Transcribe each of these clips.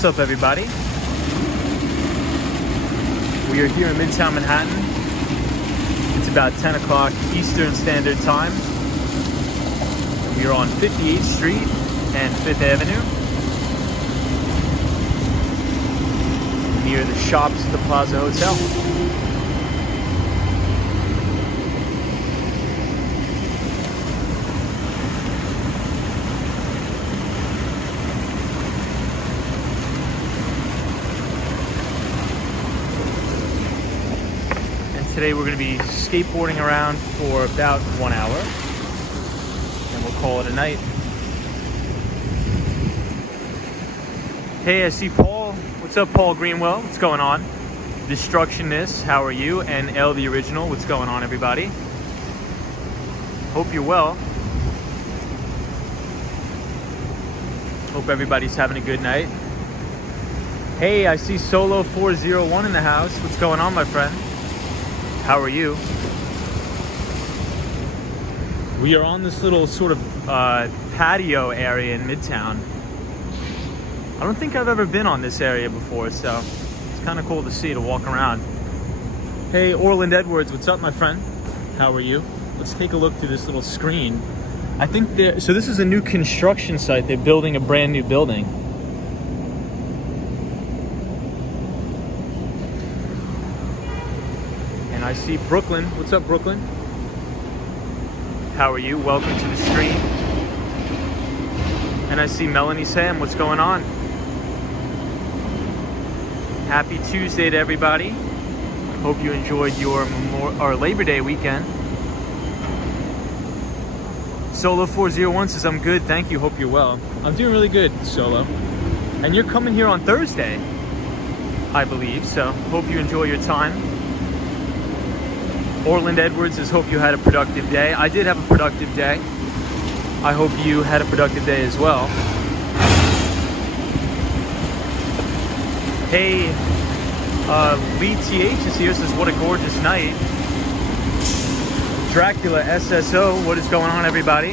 What's up, everybody? We are here in Midtown Manhattan. It's about 10 o'clock Eastern Standard Time. We are on 58th Street and 5th Avenue, near the shops at the Plaza Hotel. Today we're going to be skateboarding around for about 1 hour, and we'll call it a night. Hey, I see Paul. What's up, Paul Greenwell? What's going on? Destructionist, how are you? And L the Original, what's going on, everybody? Hope you're well. Hope everybody's having a good night. Hey, I see Solo 401 in the house. What's going on, my friend? How are you? We are on this little sort of patio area in Midtown. I don't think I've ever been on this area before, so it's kind of cool to see, to walk around. Hey, Orland Edwards, what's up, my friend? How are you? Let's take a look through this little screen. I think so this is a new construction site. They're building a brand new building. I see Brooklyn. What's up, Brooklyn? How are you? Welcome to the stream. And I see Melanie Sam. What's going on? Happy Tuesday to everybody. Hope you enjoyed your Labor Day weekend. Solo 401 says, I'm good, thank you. Hope you're well. I'm doing really good, Solo. And you're coming here on Thursday, I believe. So hope you enjoy your time. Orland Edwards says, hope you had a productive day. I did have a productive day. I hope you had a productive day as well. Hey, Lee TH is here, says, what a gorgeous night. Dracula SSO, what is going on, everybody?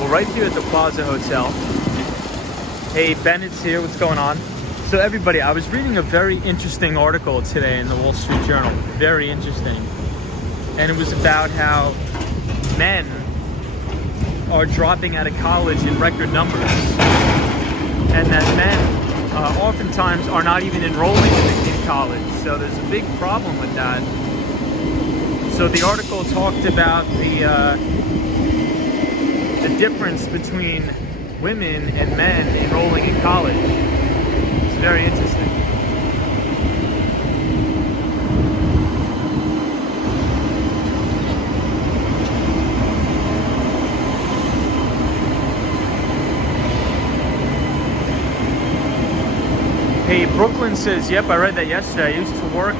We're right here at the Plaza Hotel. Hey, Bennett's here, what's going on? So everybody, I was reading a very interesting article today in the Wall Street Journal. Very interesting. And it was about how men are dropping out of college in record numbers. And that men oftentimes are not even enrolling in college. So there's a big problem with that. So the article talked about the difference between women and men enrolling in college. Very interesting. Hey, Brooklyn says, yep, I read that yesterday. I used to work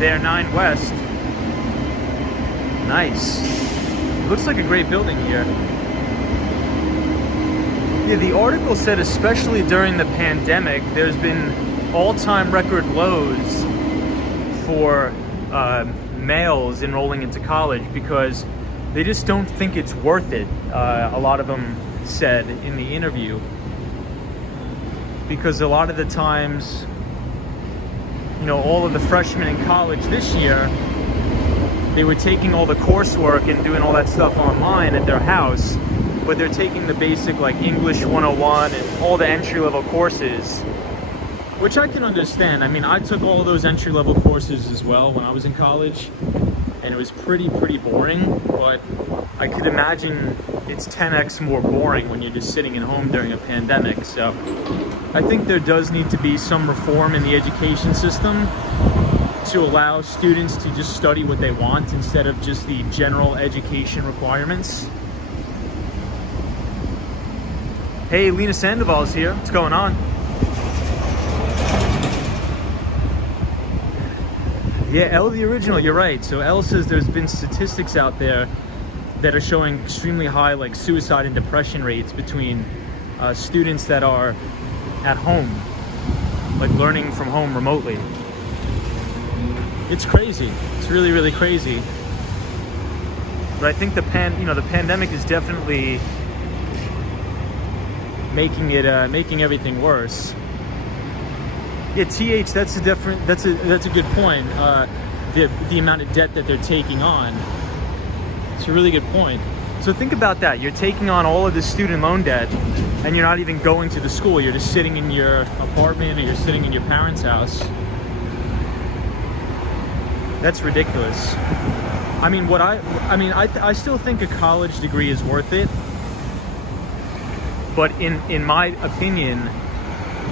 there, 9 West. Nice. It looks like a great building here. Yeah, the article said especially during the pandemic, there's been all-time record lows for males enrolling into college because they just don't think it's worth it, a lot of them said in the interview. Because a lot of the times, you know, all of the freshmen in college this year, they were taking all the coursework and doing all that stuff online at their house. But they're taking the basic like English 101 and all the entry-level courses, which I can understand. I mean, I took all those entry-level courses as well when I was in college, and it was pretty boring, but I could imagine it's 10x more boring when you're just sitting at home during a pandemic. So I think there does need to be some reform in the education system to allow students to just study what they want instead of just the general education requirements. Hey, Lena Sandoval's here. What's going on? Yeah, L the Original, you're right. So L says there's been statistics out there that are showing extremely high like suicide and depression rates between students that are at home, like learning from home remotely. It's crazy. It's really crazy. But I think the pandemic is definitely making everything worse. Yeah, that's a good point. The amount of debt that they're taking on. It's a really good point. So think about that. You're taking on all of this student loan debt, and you're not even going to the school. You're just sitting in your apartment, or you're sitting in your parents' house. That's ridiculous. I mean, I still think a college degree is worth it. But in my opinion,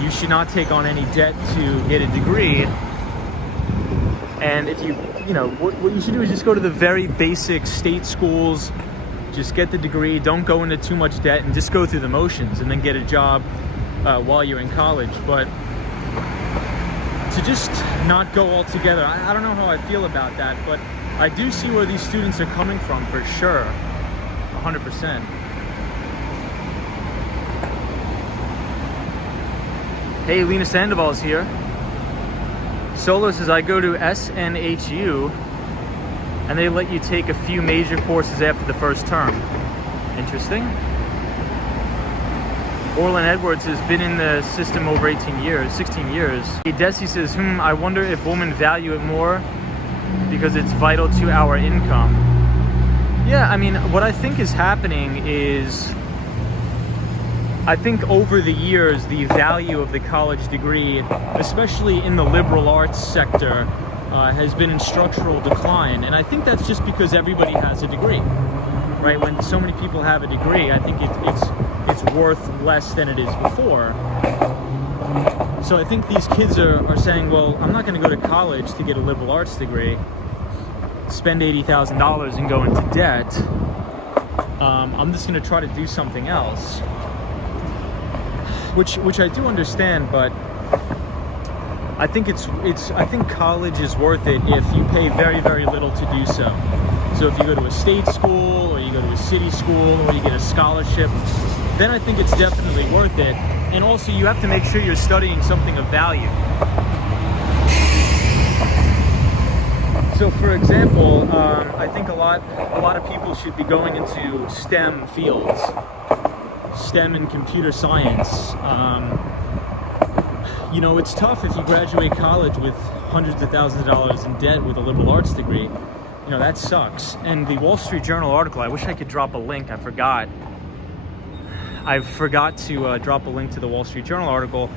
you should not take on any debt to get a degree. And if what you should do is just go to the very basic state schools, just get the degree, don't go into too much debt, and just go through the motions and then get a job while you're in college. But to just not go altogether, I don't know how I feel about that, but I do see where these students are coming from for sure, 100%. Hey, Lena Sandoval's here. Solo says, I go to SNHU, and they let you take a few major courses after the first term. Interesting. Orlin Edwards has been in the system over 16 years. Desi says, I wonder if women value it more because it's vital to our income. Yeah, I mean, what I think is happening is, I think over the years, the value of the college degree, especially in the liberal arts sector, has been in structural decline. And I think that's just because everybody has a degree, right? When so many people have a degree, I think it's worth less than it is before. So I think these kids are saying, well, I'm not going to go to college to get a liberal arts degree, spend $80,000 and go into debt. I'm just going to try to do something else. Which I do understand, but I think I think college is worth it if you pay very, very little to do so. So if you go to a state school, or you go to a city school, or you get a scholarship, then I think it's definitely worth it. And also, you have to make sure you're studying something of value. So, for example, I think a lot of people should be going into STEM fields. STEM and computer science. It's tough if you graduate college with hundreds of thousands of dollars in debt with a liberal arts degree. That sucks. And the Wall Street Journal article, I wish I could drop a link. I forgot to drop a link to the Wall Street Journal article,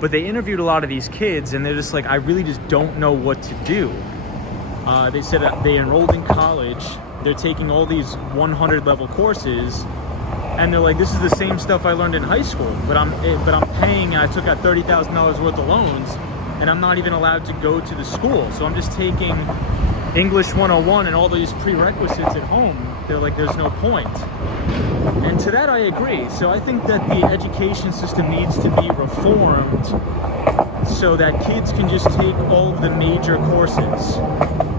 but they interviewed a lot of these kids, and they're just like, I really just don't know what to do. They said that they enrolled in college, they're taking all these 100 level courses, and they're like, this is the same stuff I learned in high school, but I'm paying, and I took out $30,000 worth of loans, and I'm not even allowed to go to the school. So I'm just taking English 101 and all these prerequisites at home. They're like, there's no point. And to that I agree. So I think that the education system needs to be reformed so that kids can just take all of the major courses,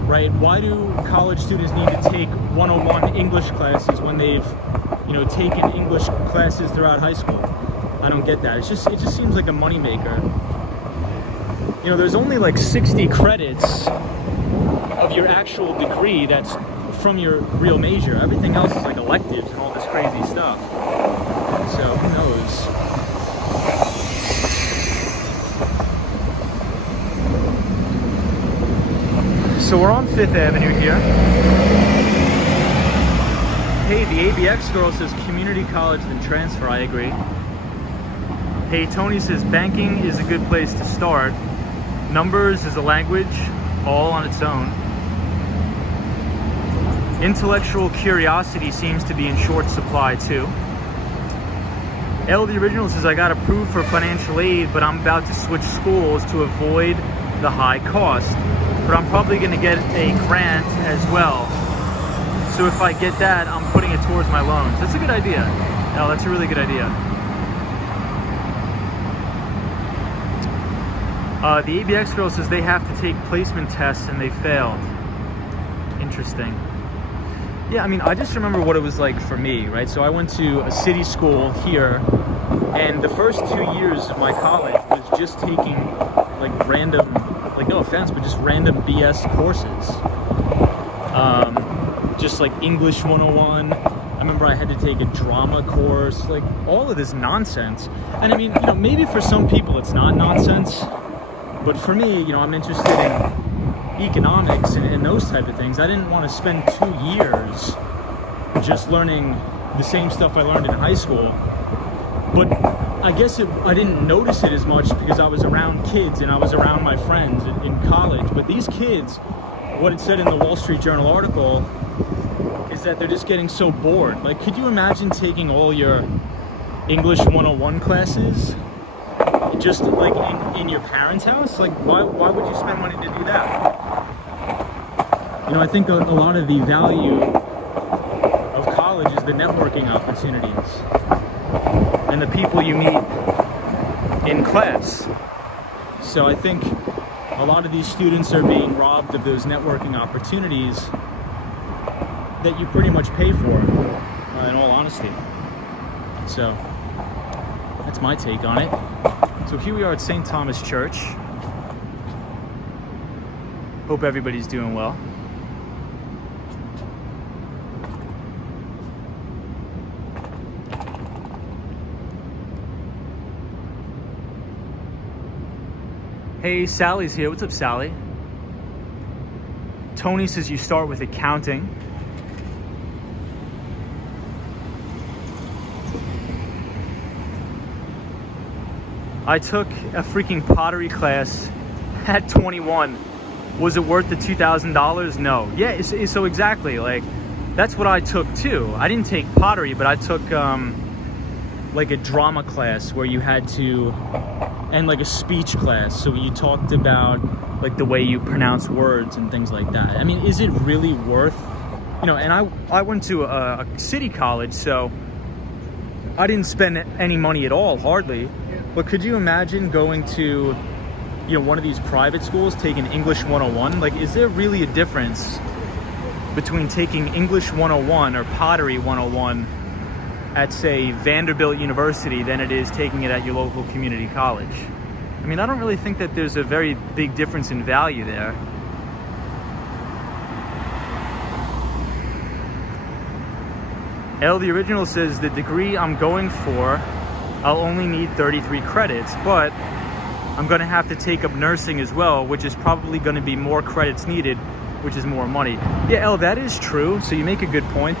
right? Why do college students need to take 101 English classes when they've taken English classes throughout high school? I don't get that. It just seems like a moneymaker. There's only like 60 credits of your actual degree that's from your real major. Everything else is like electives and all this crazy stuff. So who knows? So we're on 5th Avenue here. Hey, the ABX girl says community college then transfer. I agree. Hey, Tony says banking is a good place to start. Numbers is a language all on its own. Intellectual curiosity seems to be in short supply too. L the Original says, I got approved for financial aid, but I'm about to switch schools to avoid the high cost. But I'm probably going to get a grant as well. So if I get that, I'm putting it towards my loans. That's a good idea. No, that's a really good idea. The ABX girl says they have to take placement tests and they failed. Interesting. Yeah, I mean, I just remember what it was like for me, right? So I went to a city school here, and the first 2 years of my college was just taking like random, like no offense, but just random BS courses. Just like English 101. I remember I had to take a drama course, like all of this nonsense. And I mean, you know, maybe for some people it's not nonsense, but for me, you know, I'm interested in economics and those type of things. I didn't want to spend 2 years just learning the same stuff I learned in high school. But I guess I didn't notice it as much because I was around kids and I was around my friends in college. But these kids, what it said in the Wall Street Journal article is that they're just getting so bored. Like, could you imagine taking all your English 101 classes just like in your parents' house? Like, why would you spend money to do that? You know, I think a lot of the value of college is the networking opportunities and the people you meet in class. So I think a lot of these students are being robbed of those networking opportunities that you pretty much pay for, in all honesty. So that's my take on it. So here we are at St. Thomas Church. Hope everybody's doing well. Hey, Sally's here. What's up, Sally? Tony says you start with accounting. I took a freaking pottery class at 21. Was it worth the $2,000? No. Yeah, so exactly. Like, that's what I took too. I didn't take pottery, but I took like a drama class where you had to, and like a speech class. So you talked about like the way you pronounce words and things like that. I mean, is it really worth, you know, and I went to a city college, so I didn't spend any money at all, hardly. But could you imagine going to, you know, one of these private schools, taking English 101? Like, is there really a difference between taking English 101 or pottery 101 at, say, Vanderbilt University than it is taking it at your local community college? I mean, I don't really think that there's a very big difference in value there. L, the original says, the degree I'm going for, I'll only need 33 credits, but I'm going to have to take up nursing as well, which is probably going to be more credits needed, which is more money. Yeah, Elle, that is true. So you make a good point,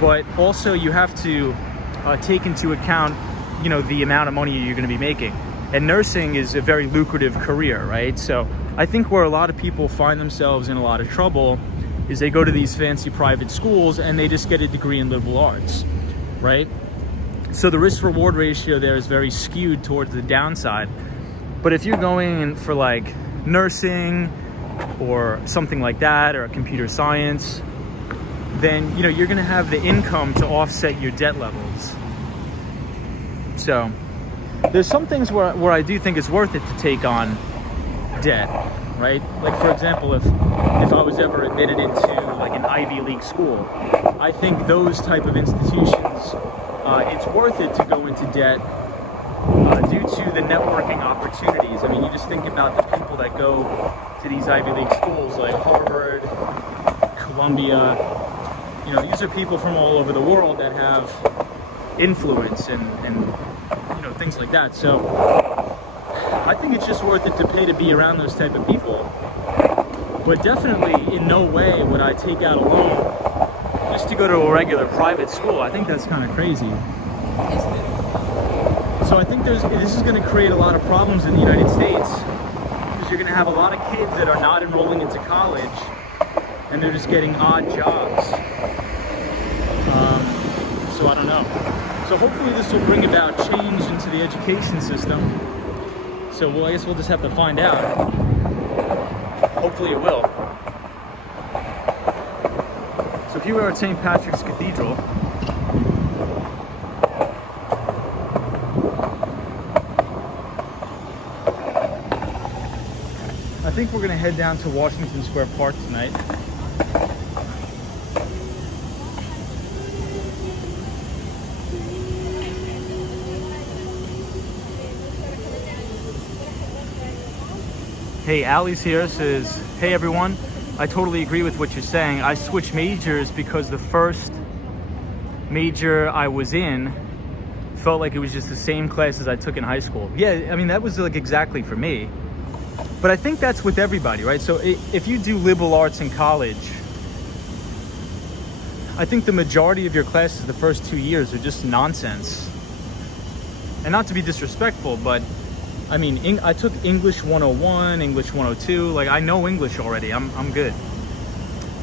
but also you have to take into account, you know, the amount of money you're going to be making. And nursing is a very lucrative career, right? So I think where a lot of people find themselves in a lot of trouble is they go to these fancy private schools and they just get a degree in liberal arts, right? So the risk-reward ratio there is very skewed towards the downside. But if you're going in for like nursing or something like that, or computer science, then, you know, you're going to have the income to offset your debt levels. So there's some things where I do think it's worth it to take on debt, right? Like, for example, if I was ever admitted into like an Ivy League school, I think those type of institutions, it's worth it to go into debt due to the networking opportunities. I mean, you just think about the people that go to these Ivy League schools like Harvard, Columbia. You know, these are people from all over the world that have influence and you know, things like that. So I think it's just worth it to pay to be around those type of people. But definitely in no way would I take out a loan just to go to a regular private school. I think that's kind of crazy. So I think this is going to create a lot of problems in the United States, because you're going to have a lot of kids that are not enrolling into college and they're just getting odd jobs. So I don't know. So hopefully this will bring about change into the education system. So I guess we'll just have to find out. Hopefully it will. So here we are at St. Patrick's Cathedral. I think we're going to head down to Washington Square Park tonight. Hey, Allie's here, says, hey everyone, I totally agree with what you're saying. I switched majors because the first major I was in felt like it was just the same classes I took in high school. Yeah, I mean, that was like exactly for me. But I think that's with everybody, right? So if you do liberal arts in college, I think the majority of your classes the first 2 years are just nonsense. And not to be disrespectful, but I mean, I took English 101, English 102. Like, I know English already. I'm good.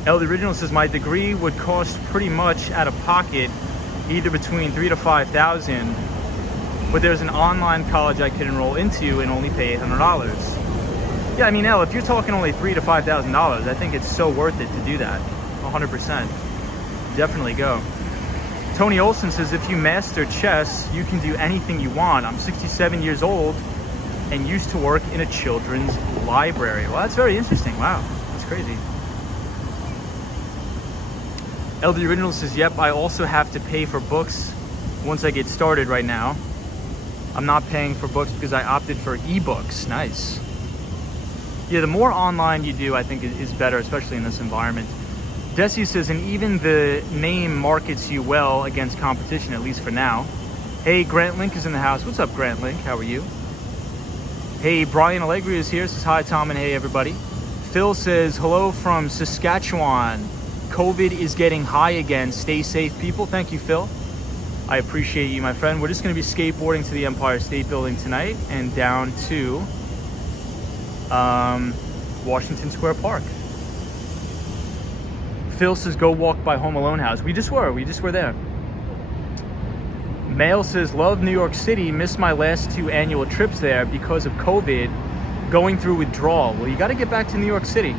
El the Original says, my degree would cost pretty much out of pocket, either between $3,000 to $5,000, but there's an online college I could enroll into and only pay $800. Yeah, I mean, El, if you're talking only $3,000 to $5,000, I think it's so worth it to do that. 100%. Definitely go. Tony Olson says, if you master chess, you can do anything you want. I'm 67 years old and used to work in a children's library. Well, that's very interesting. Wow, that's crazy. El the Original says, yep, I also have to pay for books once I get started right now. I'm not paying for books because I opted for ebooks. Nice. Yeah, the more online you do, I think is better, especially in this environment. Desi says, and even the name markets you well against competition, at least for now. Hey, Grant Link is in the house. What's up, Grant Link? How are you? Hey, Brian Allegri is here. Says hi, Tom, and hey, everybody. Phil says, hello from Saskatchewan. COVID is getting high again. Stay safe, people. Thank you, Phil. I appreciate you, my friend. We're just going to be skateboarding to the Empire State Building tonight and down to Washington Square Park. Phil says, go walk by Home Alone house. We just were there. Mail says, love New York City. Missed my last 2 annual trips there because of COVID. Going through withdrawal. Well, you got to get back to New York City.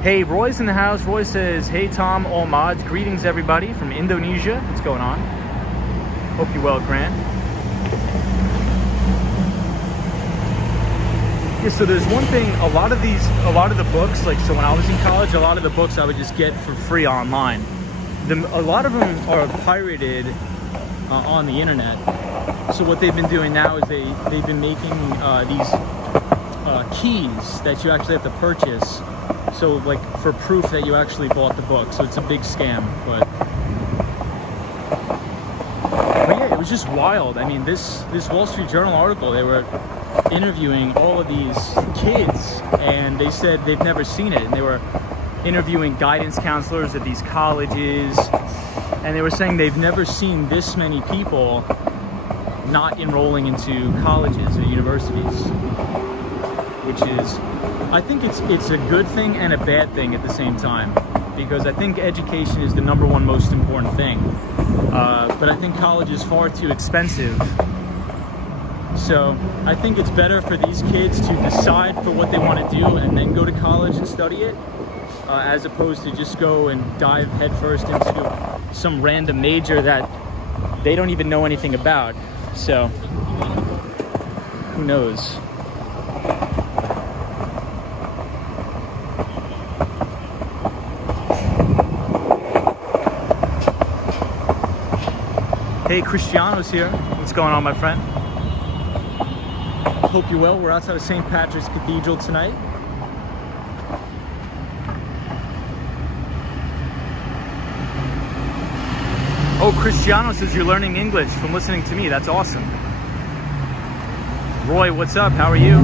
Hey, Roy's in the house. Roy says, hey, Tom, all mods. Greetings, everybody from Indonesia. What's going on? Hope you're well, Grant. Yeah, so there's one thing, a lot of the books, like, so when I was in college, a lot of the books I would just get for free online. A lot of them are pirated on the internet. So what they've been doing now is they've been making these keys that you actually have to purchase. So, like, for proof that you actually bought the book. So it's a big scam, but yeah, it was just wild. I mean, this Wall Street Journal article, they were interviewing all of these kids, and they said they've never seen it. And they were interviewing guidance counselors at these colleges, and they were saying they've never seen this many people not enrolling into colleges or universities, which is, I think it's a good thing and a bad thing at the same time, because I think education is the #1 most important thing. But I think college is far too expensive. So I think it's better for these kids to decide for what they want to do and then go to college and study it, as opposed to just go and dive headfirst into some random major that they don't even know anything about. So who knows? Hey, Cristiano's here. What's going on, my friend? Hope you're well. We're outside of St. Patrick's Cathedral tonight. Oh, Cristiano says you're learning English from listening to me. That's awesome. Roy, what's up? How are you?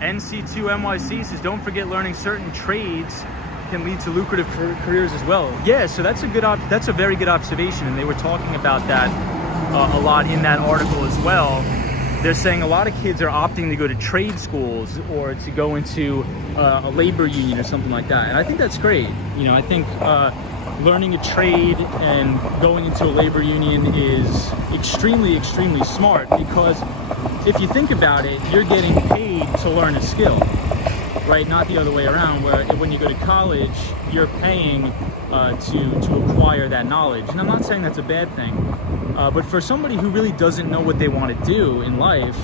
NC2MYC says don't forget learning certain trades can lead to lucrative careers as well. Yeah, so that's a very good observation, and they were talking about that a lot in that article as well. They're saying a lot of kids are opting to go to trade schools or to go into a labor union or something like that, and I think that's great. You know, I think learning a trade and going into a labor union is extremely, extremely smart, because if you think about it, you're getting paid to learn a skill, right? Not the other way around, where when you go to college, you're paying to acquire that knowledge. And I'm not saying that's a bad thing, but for somebody who really doesn't know what they want to do in life,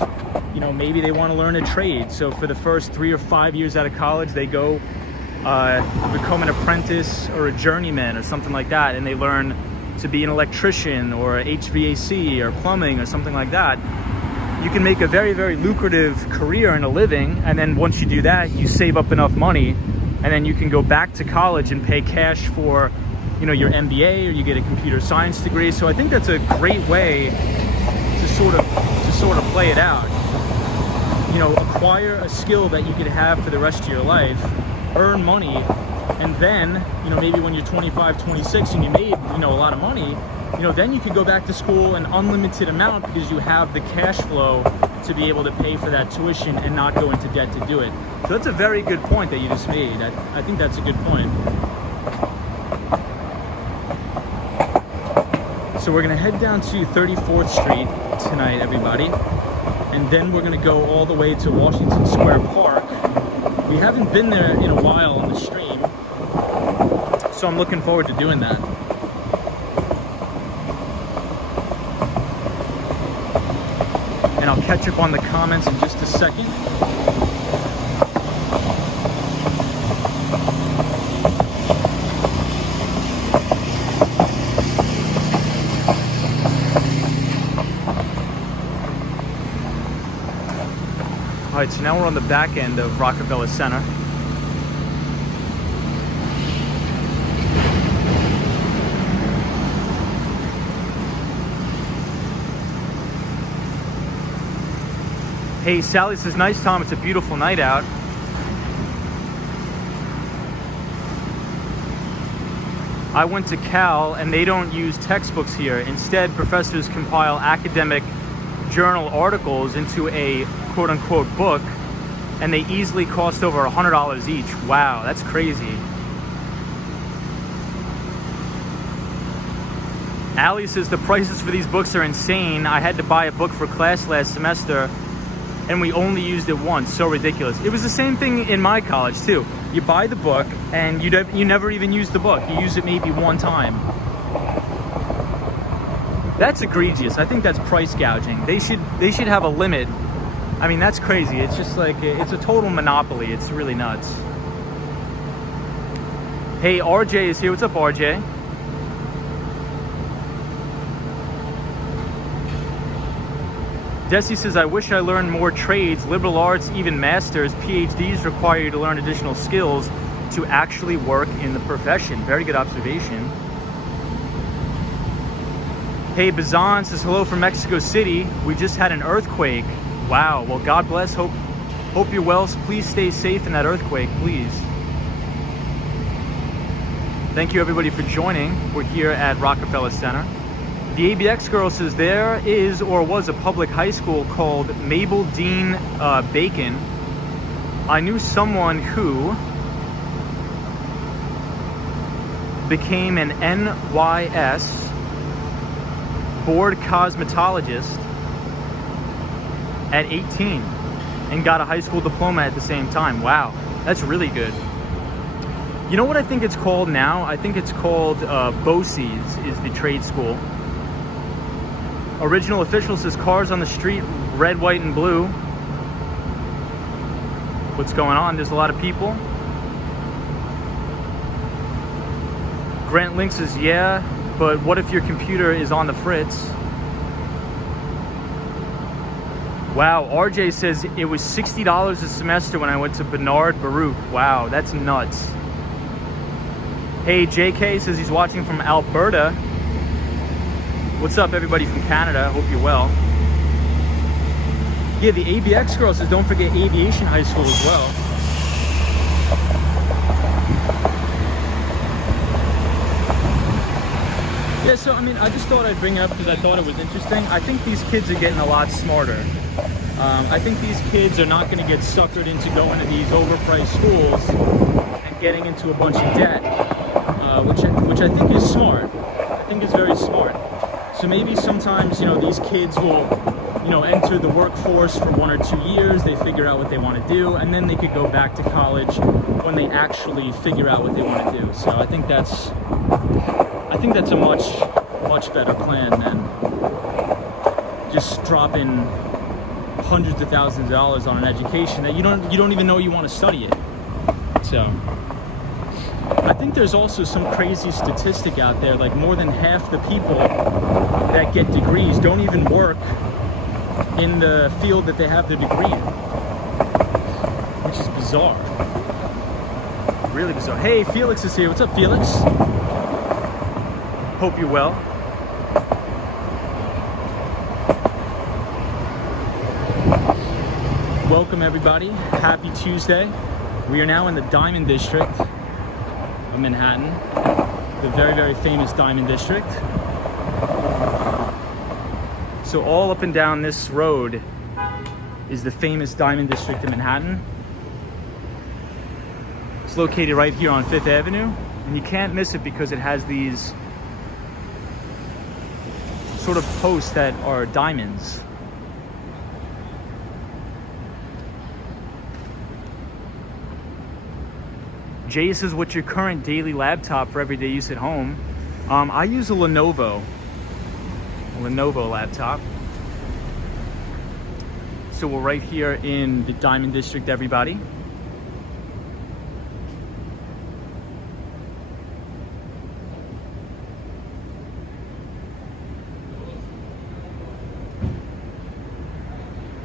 you know, maybe they want to learn a trade. So for the first 3 or 5 years out of college, they go become an apprentice or a journeyman or something like that, and they learn to be an electrician or HVAC or plumbing or something like that. You can make a very, very lucrative career and a living, and then once you do that, you save up enough money, and then you can go back to college and pay cash for your MBA, or you get a computer science degree. So I think that's a great way to sort of play it out. Acquire a skill that you could have for the rest of your life, earn money, and then, maybe when you're 25, 26 and you made, a lot of money, then you could go back to school an unlimited amount because you have the cash flow to be able to pay for that tuition and not go into debt to do it. So that's a very good point that you just made. I think that's a good point. So we're gonna head down to 34th Street tonight, everybody. And then we're gonna go all the way to Washington Square Park. We haven't been there in a while on the stream, so I'm looking forward to doing that. And I'll catch up on the comments in just a second. All right, so now we're on the back end of Rockefeller Center. Hey, Sally says, nice, Tom. It's a beautiful night out. I went to Cal and they don't use textbooks here. Instead, professors compile academic journal articles into a quote-unquote book, and they easily cost over $100 each. Wow, that's crazy. Allie says, the prices for these books are insane. I had to buy a book for class last semester and we only used it once. So ridiculous. It was the same thing in my college too. You buy the book and you never even use the book. You use it maybe one time. That's egregious. I think that's price gouging. They should have a limit. I mean, that's crazy. It's just like, it's a total monopoly. It's really nuts. Hey, RJ is here. What's up, RJ? Desi says, I wish I learned more trades, liberal arts, even masters. PhDs require you to learn additional skills to actually work in the profession. Very good observation. Hey, Bazan says, hello from Mexico City. We just had an earthquake. Wow, well, God bless. Hope you're well. Please stay safe in that earthquake, please. Thank you, everybody, for joining. We're here at Rockefeller Center. The ABX girl says, there is or was a public high school called Mabel Dean Bacon. I knew someone who became an NYS board cosmetologist at 18 and got a high school diploma at the same time. Wow, that's really good. You know what I think it's called now? I think it's called BOCES is the trade school. Original official says, cars on the street, red, white, and blue. What's going on? There's a lot of people. Grant Link says, yeah, but what if your computer is on the fritz? Wow, RJ says it was $60 a semester when I went to Bernard Baruch. Wow, that's nuts. Hey, JK says he's watching from Alberta. What's up, everybody from Canada? Hope you're well. Yeah, the ABX girl says don't forget Aviation High School as well. Yeah, so I mean, I just thought I'd bring it up because I thought it was interesting. I think these kids are getting a lot smarter. I think these kids are not going to get suckered into going to these overpriced schools and getting into a bunch of debt, which I think is smart. I think is very smart. So maybe sometimes, these kids will, enter the workforce for 1 or 2 years. They figure out what they want to do, and then they could go back to college when they actually figure out what they want to do. So I think that's a much better plan than just dropping hundreds of thousands of dollars on an education that you don't even know you want to study it. So I think there's also some crazy statistic out there, like more than half the people that get degrees don't even work in the field that they have their degree in, which is bizarre. Really bizarre. Hey, Felix is here. What's up, Felix? Hope you're well. Welcome everybody. Happy Tuesday. We are now in the Diamond District of Manhattan, the very, very famous Diamond District. So all up and down this road is the famous Diamond District of Manhattan. It's located right here on 5th Avenue, and you can't miss it because it has these sort of posts that are diamonds. Jay says, what's your current daily laptop for everyday use at home? I use a Lenovo laptop. So we're right here in the Diamond District, everybody.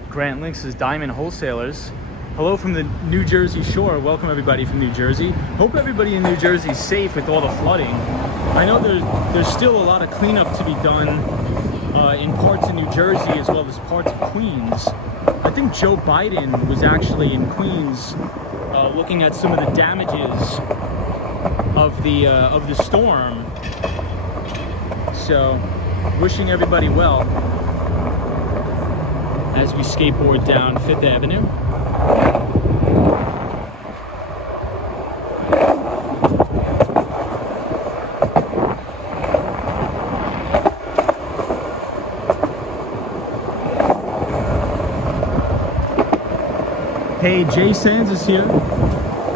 Grant Link says, Diamond Wholesalers. Hello from the New Jersey shore. Welcome everybody from New Jersey. Hope everybody in New Jersey is safe with all the flooding. I know there's still a lot of cleanup to be done in parts of New Jersey as well as parts of Queens. I think Joe Biden was actually in Queens looking at some of the damages of the storm. So, wishing everybody well as we skateboard down 5th Avenue. Hey, Jay Sands is here.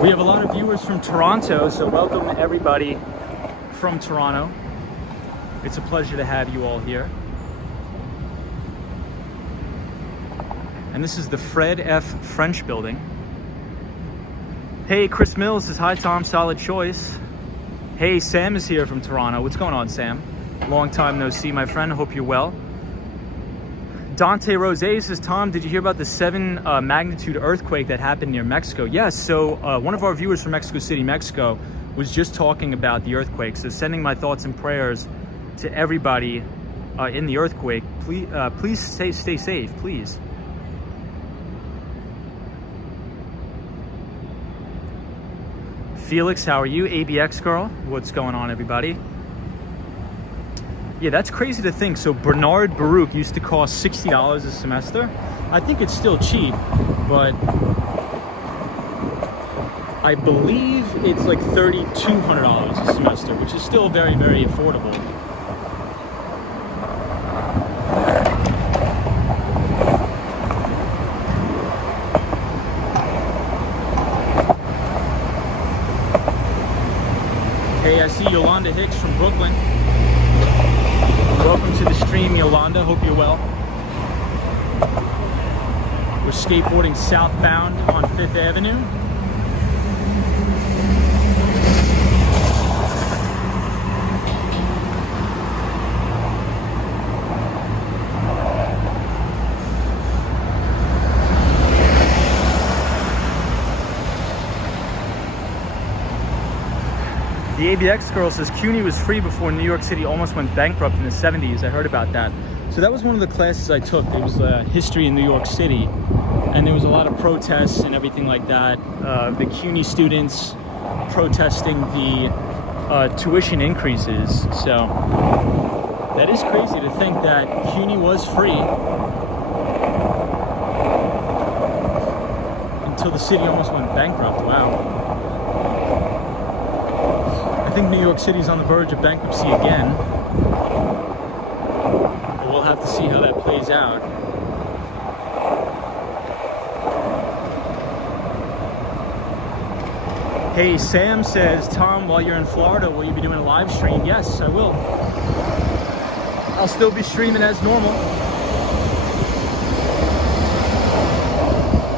We have a lot of viewers from Toronto, so welcome everybody from Toronto. It's a pleasure to have you all here. And this is the Fred F. French building. Hey, Chris Mills says, hi Tom, solid choice. Hey, Sam is here from Toronto. What's going on, Sam? Long time no see, my friend. Hope you're well. Dante Rose says, Tom, did you hear about the 7 magnitude earthquake that happened near Mexico? Yes, so one of our viewers from Mexico City, Mexico, was just talking about the earthquake. So sending my thoughts and prayers to everybody in the earthquake. Please stay safe, please. Felix, how are you? ABX girl, what's going on, everybody? Yeah, that's crazy to think. So Bernard Baruch used to cost $60 a semester. I think it's still cheap, but I believe it's like $3,200 a semester, which is still very, very affordable. Hey, I see Yolanda Hicks from Brooklyn. Welcome to the stream, Yolanda. Hope you're well. We're skateboarding southbound on 5th Avenue. The ABX girl says CUNY was free before New York City almost went bankrupt in the 70s. I heard about that. So that was one of the classes I took. It was history in New York City. And there was a lot of protests and everything like that. The CUNY students protesting the tuition increases. So that is crazy to think that CUNY was free until the city almost went bankrupt. Wow. I think New York City's on the verge of bankruptcy again. But we'll have to see how that plays out. Hey, Sam says, Tom, while you're in Florida, will you be doing a live stream? Yes, I will. I'll still be streaming as normal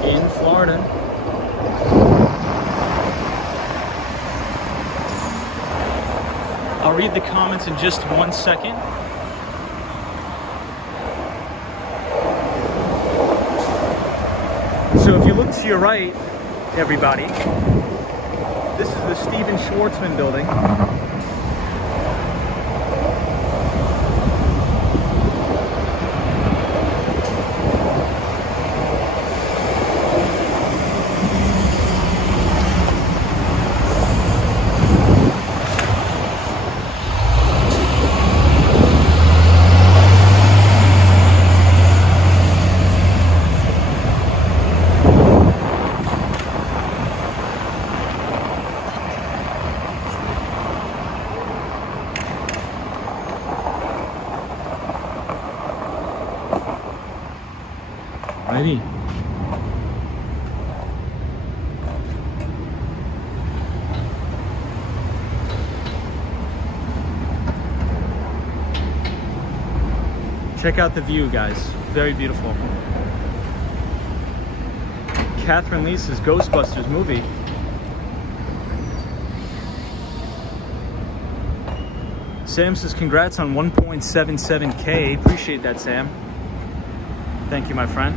in Florida. I'll read the comments in just 1 second. So if you look to your right, everybody, this is the Stephen Schwartzman building. Maybe. Check out the view, guys. Very beautiful. Catherine Lisa's Ghostbusters movie. Sam says congrats on 1.77K. Appreciate that, Sam. Thank you, my friend.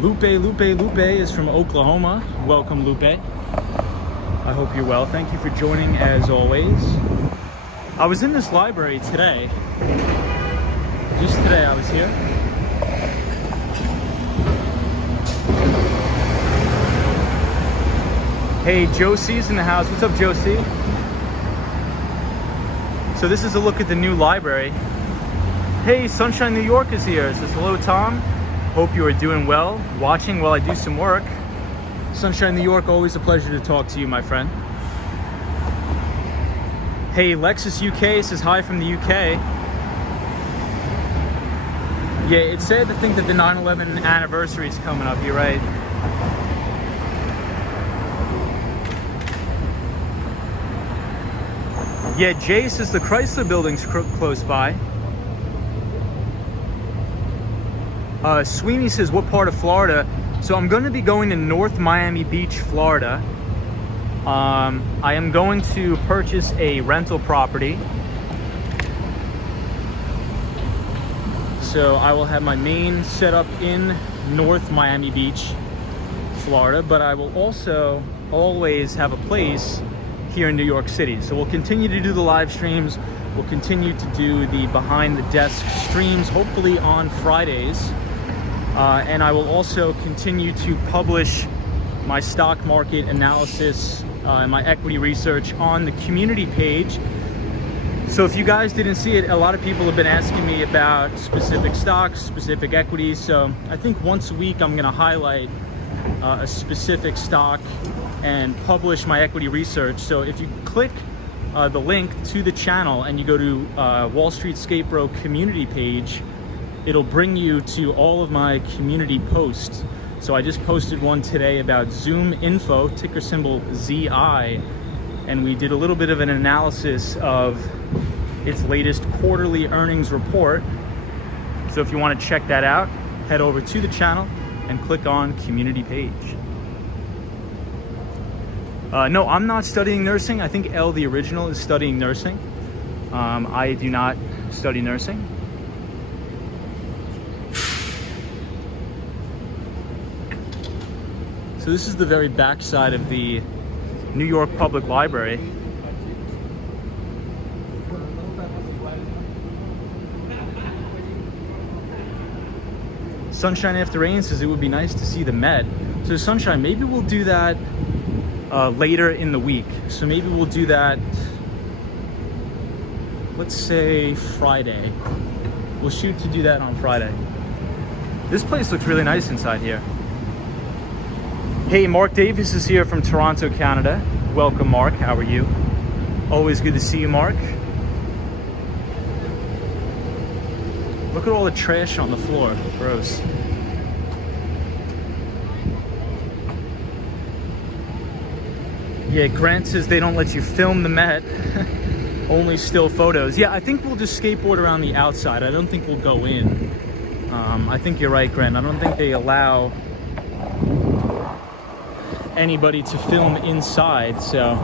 Lupe is from Oklahoma. Welcome, Lupe. I hope you're well. Thank you for joining as always. I was in this library today. Just today I was here. Hey, Josie's in the house. What's up, Josie? So this is a look at the new library. Hey, Sunshine New York is here. It says, hello, Tom. Hope you are doing well. Watching while I do some work. Sunshine New York, always a pleasure to talk to you, my friend. Hey, Lexus UK says hi from the UK. Yeah, it's sad to think that the 9/11 anniversary is coming up. You're right. Yeah, Jay says the Chrysler Building's close by. Sweeney says, what part of Florida? So I'm going to be going to North Miami Beach, Florida. I am going to purchase a rental property. So I will have my main set up in North Miami Beach, Florida, but I will also always have a place here in New York City. So we'll continue to do the live streams. We'll continue to do the behind the desk streams, hopefully on Fridays. And I will also continue to publish my stock market analysis and my equity research on the community page. So if you guys didn't see it, a lot of people have been asking me about specific stocks, specific equities. So I think once a week I'm gonna highlight a specific stock and publish my equity research. So if you click the link to the channel and you go to Wall Street Skate Bro community page, it'll bring you to all of my community posts. So I just posted one today about Zoom Info, ticker symbol ZI, and we did a little bit of an analysis of its latest quarterly earnings report. So if you want to check that out, head over to the channel and click on community page. No, I'm not studying nursing. I think L, the original, is studying nursing. I do not study nursing. So this is the very back side of the New York Public Library. Sunshine After Rain says it would be nice to see the Met. So Sunshine, maybe we'll do that later in the week. So maybe we'll do that, let's say Friday. We'll shoot to do that on Friday. This place looks really nice inside here. Hey, Mark Davis is here from Toronto, Canada. Welcome, Mark. How are you? Always good to see you, Mark. Look at all the trash on the floor. Gross. Yeah, Grant says they don't let you film the Met. Only still photos. Yeah, I think we'll just skateboard around the outside. I don't think we'll go in. I think you're right, Grant. I don't think they allow anybody to film inside, so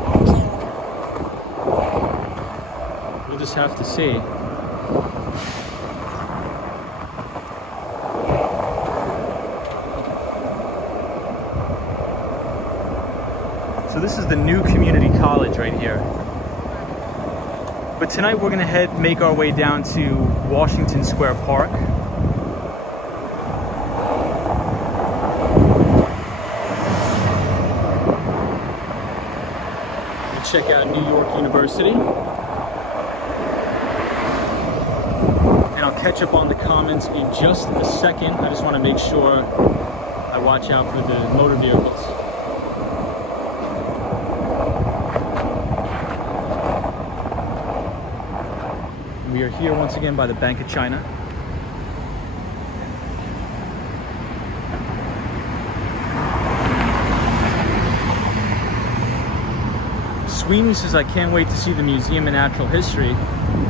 we'll just have to see. So this is the new community college right here. But tonight we're gonna make our way down to Washington Square Park. Check out New York University. And I'll catch up on the comments in just a second. I just want to make sure I watch out for the motor vehicles. We are here once again by the Bank of China. Sweeney says, I can't wait to see the Museum of Natural History.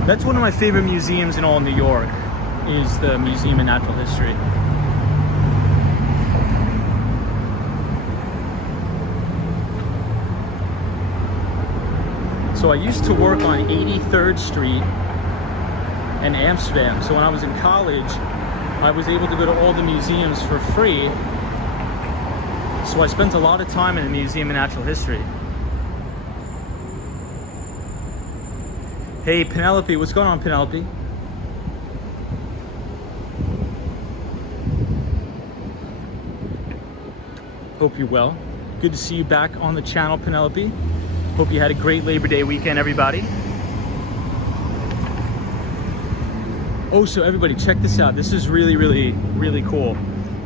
That's one of my favorite museums in all New York, is the Museum of Natural History. So I used to work on 83rd Street in Amsterdam. So when I was in college, I was able to go to all the museums for free. So I spent a lot of time in the Museum of Natural History. Hey, Penelope, what's going on, Penelope? Hope you're well. Good to see you back on the channel, Penelope. Hope you had a great Labor Day weekend, everybody. Oh, so everybody, check this out. This is really, really, really cool.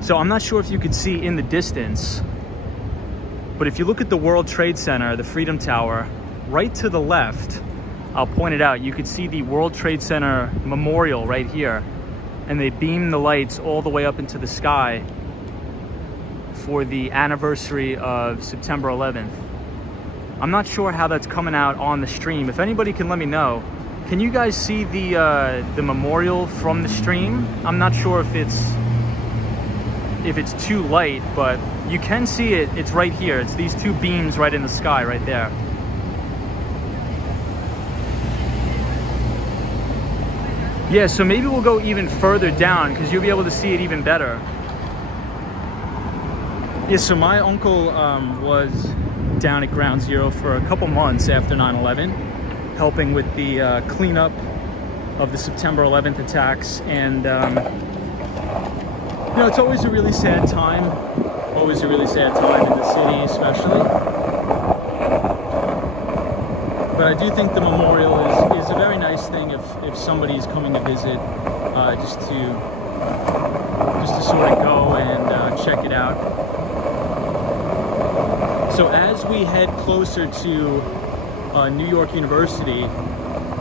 So I'm not sure if you could see in the distance, but if you look at the World Trade Center, the Freedom Tower, right to the left, I'll point it out, you could see the World Trade Center memorial right here. And they beam the lights all the way up into the sky for the anniversary of September 11th. I'm not sure how that's coming out on the stream. If anybody can let me know. Can you guys see the memorial from the stream? I'm not sure if it's too light, but you can see it. It's right here. It's these two beams right in the sky right there. Yeah, so maybe we'll go even further down because you'll be able to see it even better. Yeah, so my uncle was down at Ground Zero for a couple months after 9/11, helping with the cleanup of the September 11th attacks. And, you know, it's always a really sad time. Always a really sad time in the city, especially. But I do think the memorial is a very nice thing if somebody's coming to visit, just to sort of go and check it out. So as we head closer to New York University,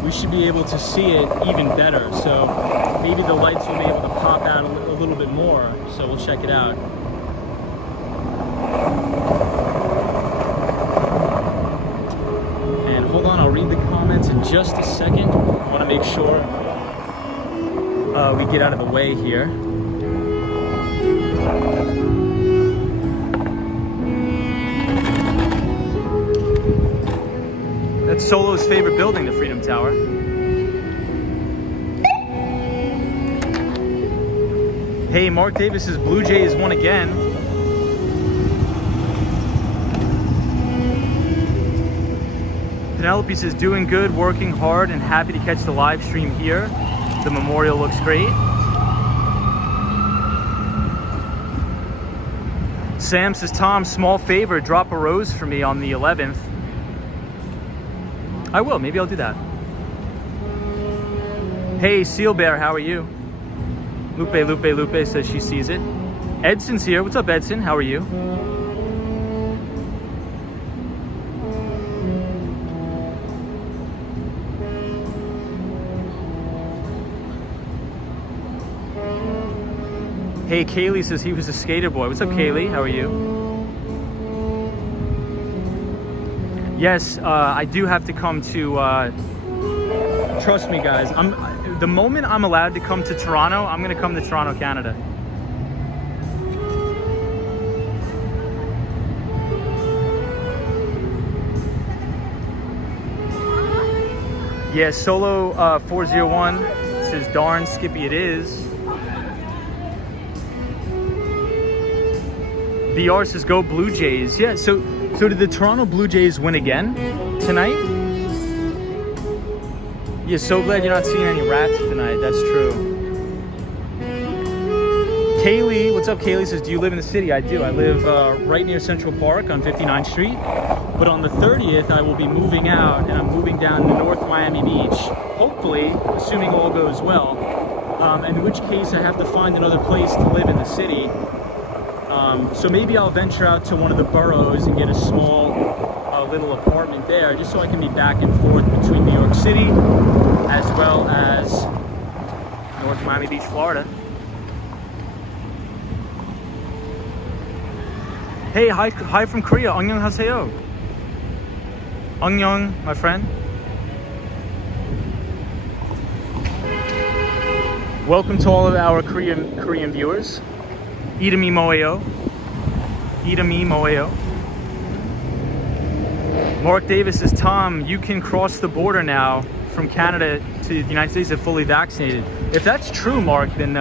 we should be able to see it even better. So maybe the lights will be able to pop out a little bit more. So we'll check it out. And hold on, I'll read the comments in just a second. I want to make sure we get out of the way here. That's Solo's favorite building, the Freedom Tower. Hey, Mark Davis says Blue Jays won again. Penelope says doing good, working hard, and happy to catch the live stream here. The memorial looks great. Sam says, Tom, small favor, drop a rose for me on the 11th. I will, maybe I'll do that. Hey, Seal Bear, how are you? Lupe says she sees it. Edson's here. What's up, Edson? How are you? Hey, Kaylee says he was a skater boy. What's up, Kaylee? How are you? Yes, I do have to come to, trust me guys, the moment I'm allowed to come to Toronto, I'm gonna come to Toronto, Canada. Yeah, Solo 401 says, darn Skippy it is. VR says, go Blue Jays. Yeah, so did the Toronto Blue Jays win again tonight? Yeah, so glad you're not seeing any rats tonight. That's true. Kaylee, what's up, Kaylee? Says, do you live in the city? I do. I live right near Central Park on 59th Street. But on the 30th, I will be moving out, and I'm moving down to North Miami Beach. Hopefully, assuming all goes well. In which case, I have to find another place to live in the city. So maybe I'll venture out to one of the boroughs and get a small little apartment there, just so I can be back and forth between New York City as well as North Miami Beach, Florida. Hey, hi from Korea. 안녕하세요. Annyeong, my friend. Welcome to all of our Korean viewers. Itami Moeo. Itami Moeo. Mark Davis says, Tom, you can cross the border now from Canada to the United States if fully vaccinated. If that's true, Mark, then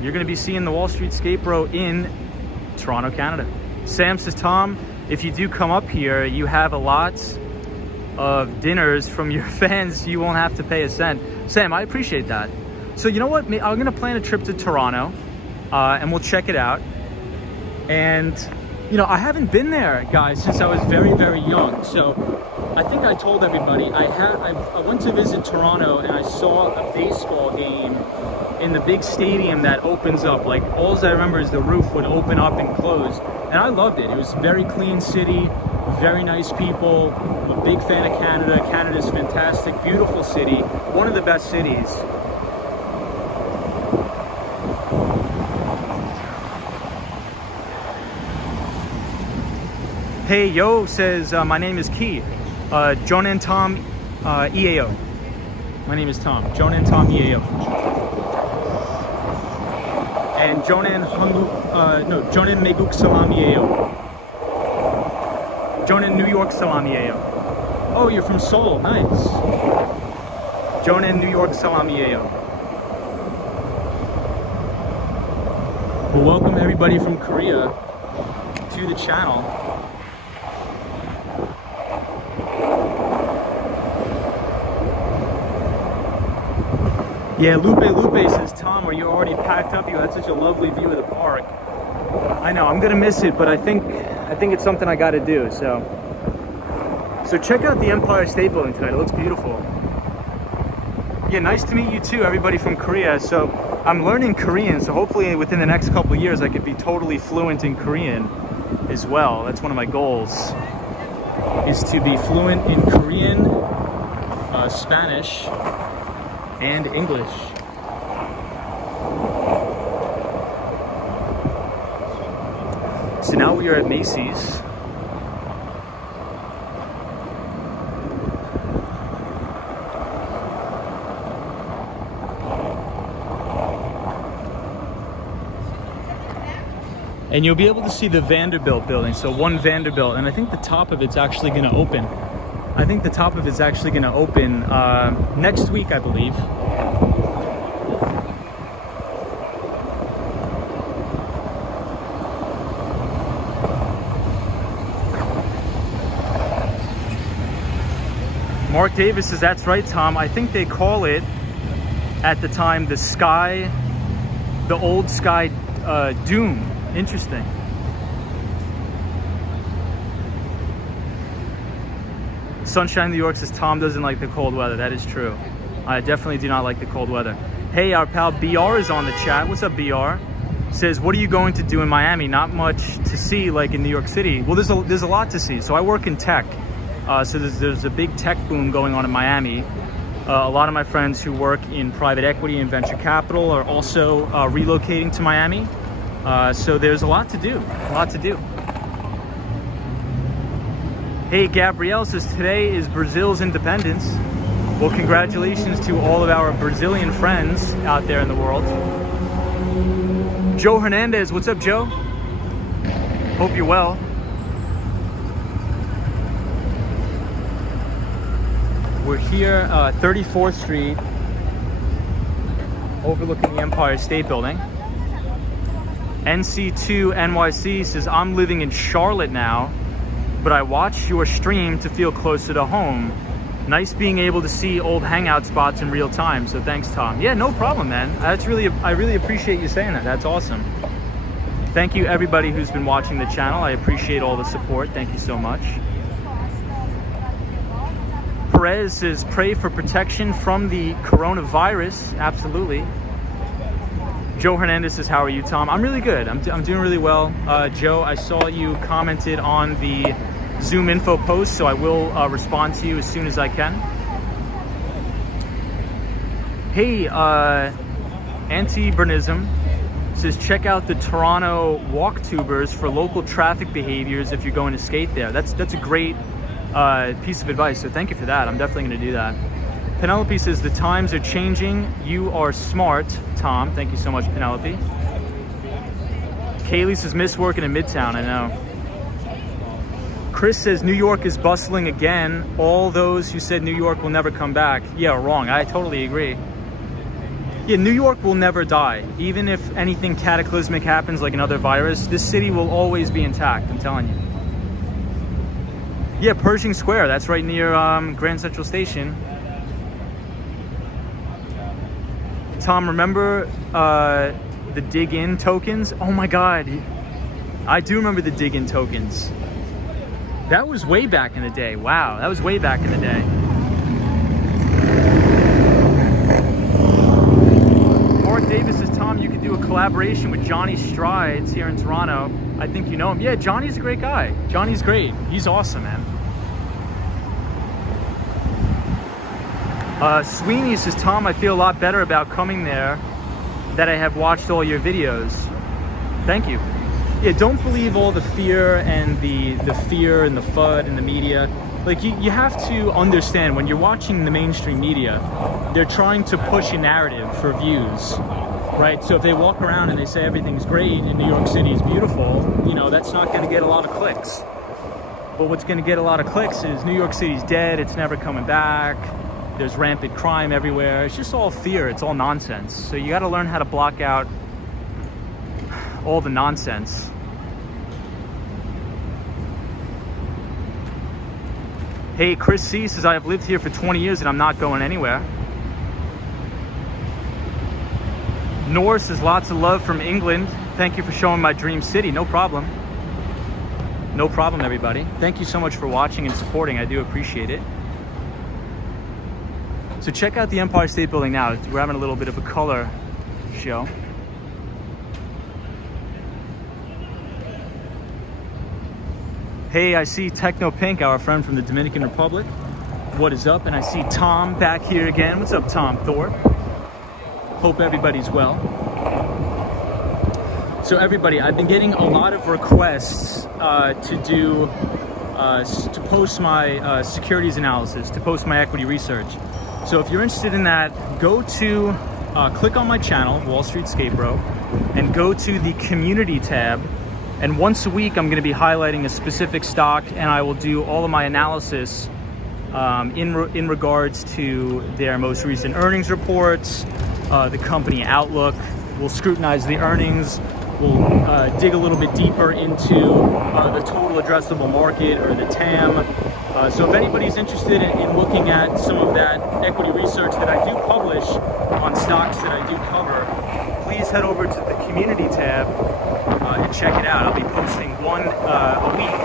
you're going to be seeing the Wall Street Skate Bro in Toronto, Canada. Sam says, Tom, if you do come up here, you have a lot of dinners from your fans. You won't have to pay a cent. Sam, I appreciate that. So you know what? I'm going to plan a trip to Toronto and we'll check it out. And you know, I haven't been there, guys, since I was very, very young. So I think I told everybody I went to visit Toronto and I saw a baseball game in the big stadium that opens up. Like, all I remember is the roof would open up and close. And I loved it. It was a very clean city, very nice people. I'm a big fan of Canada. Canada's fantastic, beautiful city, one of the best cities. Hey Yo says, my name is Key. Jonan Tom EAO. My name is Tom. Jonan Tom EAO. And Jonan Jonan Meguk Salam EAO. Jonan New York Salam EAO. Oh, you're from Seoul. Nice. Jonan New York Salam EAO. Well, welcome everybody from Korea to the channel. Yeah, Lupe says, Tom, are you already packed up? You had such a lovely view of the park. I know, I'm gonna miss it, but I think it's something I gotta do, so check out the Empire State Building tonight. It looks beautiful. Yeah, nice to meet you too, everybody from Korea. So I'm learning Korean, so hopefully within the next couple of years I could be totally fluent in Korean as well. That's one of my goals, is to be fluent in Korean, Spanish, and English. So now we are at Macy's. And you'll be able to see the Vanderbilt building. So one Vanderbilt, and I think the top of it's actually going to open. I think the top of it's actually going to open next week, I believe. Mark Davis says, that's right, Tom. I think they call it at the time the old sky Doom. Interesting. Sunshine New York says, Tom doesn't like the cold weather. That is true. I definitely do not like the cold weather. Hey, our pal BR is on the chat. What's up, BR? Says, what are you going to do in Miami? Not much to see like in New York City. Well, there's a lot to see. So I work in tech. So there's a big tech boom going on in Miami. A lot of my friends who work in private equity and venture capital are also relocating to Miami. So there's a lot to do. Hey, Gabrielle says, today is Brazil's independence. Well, congratulations to all of our Brazilian friends out there in the world. Joe Hernandez, what's up, Joe? Hope you're well. We're here, 34th Street, overlooking the Empire State Building. NC2 NYC says, I'm living in Charlotte now, but I watch your stream to feel closer to home. Nice being able to see old hangout spots in real time. So thanks, Tom. Yeah, no problem, man. I really appreciate you saying that. That's awesome. Thank you, everybody who's been watching the channel. I appreciate all the support. Thank you so much. Perez says, pray for protection from the coronavirus. Absolutely. Joe Hernandez says, how are you, Tom? I'm really good. I'm doing really well. Joe, I saw you commented on the Zoom info post, so I will respond to you as soon as I can. Hey, Anti-Bernism says, check out the Toronto walktubers for local traffic behaviors if you're going to skate there. That's a great piece of advice, so thank you for that. I'm definitely going to do that. Penelope says, the times are changing. You are smart, Tom. Thank you so much, Penelope. Kaylee says, miss working in Midtown. I know. Chris says, New York is bustling again. All those who said New York will never come back. Yeah, wrong. I totally agree. Yeah, New York will never die. Even if anything cataclysmic happens like another virus, this city will always be intact, I'm telling you. Yeah, Pershing Square. That's right near Grand Central Station. Tom, remember the dig-in tokens? Oh my God. I do remember the dig-in tokens. That was way back in the day. Wow, that was way back in the day. Mark Davis says, Tom, you could do a collaboration with Johnny Strides here in Toronto. I think you know him. Yeah, Johnny's a great guy. Johnny's great. He's awesome, man. Sweeney says, Tom, I feel a lot better about coming there that I have watched all your videos. Thank you. Yeah, don't believe all the fear and the fear and the FUD and the media. Like, you have to understand, when you're watching the mainstream media, they're trying to push a narrative for views, right? So if they walk around and they say everything's great and New York City is beautiful, you know, that's not going to get a lot of clicks. But what's going to get a lot of clicks is New York City's dead, it's never coming back, there's rampant crime everywhere. It's just all fear, it's all nonsense. So you got to learn how to block out all the nonsense. Hey, Chris C says, I have lived here for 20 years and I'm not going anywhere. Nor says, lots of love from England. Thank you for showing my dream city. No problem. No problem, everybody. Thank you so much for watching and supporting. I do appreciate it. So check out the Empire State Building now. We're having a little bit of a color show. Hey, I see Techno Pink, our friend from the Dominican Republic. What is up? And I see Tom back here again. What's up, Tom Thorpe? Hope everybody's well. So everybody, I've been getting a lot of requests to post my securities analysis, to post my equity research. So if you're interested in that, go to, click on my channel, Wall Street Skatebro, and go to the community tab. And once a week, I'm going to be highlighting a specific stock, and I will do all of my analysis in regards to their most recent earnings reports, the company outlook. We'll scrutinize the earnings. We'll dig a little bit deeper into the total addressable market, or the TAM. So if anybody's interested in looking at some of that equity research that I do publish on stocks that I do cover, please head over to the community tab and check it out. I'll be posting one a week.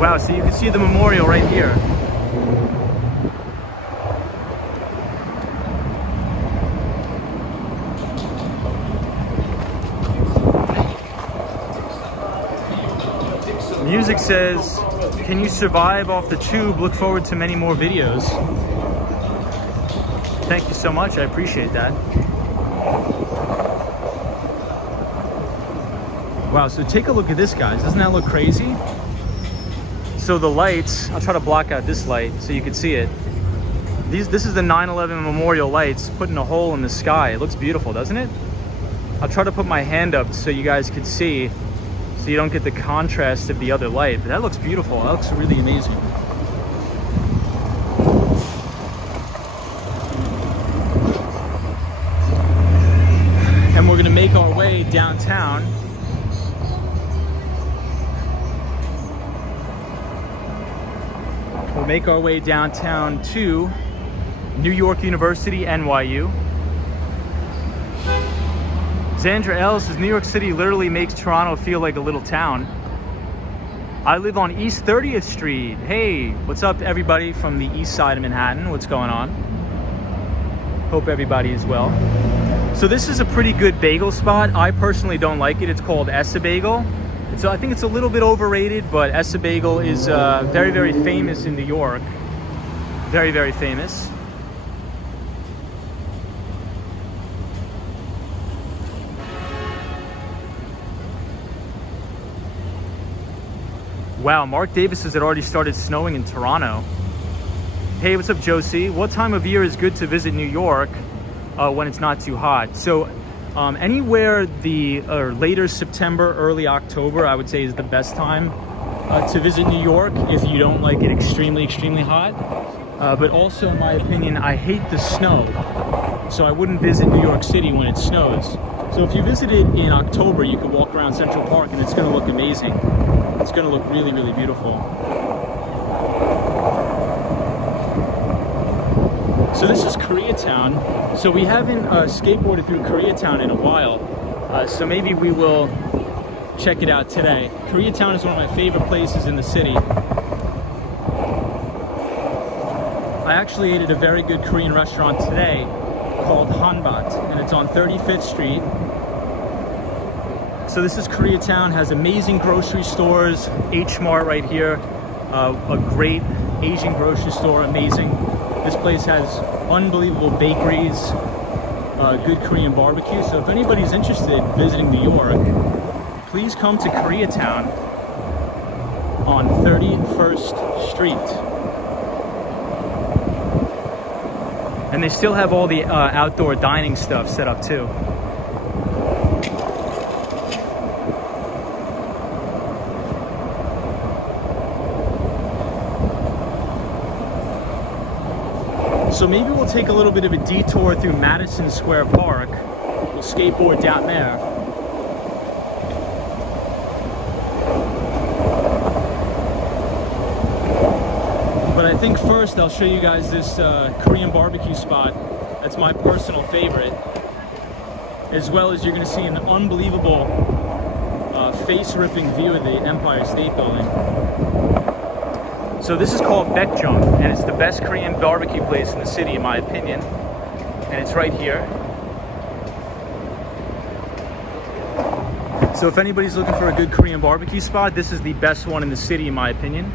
Wow, so you can see the memorial right here. Music says, can you survive off the tube? Look forward to many more videos. Thank you so much, I appreciate that. Wow, so take a look at this, guys. Doesn't that look crazy? So the lights, I'll try to block out this light so you can see it. This is the 9/11 memorial lights putting a hole in the sky. It looks beautiful, doesn't it? I'll try to put my hand up so you guys can see, so you don't get the contrast of the other light. But that looks beautiful. That looks really amazing. And we're gonna make our way downtown. We'll make our way downtown to New York University, NYU. Zandra L says, New York City literally makes Toronto feel like a little town. I live on East 30th Street. Hey, what's up everybody from the east side of Manhattan? What's going on? Hope everybody is well. So this is a pretty good bagel spot. I personally don't like it. It's called Essa Bagel. I think it's a little bit overrated, but Essa Bagel is very, very famous in New York. Very, very famous. Wow, Mark Davis says it already started snowing in Toronto. Hey, what's up, Josie? What time of year is good to visit New York when it's not too hot? So anywhere later September, early October, I would say is the best time to visit New York if you don't like it extremely, extremely hot. But also, in my opinion, I hate the snow. So I wouldn't visit New York City when it snows. So if you visit it in October, you can walk around Central Park and it's going to look amazing. It's going to look really, really beautiful. So this is Koreatown. So we haven't skateboarded through Koreatown in a while. So maybe we will check it out today. Koreatown is one of my favorite places in the city. I actually ate at a very good Korean restaurant today called Hanbat, and it's on 35th Street. So this is Koreatown, has amazing grocery stores, H Mart right here, a great Asian grocery store, amazing. This place has unbelievable bakeries, good Korean barbecue. So if anybody's interested in visiting New York, please come to Koreatown on 31st Street. And they still have all the outdoor dining stuff set up too. So maybe we'll take a little bit of a detour through Madison Square Park. We'll skateboard down there. But I think first I'll show you guys this Korean barbecue spot. That's my personal favorite. As well as you're going to see an unbelievable face-ripping view of the Empire State Building. So this is called Baekjeong, and it's the best Korean barbecue place in the city, in my opinion. And it's right here. So if anybody's looking for a good Korean barbecue spot, this is the best one in the city, in my opinion.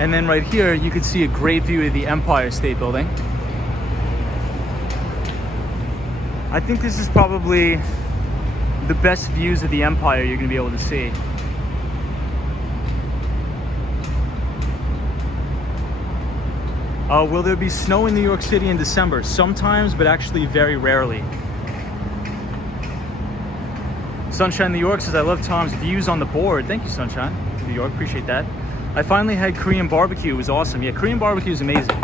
And then right here, you can see a great view of the Empire State Building. I think this is probably the best views of the Empire you're gonna be able to see. Will there be snow in New York City in December? Sometimes, but actually very rarely. Sunshine New York says, I love Tom's views on the board. Thank you, Sunshine New York, appreciate that. I finally had Korean barbecue, it was awesome. Yeah, Korean barbecue is amazing.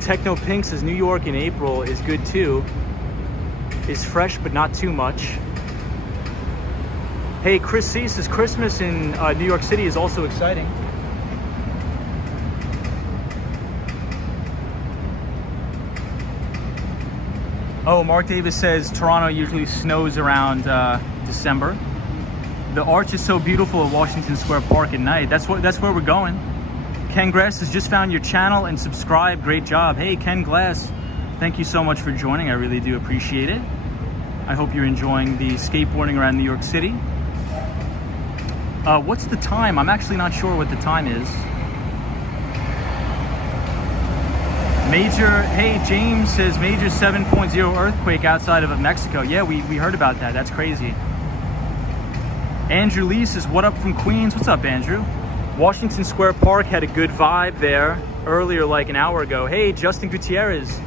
Techno Pink says New York in April is good too. Is fresh but not too much. Hey, Chris C says Christmas in New York City is also exciting. Oh, Mark Davis says Toronto usually snows around December. The arch is so beautiful at Washington Square Park at night. That's where we're going. Ken Glass has just found your channel and subscribed. Great job. Hey, Ken Glass, thank you so much for joining. I really do appreciate it. I hope you're enjoying the skateboarding around New York City. What's the time? I'm actually not sure what the time is. Hey, James says major 7.0 earthquake outside of Mexico. Yeah, we heard about that. That's crazy. Andrew Lee says, what up from Queens? What's up, Andrew? Washington Square Park had a good vibe there earlier, like an hour ago. Hey, Justin Gutierrez,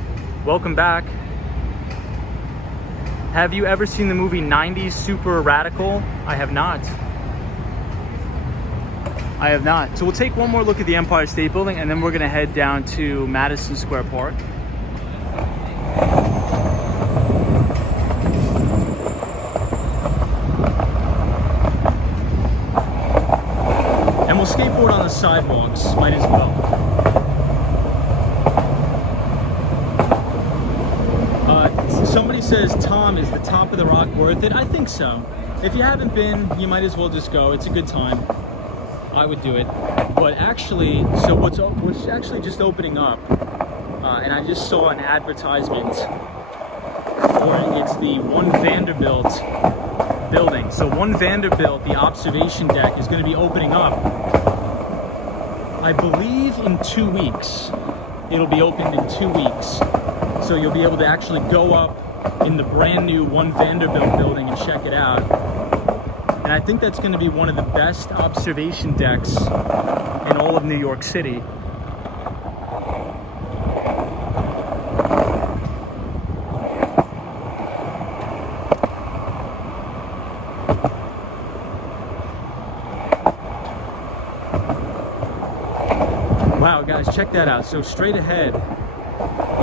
welcome back. Have you ever seen the movie 90s Super Radical? I have not. I have not. So we'll take one more look at the Empire State Building and then we're gonna head down to Madison Square Park. And we'll skateboard on the sidewalks, might as well. Somebody says, Tom, is the top of the rock worth it? I think so. If you haven't been, you might as well just go. It's a good time. I would do it. But actually, so what's actually just opening up, and I just saw an advertisement for it's the One Vanderbilt building. So One Vanderbilt, the observation deck, is going to be opening up, I believe, in 2 weeks. it'll be opened in 2 weeks. So you'll be able to actually go up in the brand new One Vanderbilt building and check it out. And I think that's going to be one of the best observation decks in all of New York City. Wow, guys, check that out. So straight ahead,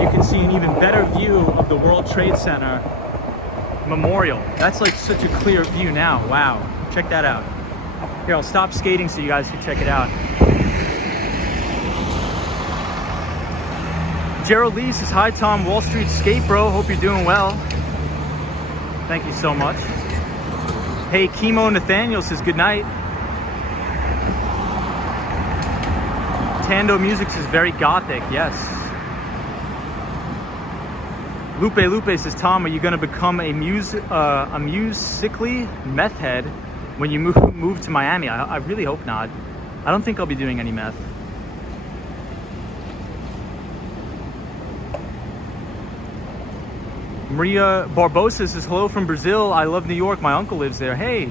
you can see an even better view of the World Trade Center Memorial. That's like such a clear view now. Wow, check that out. Here, I'll stop skating so you guys can check it out. Gerald Lee says, hi Tom, Wall Street Skate Bro, hope you're doing well. Thank you so much. Hey, Chemo Nathaniel says, good night. Tando Music says, very gothic, yes. Lupe says, Tom, are you going to become a musically meth head when you move to Miami? I really hope not. I don't think I'll be doing any meth. Maria Barbosa says, hello from Brazil. I love New York. My uncle lives there. Hey,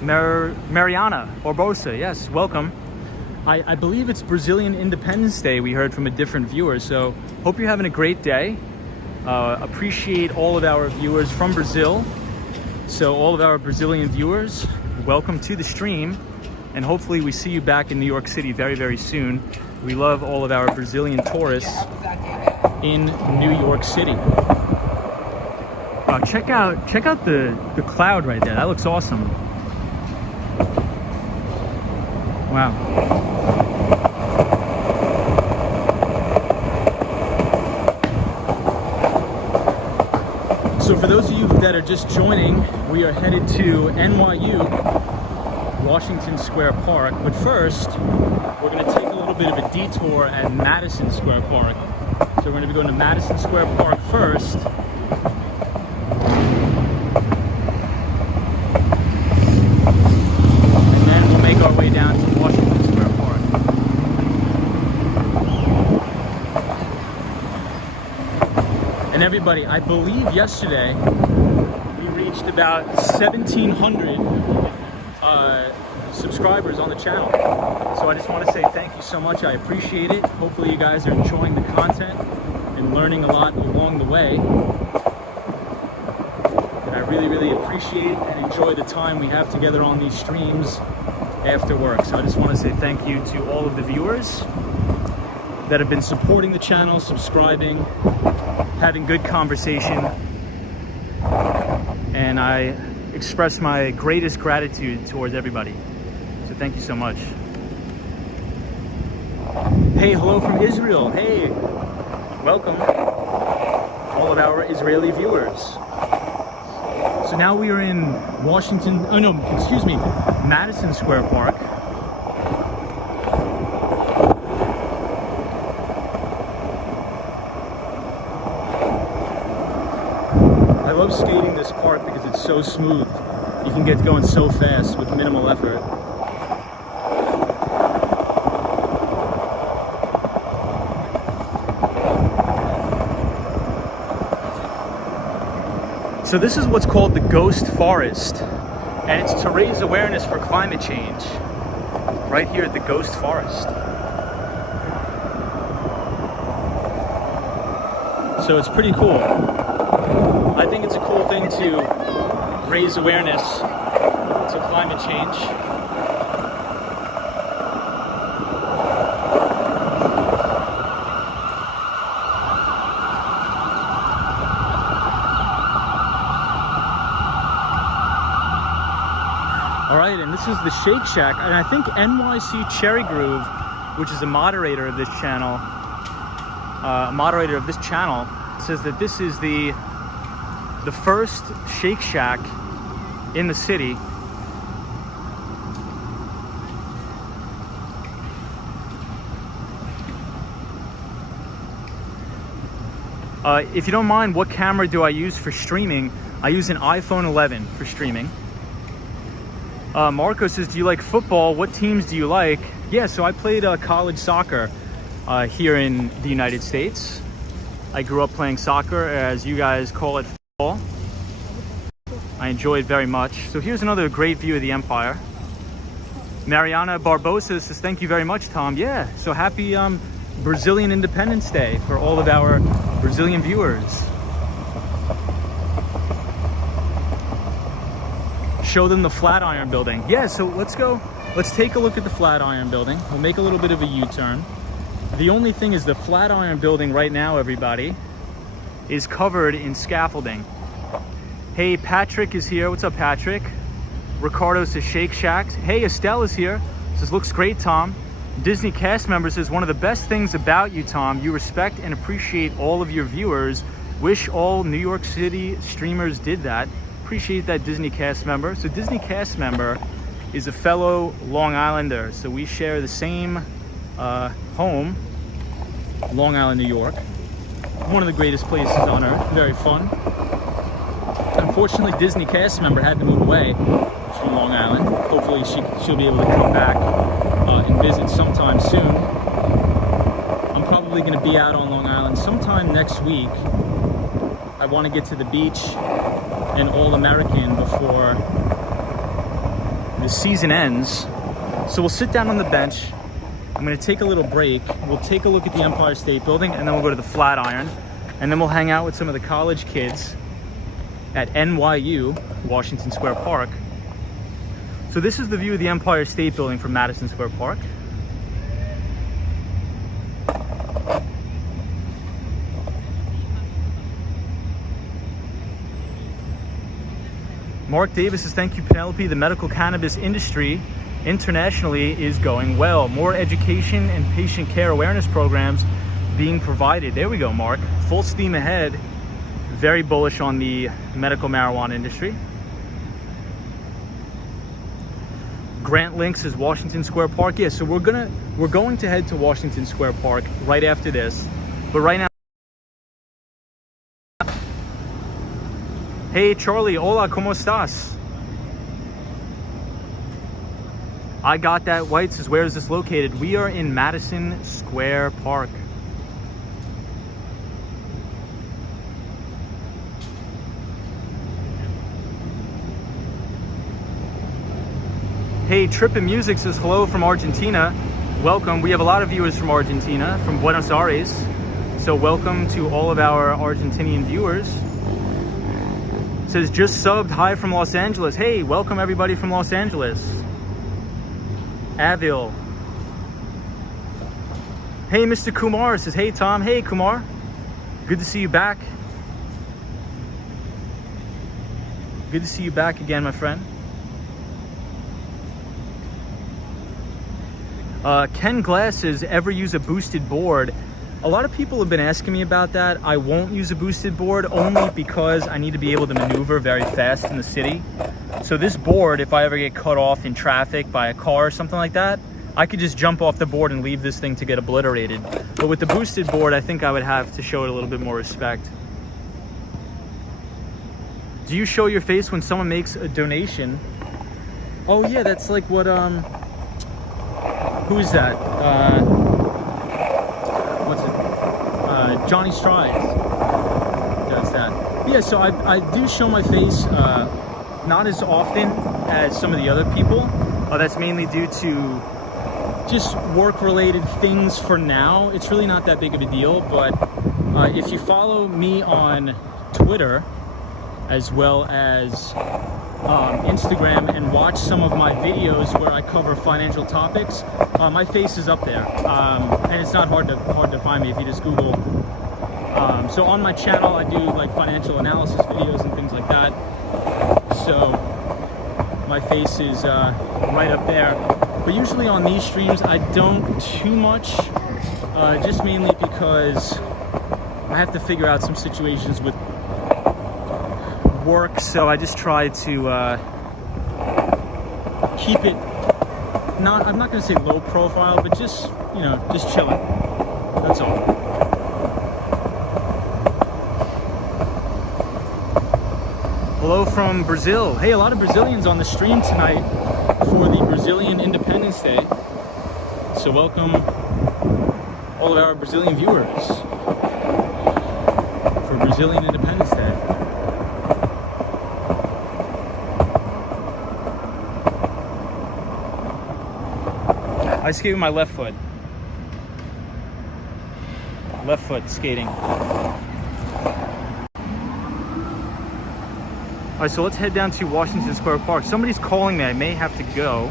Mariana Barbosa. Yes, welcome. I believe it's Brazilian Independence Day, we heard from a different viewer. So hope you're having a great day. Appreciate all of our viewers from Brazil. So all of our Brazilian viewers, welcome to the stream. And hopefully we see you back in New York City very, very soon. We love all of our Brazilian tourists in New York City. Check out the cloud right there. That looks awesome. Wow. So for those of you that are just joining, we are headed to NYU, Washington Square Park. But first, we're going to take a little bit of a detour at Madison Square Park. So we're going to be going to Madison Square Park first. And then we'll make our way down to Washington Square Park. And everybody, I believe yesterday we reached about 1,700 subscribers on the channel. So I just want to say thank you so much. I appreciate it. Hopefully you guys are enjoying the content and learning a lot along the way. And I really, really appreciate and enjoy the time we have together on these streams after work. So I just want to say thank you to all of the viewers that have been supporting the channel, subscribing, having good conversation, and I express my greatest gratitude towards everybody. So thank you so much. Hey, hello from Israel. Hey, welcome all of our Israeli viewers. So now we are in Madison Square Park. I love skating this park because it's so smooth. You can get going so fast with minimal effort. So this is what's called the Ghost Forest, and it's to raise awareness for climate change right here at the Ghost Forest. So it's pretty cool. I think it's a cool thing to raise awareness to climate change. All right, and this is the Shake Shack, and I think NYC Cherry Groove, which is a moderator of this channel, says that this is the first Shake Shack in the city. If you don't mind, what camera do I use for streaming? I use an iPhone 11 for streaming. Marco says, do you like football? What teams do you like? Yeah, so I played college soccer here in the United States. I grew up playing soccer, as you guys call it, football. I enjoy it very much. So here's another great view of the Empire. Mariana Barbosa says, thank you very much, Tom. Yeah, so happy Brazilian Independence Day for all of our Brazilian viewers. Show them the Flatiron Building. Yeah, so let's take a look at the Flatiron Building. We'll make a little bit of a U-turn. The only thing is the Flatiron Building right now, everybody, is covered in scaffolding. Hey, Patrick is here. What's up, Patrick? Ricardo says Shake Shack. Hey, Estelle is here. Says, looks great, Tom. Disney cast member says, one of the best things about you, Tom, you respect and appreciate all of your viewers. Wish all New York City streamers did that. Appreciate that, Disney cast member. So Disney cast member is a fellow Long Islander. So we share the same home, Long Island, New York. One of the greatest places on earth. Very fun. Unfortunately, Disney cast member had to move away from Long Island. Hopefully she'll be able to come back and visit sometime soon. I'm probably going to be out on Long Island sometime next week. I want to get to the beach and All American before the season ends. So we'll sit down on the bench. I'm going to take a little break. We'll take a look at the Empire State Building, and then we'll go to the Flatiron, and then we'll hang out with some of the college kids at NYU, Washington Square Park. So this is the view of the Empire State Building from Madison Square Park. Mark Davis says, thank you, Penelope. The medical cannabis industry internationally is going well. More education and patient care awareness programs being provided. There we go, Mark. Full steam ahead. Very bullish on the medical marijuana industry. Grant Link says Washington Square Park. Yeah, so we're going to head to Washington Square Park right after this. But right now, hey Charlie, hola, ¿cómo estás? I got that. White says, where is this located? We are in Madison Square Park. Hey, Trippin' Music says hello from Argentina. Welcome. We have a lot of viewers from Argentina, from Buenos Aires. So welcome to all of our Argentinian viewers. Says just subbed, hi from Los Angeles. Hey, welcome everybody from Los Angeles. Avil. Hey, Mr. Kumar says, hey Tom. Hey Kumar, good to see you back. Good to see you back again, my friend. Ken Glass says, ever use a boosted board? A lot of people have been asking me about that. I won't use a boosted board only because I need to be able to maneuver very fast in the city. So this board, if I ever get cut off in traffic by a car or something like that, I could just jump off the board and leave this thing to get obliterated. But with the boosted board, I think I would have to show it a little bit more respect. Do you show your face when someone makes a donation? Oh yeah, that's like what, who is that? What's it? Johnny Strides does that. Yeah, so I do show my face, not as often as some of the other people. That's mainly due to just work-related things for now. It's really not that big of a deal, but if you follow me on Twitter, as well as Instagram, and watch some of my videos where I cover financial topics, my face is up there, and it's not hard to find me if you just Google. So on my channel, I do like financial analysis videos and things like that. So my face is right up there. But usually on these streams, I don't too much, just mainly because I have to figure out some situations with work, so I just try to keep it I'm not going to say low profile, but just, you know, just chilling. That's all. Hello from Brazil. Hey, a lot of Brazilians on the stream tonight for the Brazilian Independence Day. So welcome all of our Brazilian viewers for Brazilian Independence Day. I skate with my left foot. Left foot skating. All right, so let's head down to Washington Square Park. Somebody's calling me. I may have to go.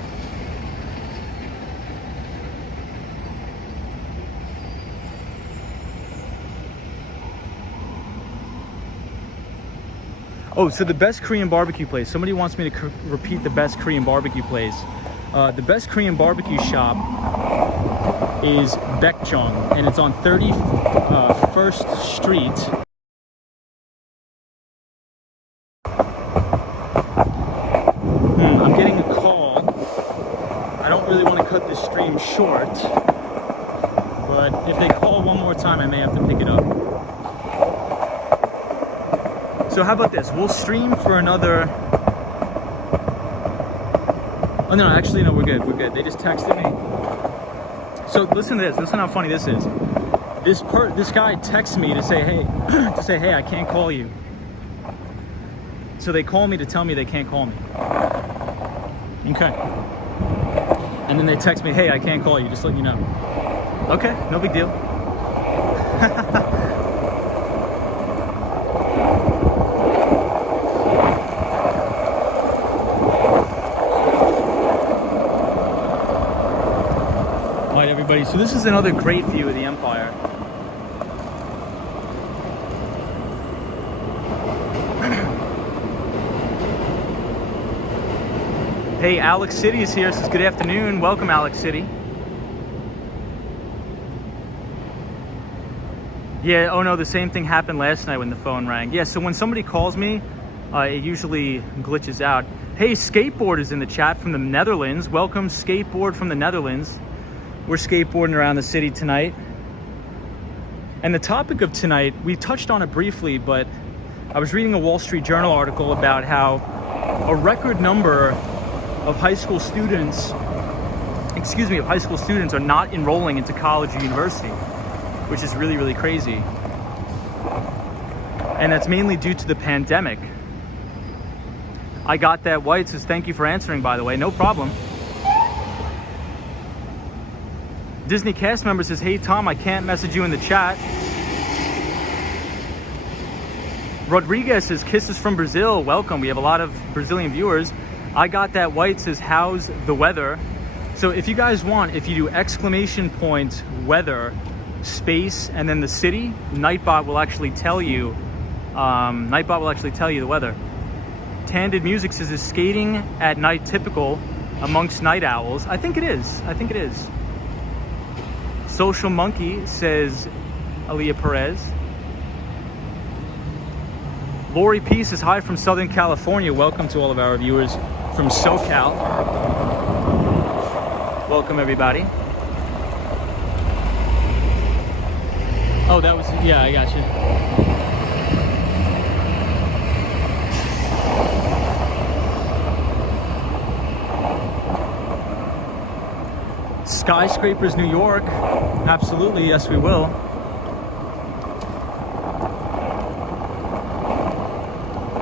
Oh, so the best Korean barbecue place. Somebody wants me to repeat the best Korean barbecue place. The best Korean barbecue shop is Baekjeong, and it's on 31st Street. I'm getting a call. I don't really want to cut this stream short, but if they call one more time, I may have to pick it up. So how about this? We'll stream for another... Oh no, actually no, we're good. We're good. They just texted me. So listen to this. Listen how funny this is. This guy texts me to say, hey, I can't call you. So they call me to tell me they can't call me. Okay. And then they text me, hey, I can't call you, just letting you know. Okay, no big deal. Alright everybody, so this is another great view of the Empire. Hey, Alex City is here. Says good afternoon. Welcome, Alex City. Yeah, oh no, the same thing happened last night when the phone rang. Yeah, so when somebody calls me, it usually glitches out. Hey, Skateboard is in the chat from the Netherlands. Welcome, Skateboard from the Netherlands. We're skateboarding around the city tonight. And the topic of tonight, we touched on it briefly, but I was reading a Wall Street Journal article about how a record number of high school students are not enrolling into college or university, which is really, really crazy. And that's mainly due to the pandemic. I got that. White says, thank you for answering, by the way. No problem. Disney cast member says, hey, Tom, I can't message you in the chat. Rodriguez says, kisses from Brazil. Welcome. We have a lot of Brazilian viewers. I got that. White says, how's the weather? So if you guys want, if you do exclamation point weather space and then the city, Nightbot will actually tell you. The weather. Tanded Music says, is skating at night typical amongst night owls? I think it is. Social Monkey says, Aaliyah Perez. Lori P says, hi from Southern California. Welcome to all of our viewers from SoCal. Welcome, everybody. Oh, that was, yeah, I got you. Skyscrapers, New York. Absolutely, yes, we will.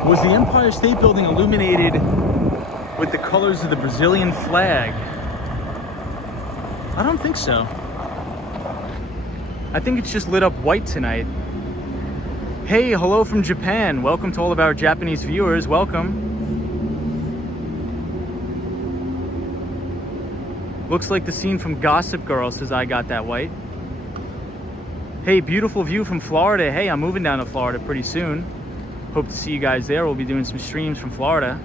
Was the Empire State Building illuminated with the colors of the Brazilian flag? I don't think so. I think it's just lit up white tonight. Hey, hello from Japan. Welcome to all of our Japanese viewers. Welcome. Looks like the scene from Gossip Girl, says I got that white. Hey, beautiful view from Florida. Hey, I'm moving down to Florida pretty soon. Hope to see you guys there. We'll be doing some streams from Florida.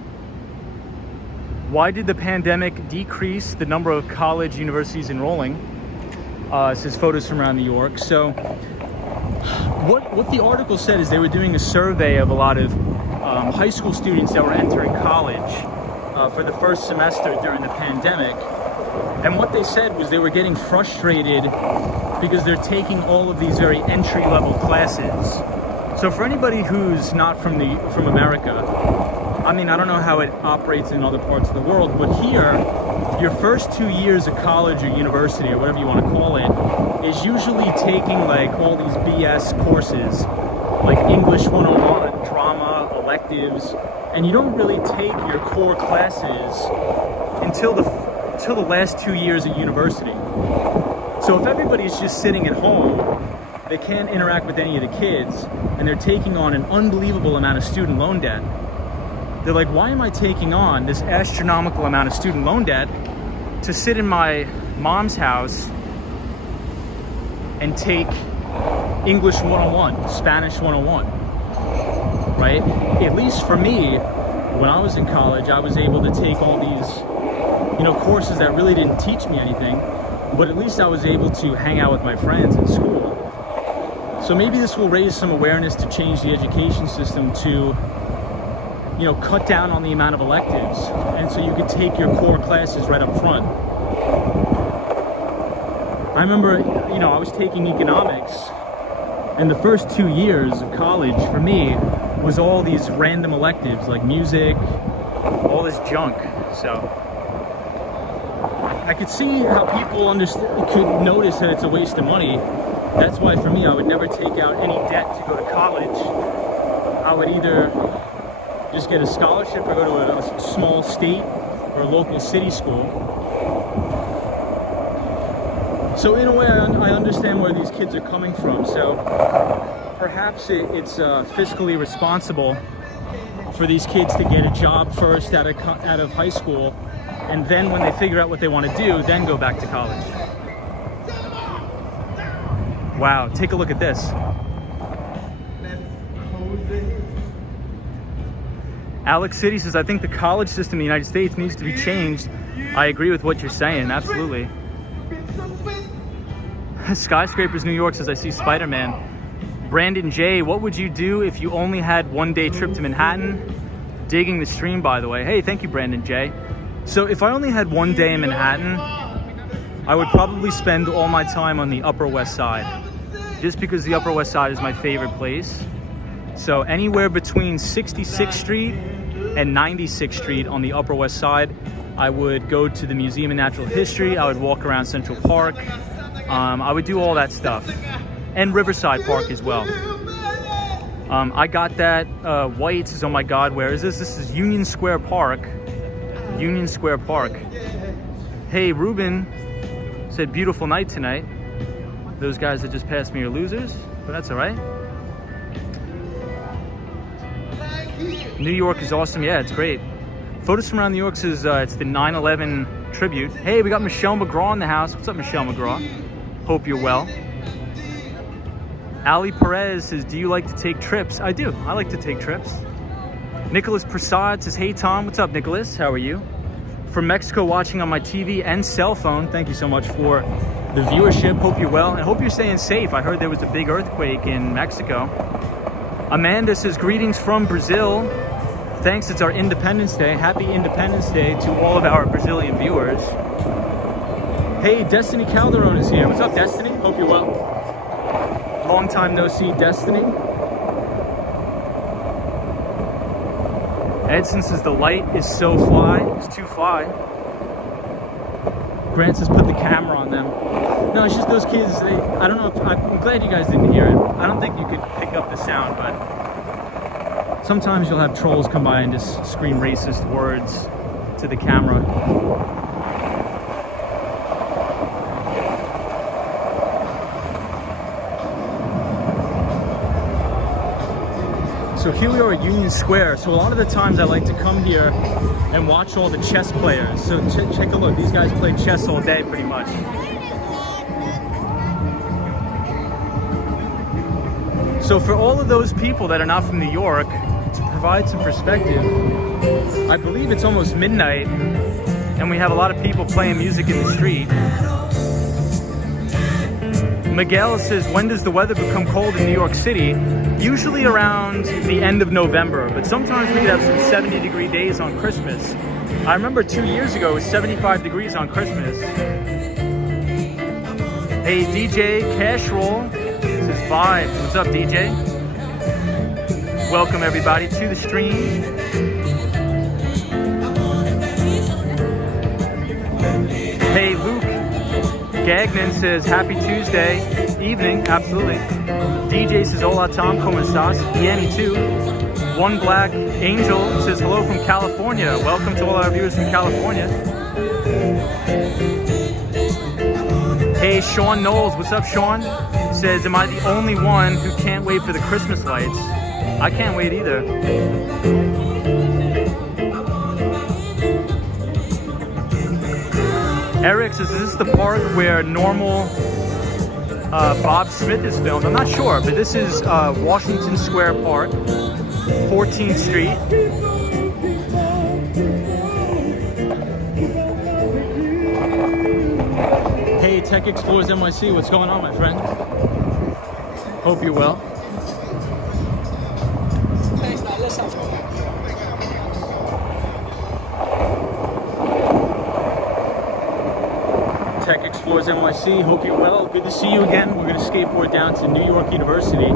Why did the pandemic decrease the number of college universities enrolling? Says photos from around New York. So what the article said is they were doing a survey of a lot of high school students that were entering college for the first semester during the pandemic. And what they said was they were getting frustrated because they're taking all of these very entry-level classes. So for anybody who's not from America, I mean, I don't know how it operates in other parts of the world, but here your first 2 years of college or university or whatever you want to call it is usually taking like all these BS courses like English 101, drama, electives, and you don't really take your core classes until the last 2 years at university. So if everybody's just sitting at home, they can't interact with any of the kids, and they're taking on an unbelievable amount of student loan debt. They're like, why am I taking on this astronomical amount of student loan debt to sit in my mom's house and take English 101, Spanish 101, right? At least for me, when I was in college, I was able to take all these, courses that really didn't teach me anything, but at least I was able to hang out with my friends in school. So maybe this will raise some awareness to change the education system to, cut down on the amount of electives, and so you could take your core classes right up front. I remember, I was taking economics, and the first 2 years of college for me was all these random electives like music, all this junk. So I could see how people could notice that it's a waste of money. That's why for me, I would never take out any debt to go to college. I would either just get a scholarship or go to a small state or a local city school. So in a way, I understand where these kids are coming from. So perhaps it's fiscally responsible for these kids to get a job first out of high school, and then when they figure out what they want to do, then go back to college. Wow, take a look at this. Alex City says, I think the college system in the United States needs to be changed. I agree with what you're saying, absolutely. Skyscrapers New York says, I see Spider-Man. Brandon J, what would you do if you only had 1 day trip to Manhattan? Digging the stream, by the way. Hey, thank you, Brandon J. So if I only had 1 day in Manhattan, I would probably spend all my time on the Upper West Side, just because the Upper West Side is my favorite place. So anywhere between 66th Street and 96th Street on the Upper West Side, I would go to the Museum of Natural History. I would walk around Central Park. I would do all that stuff. And Riverside Park as well. I got that. White says, oh my God, where is this? This is Union Square Park. Union Square Park. Hey, Ruben said, beautiful night tonight. Those guys that just passed me are losers, but that's all right. New York is awesome. Yeah, it's great. Photos from around New York says it's the 9/11 tribute. Hey, we got Michelle McGraw in the house. What's up, Michelle McGraw? Hope you're well. Ali Perez says, do you like to take trips? I do. I like to take trips. Nicholas Prasad says, hey, Tom. What's up, Nicholas? How are you? From Mexico, watching on my TV and cell phone. Thank you so much for the viewership. Hope you're well, and hope you're staying safe. I heard there was a big earthquake in Mexico. Amanda says, greetings from Brazil. Thanks, it's our Independence Day. Happy Independence Day to all of our Brazilian viewers. Hey, Destiny Calderon is here. What's up, Destiny? Hope you're well. Long time no see, Destiny. Edson says, the light is so fly. It's too fly. Grant says, put the camera on them. No, it's just those kids, I don't know if, I'm glad you guys didn't hear it. I don't think you could pick up the sound, but sometimes you'll have trolls come by and just scream racist words to the camera. So here we are at Union Square. So a lot of the times I like to come here and watch all the chess players. So check a look, these guys play chess all day pretty much. So for all of those people that are not from New York, to provide some perspective, I believe it's almost midnight and we have a lot of people playing music in the street. Miguel says, when does the weather become cold in New York City? Usually around the end of November, but sometimes we could have some 70-degree days on Christmas. I remember 2 years ago it was 75 degrees on Christmas. Hey, DJ Cashroll says, vibes. What's up, DJ? Welcome everybody to the stream. Gagnon says, happy Tuesday evening. Absolutely. DJ says, hola Tom, ¿cómo estás? Yanni too. One Black Angel says, hello from California. Welcome to all our viewers from California. Hey, Sean Knowles. What's up, Sean? Says, am I the only one who can't wait for the Christmas lights? I can't wait either. Eric says, is this the park where normal Bob Smith is filmed? I'm not sure, but this is Washington Square Park, 14th Street. Hey, Tech Explorers NYC, what's going on, my friend? Hope you're well. Tech Explorers NYC, hope you're well. Good to see you again. We're going to skateboard down to New York University.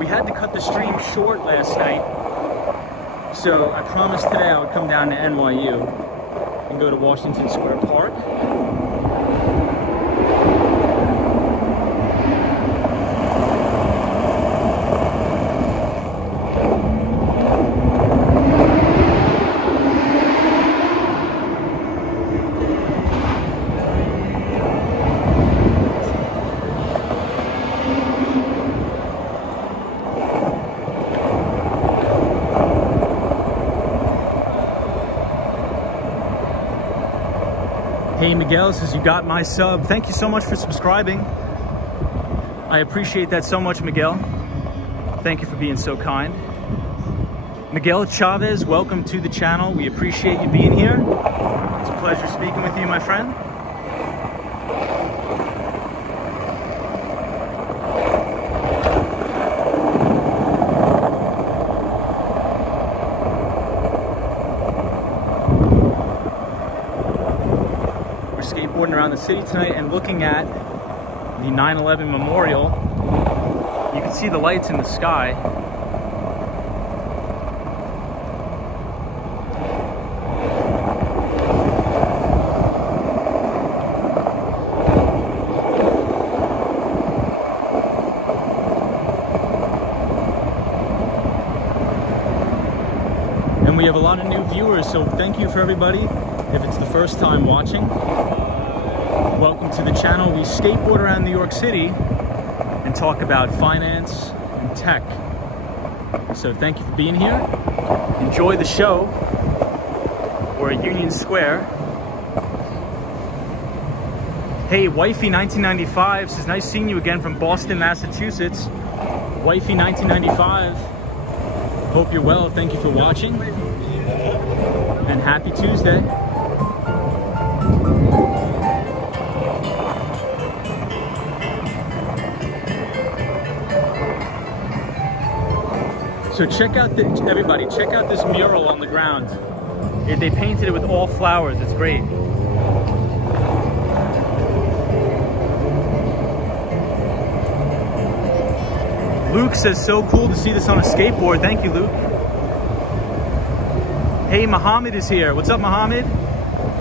We had to cut the stream short last night, so I promised today I would come down to NYU and go to Washington Square Park. Hey, Miguel says, you got my sub. Thank you so much for subscribing. I appreciate that so much, Miguel. Thank you for being so kind. Miguel Chavez, welcome to the channel. We appreciate you being here. It's a pleasure speaking with you, my friend. Skateboarding around the city tonight and looking at the 9/11 memorial. You can see the lights in the sky. And we have a lot of new viewers, so thank you for everybody. If it's the first time watching, welcome to the channel. We skateboard around New York City and talk about finance and tech. So thank you for being here. Enjoy the show. We're at Union Square. Hey, Wifey 1995 says, nice seeing you again from Boston, Massachusetts. Wifey 1995, hope you're well. Thank you for watching. And happy Tuesday. So check out everybody, check out this mural on the ground. They painted it with all flowers. It's great. Luke says, so cool to see this on a skateboard. Thank you, Luke. Hey, Mohammed is here. What's up, Mohammed?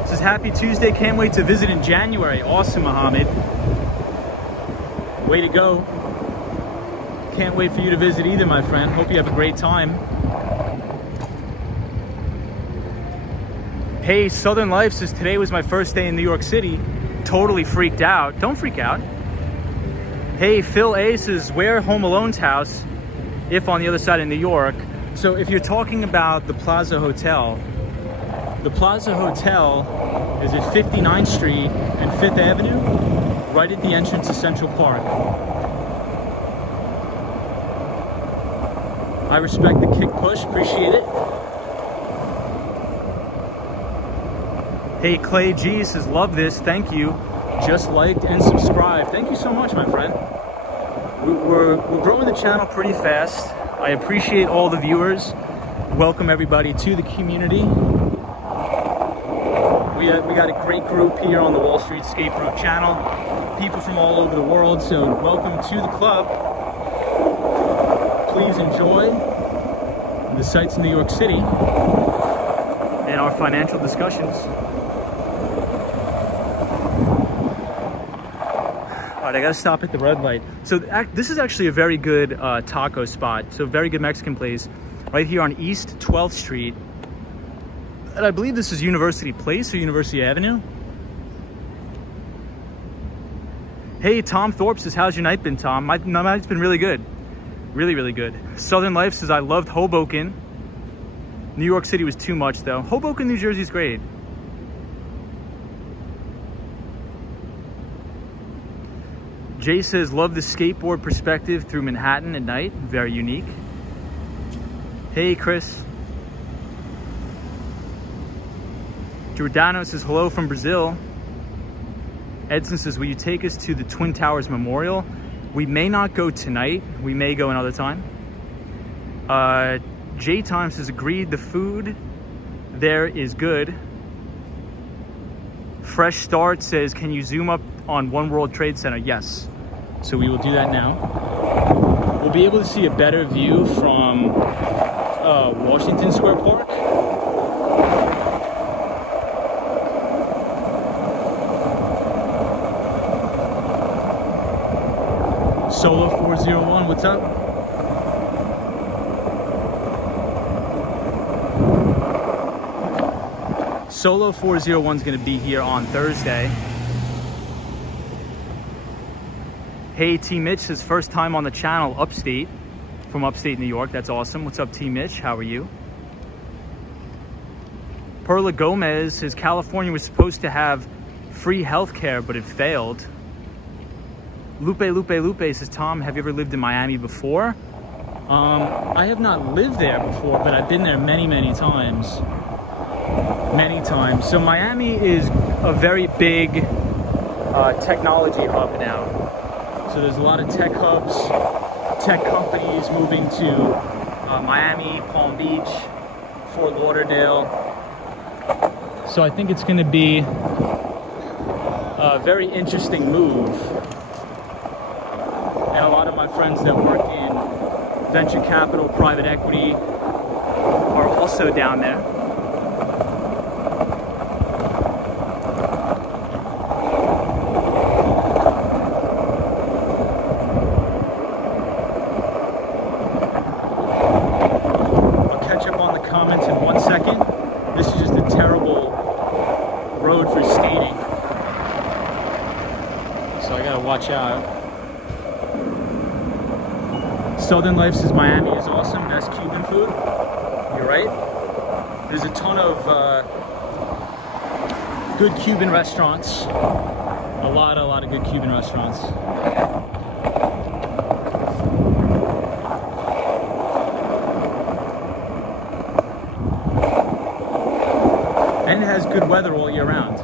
Says, happy Tuesday. Can't wait to visit in January. Awesome, Mohammed. Way to go. Can't wait for you to visit either, my friend. Hope you have a great time. Hey, Southern Life says, today was my first day in New York City. Totally freaked out. Don't freak out. Hey, Phil A says, where Home Alone's house, if on the other side of New York. So if you're talking about the Plaza Hotel is at 59th Street and 5th Avenue, right at the entrance to Central Park. I respect the kick push, appreciate it. Hey, Clay G says, love this, thank you. Just liked and subscribed. Thank you so much, my friend. We're growing the channel pretty fast. I appreciate all the viewers. Welcome everybody to the community. We got a great group here on the Wall Street Skate Group channel. People from all over the world, so welcome to the club. Please enjoy the sights in New York City and our financial discussions. right, I gotta stop at the red light. So this is actually a very good taco spot. So very good Mexican place right here on East 12th Street. And I believe this is University Place or University Avenue. Hey, Tom Thorpe says, how's your night been, Tom? My night's been really good. Really, really good. Southern Life says, I loved Hoboken. New York City was too much, though. Hoboken, New Jersey is great. Jay says, love the skateboard perspective through Manhattan at night. Very unique. Hey, Chris. Giordano says, hello from Brazil. Edson says, will you take us to the Twin Towers Memorial? We may not go tonight. We may go another time. J Time says, agreed, the food there is good. Fresh Start says, can you zoom up on One World Trade Center? Yes. So we will do that now. We'll be able to see a better view from Washington Square Park. Solo 401, what's up? Solo 401 is going to be here on Thursday. Hey, T. Mitch says, first time on the channel, upstate, from upstate New York. That's awesome. What's up, T. Mitch? How are you? Perla Gomez says, California was supposed to have free healthcare, but it failed. Lupe says, Tom, have you ever lived in Miami before? I have not lived there before, but I've been there many, many times. Many times. So Miami is a very big technology hub now. So there's a lot of tech hubs, tech companies moving to Miami, Palm Beach, Fort Lauderdale. So I think it's going to be a very interesting move. And a lot of my friends that work in venture capital, private equity are also down there. I'll catch up on the comments in 1 second. This is just a terrible road for skating. So I gotta watch out. Southern Life says Miami is awesome, best Cuban food. You're right. There's a ton of good Cuban restaurants. A lot of good Cuban restaurants. And it has good weather all year round.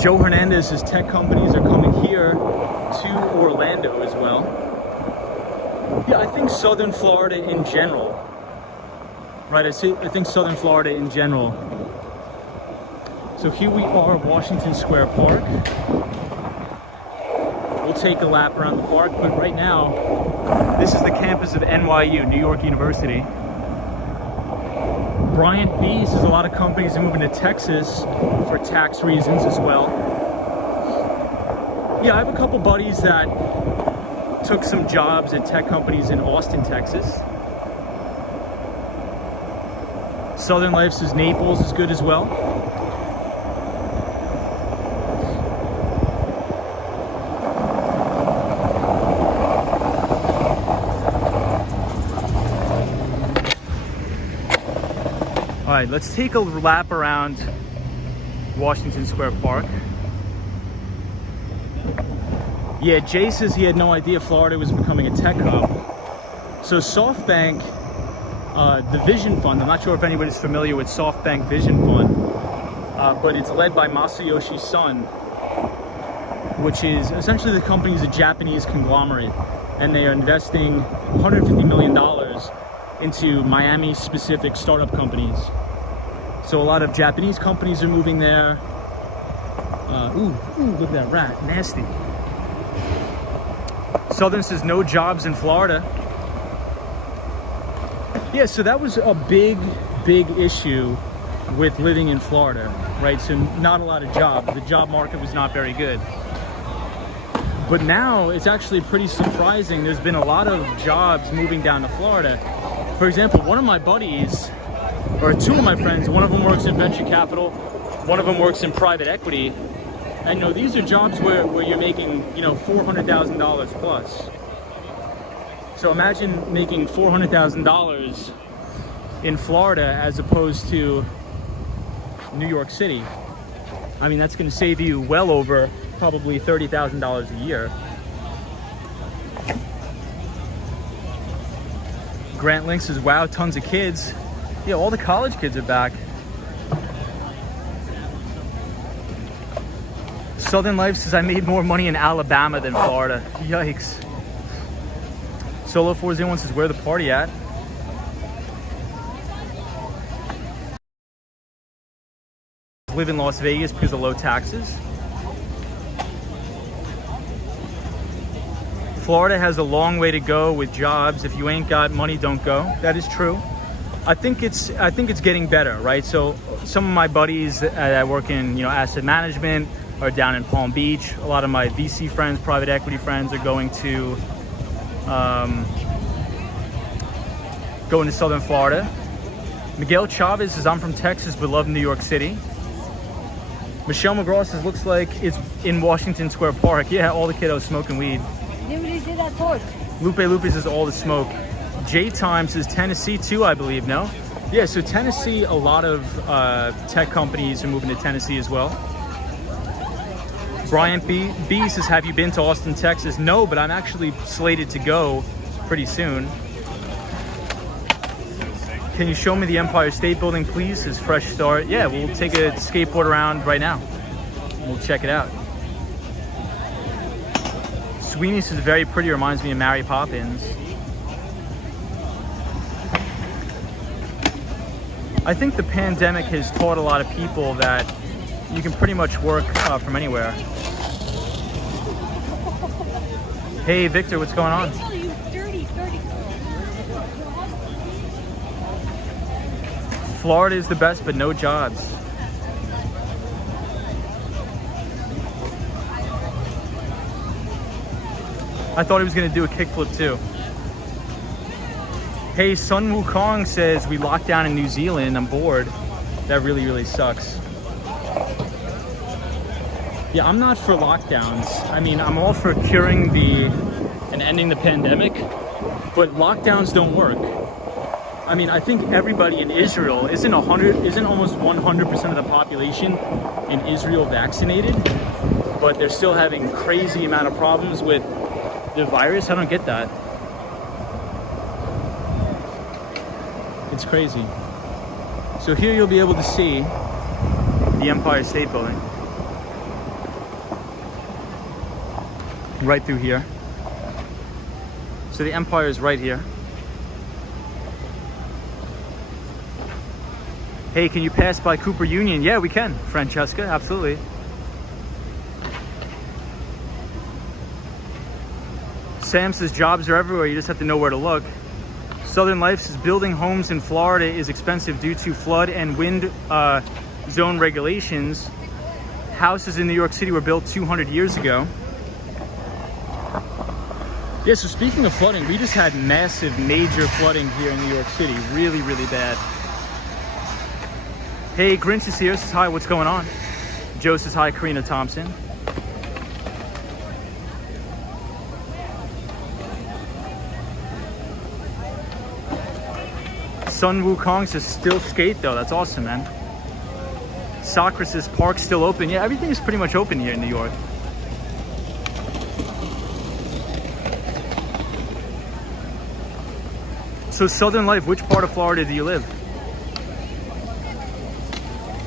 Joe Hernandez says tech companies are coming here to Orlando as well. Yeah, I think Southern Florida in general. Right, I think Southern Florida in general. So here we are at Washington Square Park. We'll take a lap around the park, but right now, this is the campus of NYU, New York University. Bryant B says a lot of companies are moving to Texas for tax reasons as well. Yeah, I have a couple buddies that took some jobs at tech companies in Austin, Texas. Southern Life says Naples is good as well. All right, let's take a lap around Washington Square Park. Yeah, Jay says he had no idea Florida was becoming a tech hub. So SoftBank, the Vision Fund, I'm not sure if anybody's familiar with SoftBank Vision Fund, but it's led by Masayoshi Son, which is essentially the company's a Japanese conglomerate, and they are investing $150 million into Miami-specific startup companies. So a lot of Japanese companies are moving there. Ooh, look at that rat, nasty. Southern says no jobs in Florida. Yeah, so that was a big big issue with living in Florida, right? So not a lot of jobs. The job market was not very good. But now it's actually pretty surprising. There's been a lot of jobs moving down to Florida. For example, one of my buddies, or two of my friends, one of them works in venture capital, one of them works in private equity. And you know, these are jobs where you're making, you know, $400,000 plus. So imagine making $400,000 in Florida as opposed to New York City. I mean, that's going to save you well over probably $30,000 a year. Grant Link says, wow, tons of kids. Yeah, all the college kids are back. Southern Life says, I made more money in Alabama than Florida. Yikes. Solo 401 says, where the party at? Live in Las Vegas because of low taxes. Florida has a long way to go with jobs. If you ain't got money, don't go. That is true. I think it's getting better, right? So some of my buddies that work in, you know, asset management are down in Palm Beach. A lot of my VC friends, private equity friends, are going to Southern Florida. Miguel Chavez says, I'm from Texas but love New York City. Michelle McGraw says, looks like it's in Washington Square Park. Yeah, all the kiddos smoking weed. Lupe says, all the smoke. J-Time says, Tennessee too, I believe, no? Yeah, so Tennessee, a lot of tech companies are moving to Tennessee as well. Brian B says, have you been to Austin, Texas? No, but I'm actually slated to go pretty soon. Can you show me the Empire State Building, please? His fresh start. Yeah, we'll take a skateboard around right now. We'll check it out. Sweeney says, very pretty, reminds me of Mary Poppins. I think the pandemic has taught a lot of people that you can pretty much work from anywhere. Hey, Victor, what's going on? Florida is the best, but no jobs. I thought he was going to do a kickflip too. Hey, Sun Wukong says, we locked down in New Zealand. I'm bored. That really, really sucks. Yeah, I'm not for lockdowns. I mean, I'm all for curing and ending the pandemic, but lockdowns don't work. I mean, I think everybody in Israel isn't almost 100% of the population in Israel vaccinated, but they're still having crazy amount of problems with the virus. I don't get that. It's crazy. So here you'll be able to see the Empire State Building. Right through here. So the Empire is right here. Hey, can you pass by Cooper Union? Yeah, we can, Francesca, absolutely. Sam says jobs are everywhere, you just have to know where to look. Southern Life says building homes in Florida is expensive due to flood and wind zone regulations. Houses in New York City were built 200 years ago. Yeah, so speaking of flooding, we just had massive, major flooding here in New York City. Really, really bad. Hey, Grinch is here, says hi, what's going on? Joe says hi, Karina Thompson. Sun Wukong says still skate though, that's awesome, man. Sakura says park's still open. Yeah, everything is pretty much open here in New York. So Southern Life, which part of Florida do you live?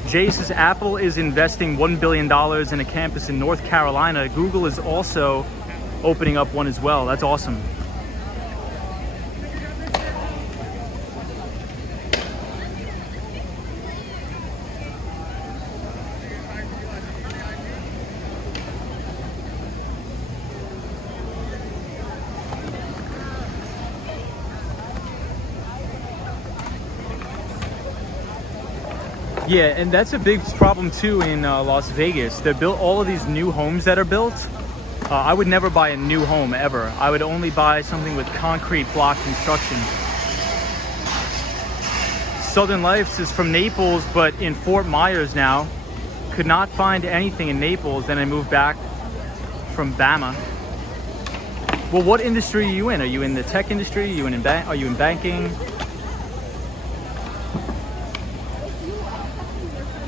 Jay says Apple is investing $1 billion in a campus in North Carolina. Google is also opening up one as well. That's awesome. Yeah, and that's a big problem too in Las Vegas. They're built, all of these new homes that are built. I would never buy a new home ever. I would only buy something with concrete block construction. Southern Lights is from Naples, but in Fort Myers now. Could not find anything in Naples. Then I moved back from Bama. Well, what industry are you in? Are you in the tech industry? Are you in banking?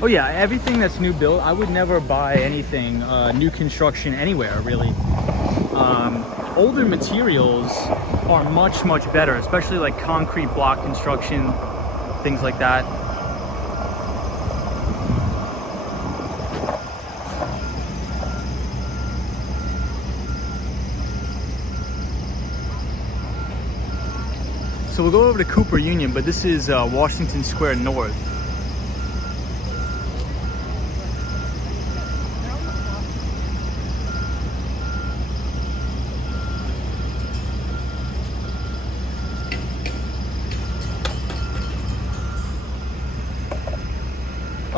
Oh yeah, everything that's new built, I would never buy anything new construction anywhere, really. Older materials are much, much better, especially like concrete block construction, things like that. So we'll go over to Cooper Union, but this is Washington Square North.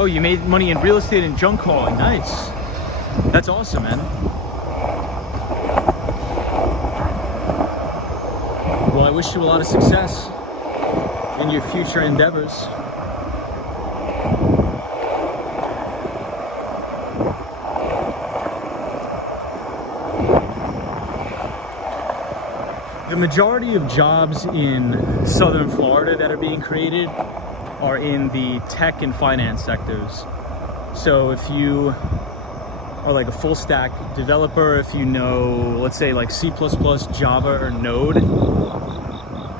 Oh, you made money in real estate and junk hauling. Nice. That's awesome, man. Well, I wish you a lot of success in your future endeavors. The majority of jobs in Southern Florida that are being created are in the tech and finance sectors. So if you are like a full stack developer, if you know, let's say like C++, Java, or Node,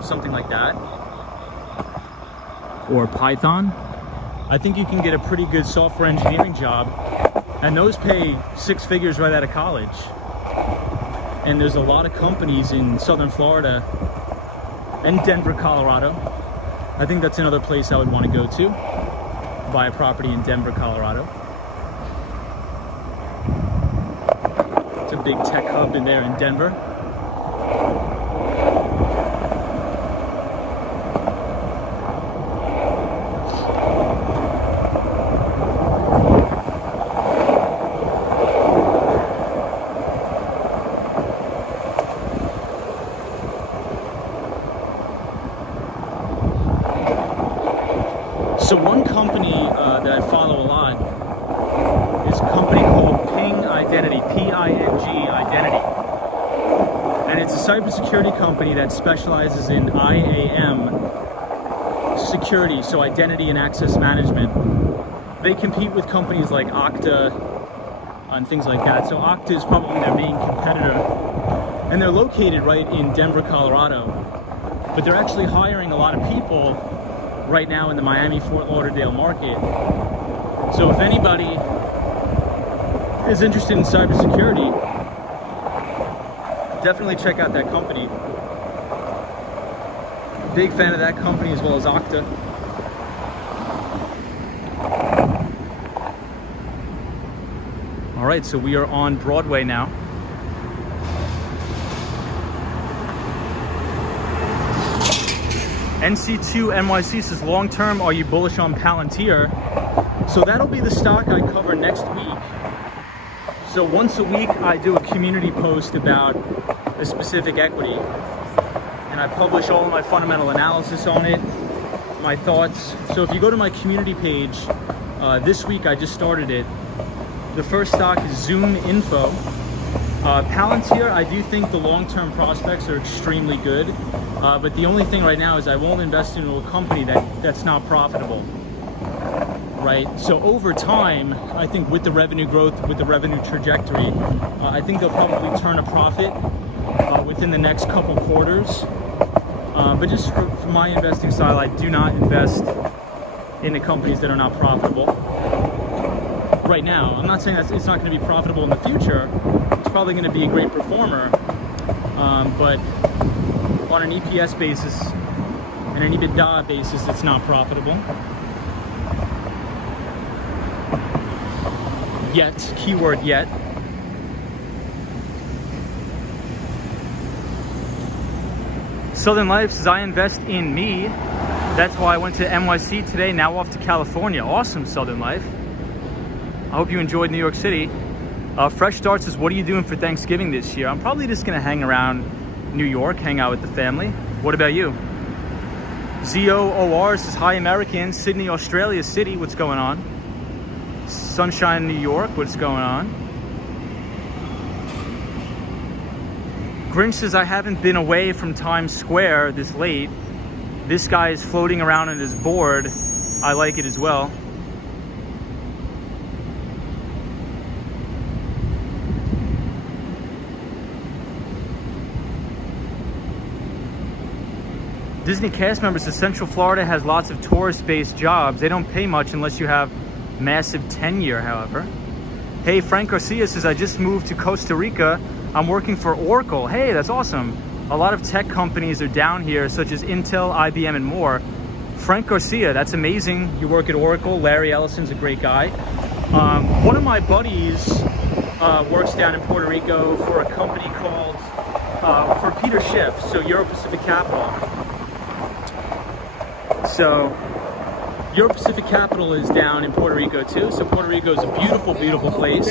something like that, or Python, I think you can get a pretty good software engineering job, and those pay 6 figures right out of college. And there's a lot of companies in Southern Florida and Denver, Colorado. I think that's another place I would want to go to, buy a property in Denver, Colorado. It's a big tech hub in there in Denver. So one company that I follow a lot is a company called Ping Identity, P-I-N-G Identity. And it's a cybersecurity company that specializes in IAM security, so identity and access management. They compete with companies like Okta and things like that. So Okta is probably their main competitor. And they're located right in Denver, Colorado. But they're actually hiring a lot of people right now in the Miami-Fort Lauderdale market. So if anybody is interested in cybersecurity, definitely check out that company. Big fan of that company as well as Okta. All right, so we are on Broadway now. NC2 NYC says, long term, are you bullish on Palantir? So that'll be the stock I cover next week. So once a week, I do a community post about a specific equity. And I publish all of my fundamental analysis on it, my thoughts. So if you go to my community page, this week I just started it. The first stock is Zoom Info. Palantir, I do think the long-term prospects are extremely good, but the only thing right now is I won't invest into a company that's not profitable, right? So over time, I think with the revenue growth, with the revenue trajectory, I think they'll probably turn a profit within the next couple quarters. But just for my investing style, I do not invest into companies that are not profitable right now. I'm not saying that it's not going to be profitable in the future. It's probably going to be a great performer, but on an EPS basis and an EBITDA basis, it's not profitable. Yet, keyword yet. Southern Life says, I invest in me. That's why I went to NYC today, now off to California. Awesome Southern life. I hope you enjoyed New York City. Fresh Starts is, what are you doing for Thanksgiving this year? I'm probably just gonna hang around New York, hang out with the family. What about you? ZOOR says, hi American, Sydney, Australia City, what's going on? Sunshine, New York, what's going on? Grinch says, I haven't been away from Times Square this late. This guy is floating around on his board. I like it as well. Disney cast member says Central Florida has lots of tourist-based jobs. They don't pay much unless you have massive tenure, however. Hey, Frank Garcia says, I just moved to Costa Rica. I'm working for Oracle. Hey, that's awesome. A lot of tech companies are down here, such as Intel, IBM, and more. Frank Garcia, that's amazing. You work at Oracle. Larry Ellison's a great guy. One of my buddies works down in Puerto Rico for a company called, for Peter Schiff, so Euro Pacific Capital. So Euro Pacific Capital is down in Puerto Rico too. So Puerto Rico is a beautiful, beautiful place.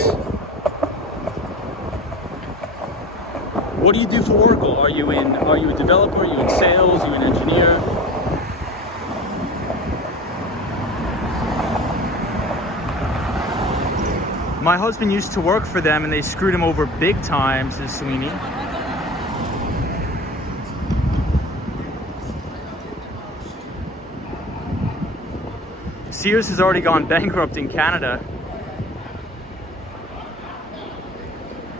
What do you do for Oracle? Are you a developer? Are you in sales? Are you an engineer? My husband used to work for them and they screwed him over big time, says Sweeney. Sears has already gone bankrupt in Canada.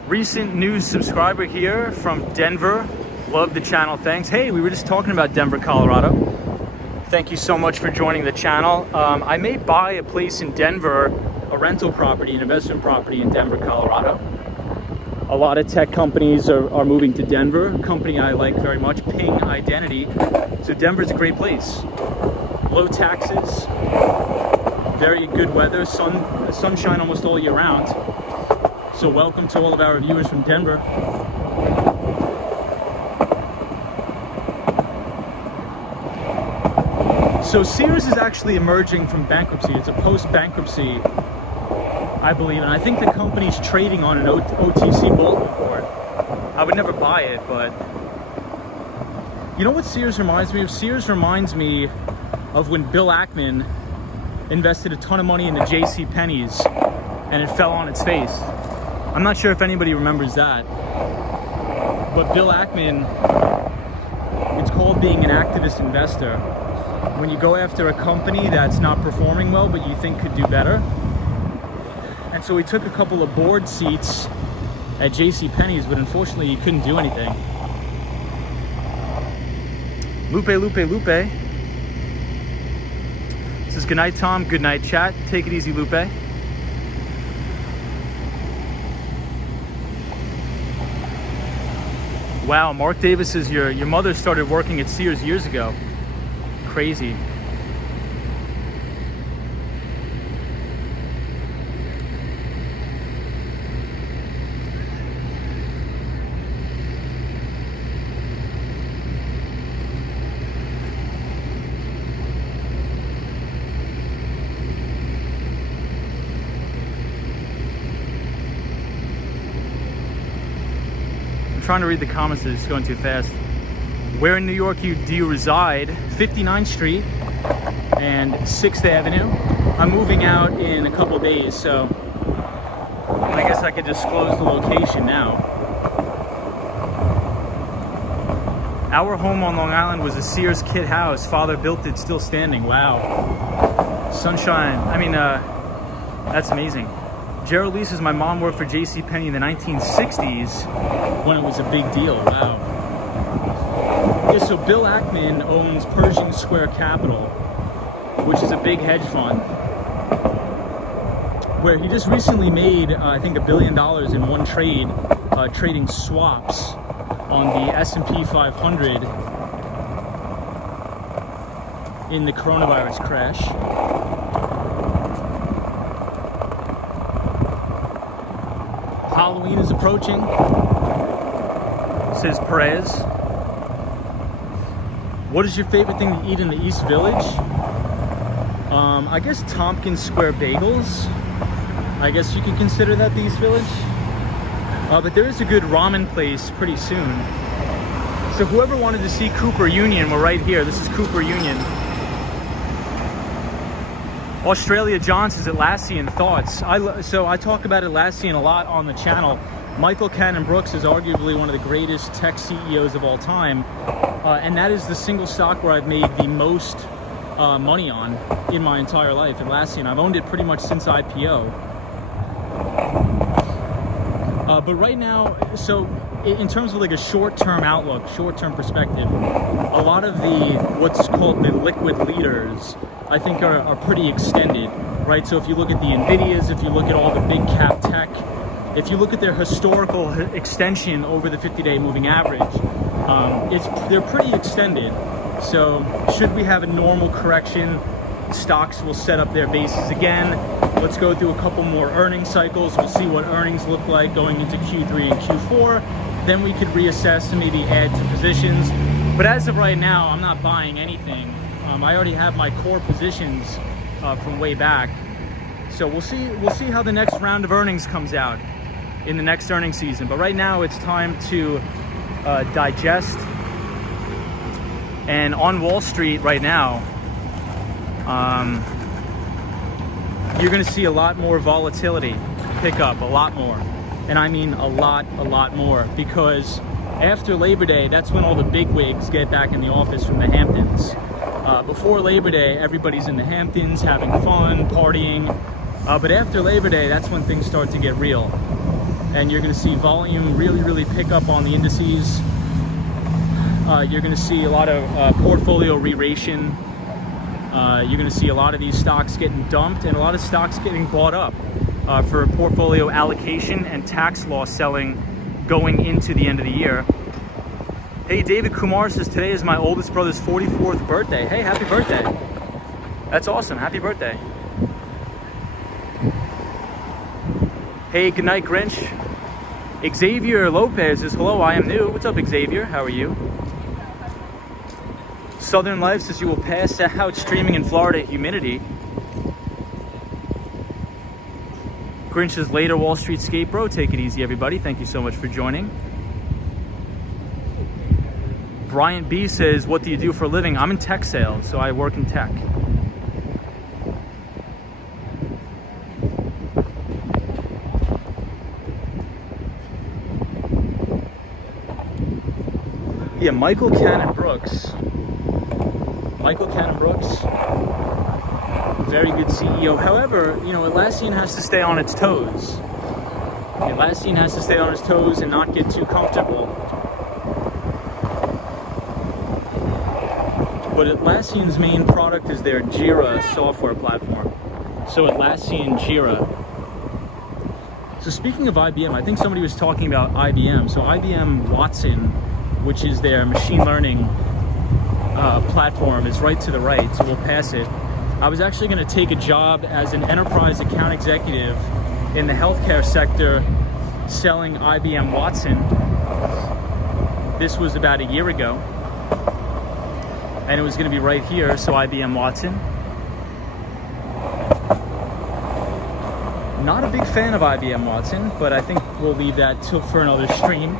Recent news subscriber here from Denver. Love the channel, thanks. Hey, we were just talking about Denver, Colorado. Thank you so much for joining the channel. I may buy a place in Denver, a rental property, an investment property in Denver, Colorado. A lot of tech companies are moving to Denver. A company I like very much, Ping Identity. So Denver's a great place. Low taxes, very good weather, sunshine almost all year round. So welcome to all of our viewers from Denver. So Sears is actually emerging from bankruptcy. It's a post-bankruptcy, I believe, and I think the company's trading on an OTC bulletin board. I would never buy it, but you know what Sears reminds me of? Sears reminds me of when Bill Ackman invested a ton of money into JCPenney's and it fell on its face. I'm not sure if anybody remembers that, but Bill Ackman, it's called being an activist investor. When you go after a company that's not performing well, but you think could do better. And so he took a couple of board seats at JCPenney's, but unfortunately he couldn't do anything. Lupe. Says, good night, Tom. Good night, chat. Take it easy, Lupe. Wow, Mark Davis says your mother started working at Sears years ago. Crazy. Trying to read the comments, it's going too fast. Where in New York do you reside? 59th Street and 6th Avenue. I'm moving out in a couple days, so I guess I could disclose the location now. Our home on Long Island was a Sears kit house. Father built it, still standing. Wow. Sunshine. I mean, that's amazing. Gerald Lee says, my mom worked for JCPenney in the 1960s when it was a big deal. Wow. Yeah, so Bill Ackman owns Pershing Square Capital, which is a big hedge fund, where he just recently made, I think, $1 billion in one trade, trading swaps on the S&P 500 in the coronavirus crash. Halloween is approaching, says Perez. What is your favorite thing to eat in the East Village? I guess Tompkins Square Bagels. I guess you could consider that the East Village. But there is a good ramen place pretty soon. So whoever wanted to see Cooper Union, we're right here. This is Cooper Union. Australia John says Atlassian thoughts. So I talk about Atlassian a lot on the channel. Michael Cannon Brooks is arguably one of the greatest tech CEOs of all time. And that is the single stock where I've made the most money on in my entire life, Atlassian. I've owned it pretty much since IPO. But right now, so in terms of like a short-term outlook, short-term perspective, a lot of what's called the liquid leaders, I think are pretty extended, right? So if you look at the NVIDIAs, if you look at all the big cap tech, if you look at their historical extension over the 50-day moving average, they're pretty extended. So should we have a normal correction, stocks will set up their bases again. Let's go through a couple more earnings cycles. We'll see what earnings look like going into Q3 and Q4. Then we could reassess and maybe add to positions. But as of right now, I'm not buying anything. I already have my core positions from way back. So we'll see how the next round of earnings comes out in the next earnings season. But right now it's time to digest. And on Wall Street right now, you're going to see a lot more volatility pick up, a lot more. And I mean a lot more, because after Labor Day, that's when all the big wigs get back in the office from the Hamptons. Before Labor Day, everybody's in the Hamptons having fun, partying. But after Labor Day, that's when things start to get real. And you're going to see volume really pick up on the indices. You're going to see a lot of portfolio re-ration. You're going to see a lot of these stocks getting dumped and a lot of stocks getting bought up for portfolio allocation and tax loss selling going into the end of the year. Hey, David Kumar says, today is my oldest brother's 44th birthday. Hey, happy birthday. That's awesome. Happy birthday. Hey, good night, Grinch. Xavier Lopez says, hello, I am new. What's up, Xavier? How are you? Southern Life says you will pass out streaming in Florida humidity. Grinch says, later Wall Street skate bro. Take it easy, everybody. Thank you so much for joining. Bryant B says, what do you do for a living? I'm in tech sales, so I work in tech. Yeah, Michael Cannon Brooks, very good CEO. However, you know, Atlassian has to stay on its toes. Atlassian has to stay on its toes and not get too comfortable. But Atlassian's main product is their Jira software platform. So Atlassian Jira. So speaking of IBM, I think somebody was talking about IBM. So IBM Watson, which is their machine learning platform, is right to the right, so we'll pass it. I was actually going to take a job as an enterprise account executive in the healthcare sector selling IBM Watson. This was about a year ago. And it was going to be right here, so IBM Watson. Not a big fan of IBM Watson, but I think we'll leave that for another stream.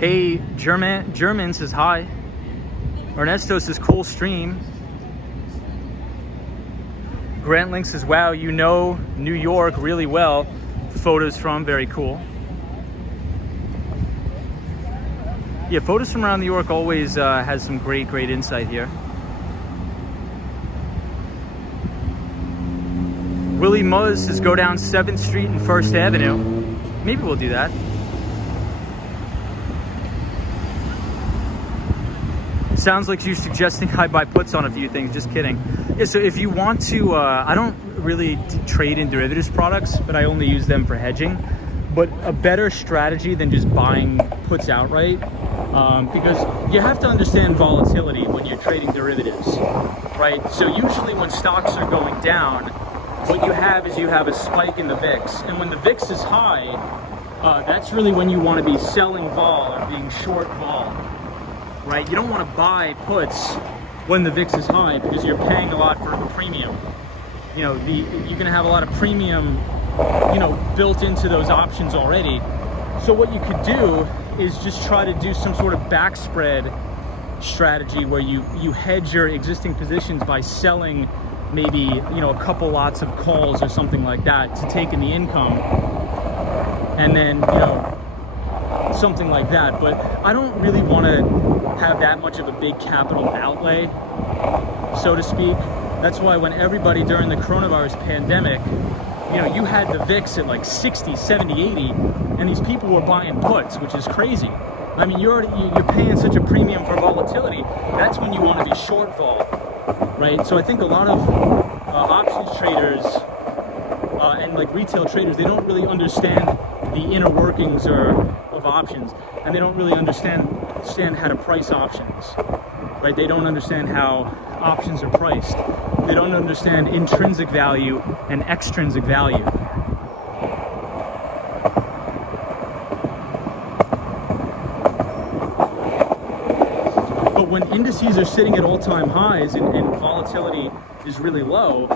Hey, German says hi. Ernesto says cool stream. Grant Link says, wow, you know New York really well. Photos from, very cool. Yeah, photos from around New York always has some great insight here. Willie Muzz says, go down 7th Street and 1st Avenue. Maybe we'll do that. Sounds like you're suggesting I buy puts on a few things. Just kidding. Yeah, so if you want to, I don't really trade in derivatives products, but I only use them for hedging. but a better strategy than just buying puts outright, because you have to understand volatility when you're trading derivatives, right? So usually when stocks are going down, what you have is you have a spike in the VIX, and when the VIX is high, that's really when you want to be selling vol or being short vol, right? You don't want to buy puts when the VIX is high because you're paying a lot for a premium. You know, you're going to have a lot of premium, you know, built into those options already. So what you could do is just try to do some sort of back spread strategy where you hedge your existing positions by selling maybe, you know, a couple lots of calls or something like that to take in the income, and then, you know, something like that. But I don't really want to have that much of a big capital outlay, so to speak. That's why when everybody during the coronavirus pandemic, you know, you had the VIX at like 60, 70, 80, and these people were buying puts, which is crazy. I mean, you're paying such a premium for volatility. That's when you want to be short vol, right? So I think a lot of options traders and like retail traders, they don't really understand the inner workings of options, and they don't really understand how to price options, right? They don't understand how options are priced. They don't understand intrinsic value and extrinsic value. But when indices are sitting at all-time highs and volatility is really low,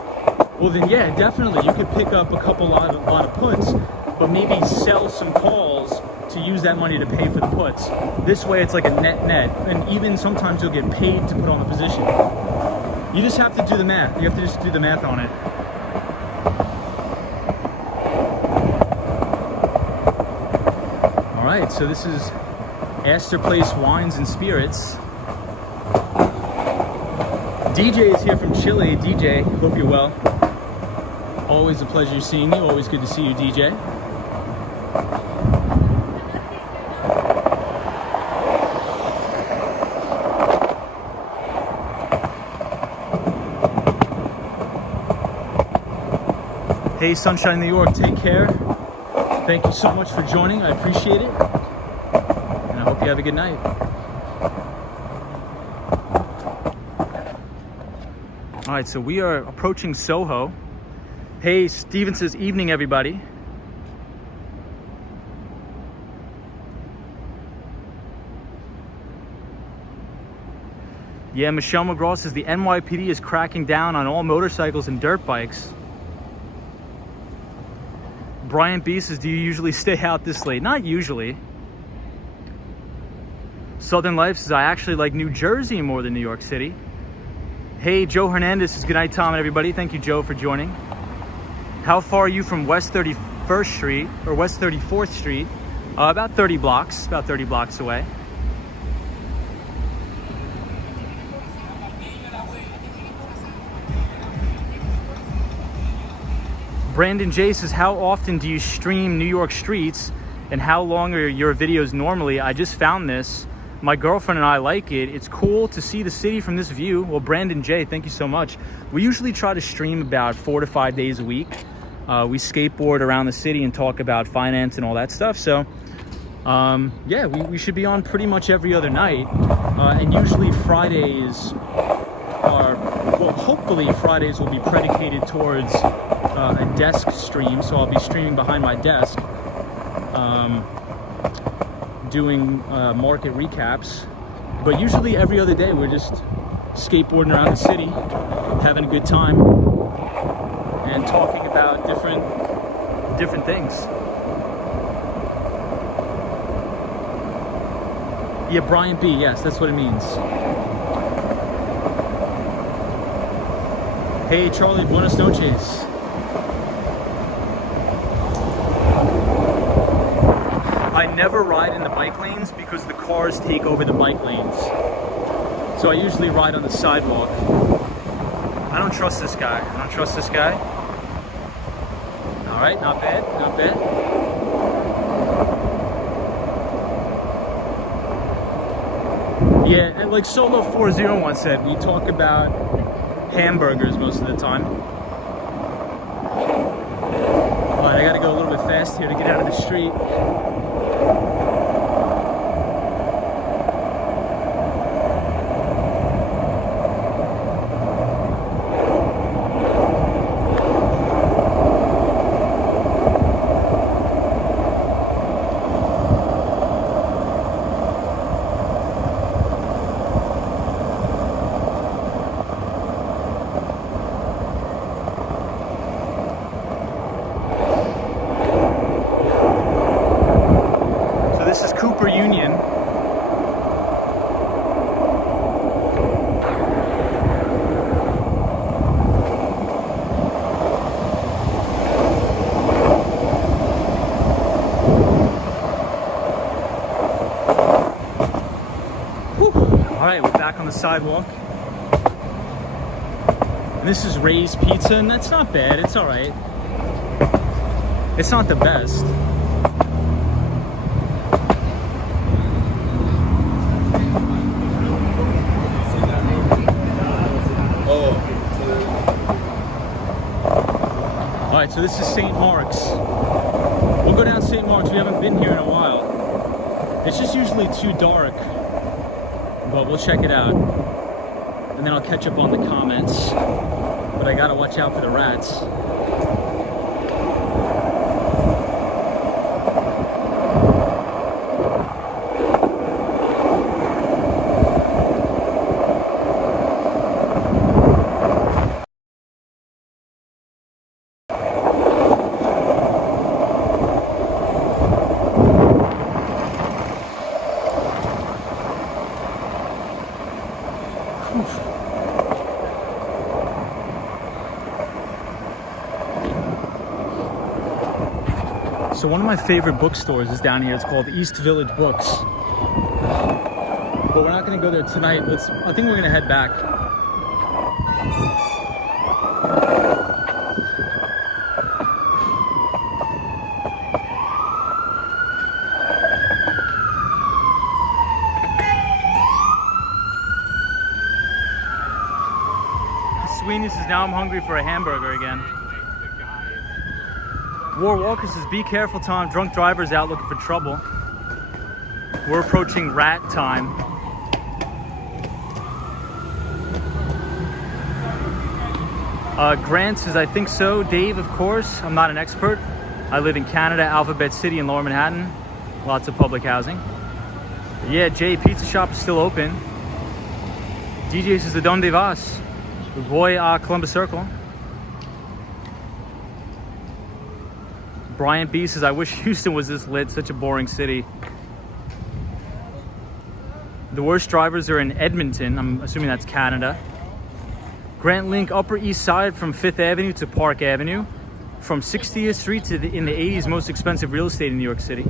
well then yeah, definitely you could pick up a lot of puts, but maybe sell some calls to use that money to pay for the puts. This way it's like a net, and even sometimes you'll get paid to put on the position. You just have to do the math. You have to just do the math on it. All right, so this is Astor Place Wines and Spirits. DJ is here from Chile. DJ, hope you're well. Always a pleasure seeing you. Always good to see you, DJ. Hey, Sunshine New York, take care. Thank you so much for joining. I appreciate it. And I hope you have a good night. All right, so we are approaching SoHo. Hey, Steven says, evening, everybody. Yeah, Michelle McGraw says the NYPD is cracking down on all motorcycles and dirt bikes. Brian B says, do you usually stay out this late? Not usually. Southern Life says, I actually like New Jersey more than New York City. Hey, Joe Hernandez says, good night, Tom and everybody. Thank you, Joe, for joining. How far are you from West 31st Street or West 34th Street? About 30 blocks away. Brandon J says, how often do you stream New York streets and how long are your videos normally? I just found this. My girlfriend and I like it. It's cool to see the city from this view. Well, Brandon J, thank you so much. We usually try to stream about 4 to 5 days a week. We skateboard around the city and talk about finance and all that stuff. So yeah, we should be on pretty much every other night. And usually Fridays are, well, hopefully Fridays will be predicated towards a desk stream. So I'll be streaming behind my desk, doing market recaps. But usually every other day we're just skateboarding around the city, having a good time, and talking about different things. Yeah, Brian B, yes, that's what it means. Hey, Charlie, buenas noches. I never ride in the bike lanes because the cars take over the bike lanes. So I usually ride on the sidewalk. I don't trust this guy. All right, not bad. Yeah, and like Solo 401 said, we talk about hamburgers most of the time. All right, I gotta go a little bit fast here to get out of the street. Union. Whew. All right, we're back on the sidewalk. And this is Ray's Pizza, and that's not bad. It's all right. It's not the best. All right, so this is St. Mark's. We'll go down St. Mark's. We haven't been here in a while. It's just usually too dark, but we'll check it out. And then I'll catch up on the comments. But I gotta watch out for the rats. So one of my favorite bookstores is down here. It's called East Village Books. But we're not going to go there tonight. I think we're going to head back. Sweeney says, now I'm hungry for a hamburger again. War Walker says, be careful, Tom. Drunk drivers out looking for trouble. We're approaching rat time. Grant says, I think so. Dave, of course. I'm not an expert. I live in Canada, Alphabet City in Lower Manhattan. Lots of public housing. Yeah, Jay, pizza shop is still open. DJ says, ¿Dónde vas? Voy a Columbus Circle. Brian B says, I wish Houston was this lit, such a boring city. The worst drivers are in Edmonton. I'm assuming that's Canada. Grant Link, Upper East Side from 5th Avenue to Park Avenue. From 60th Street to in the 80s, most expensive real estate in New York City.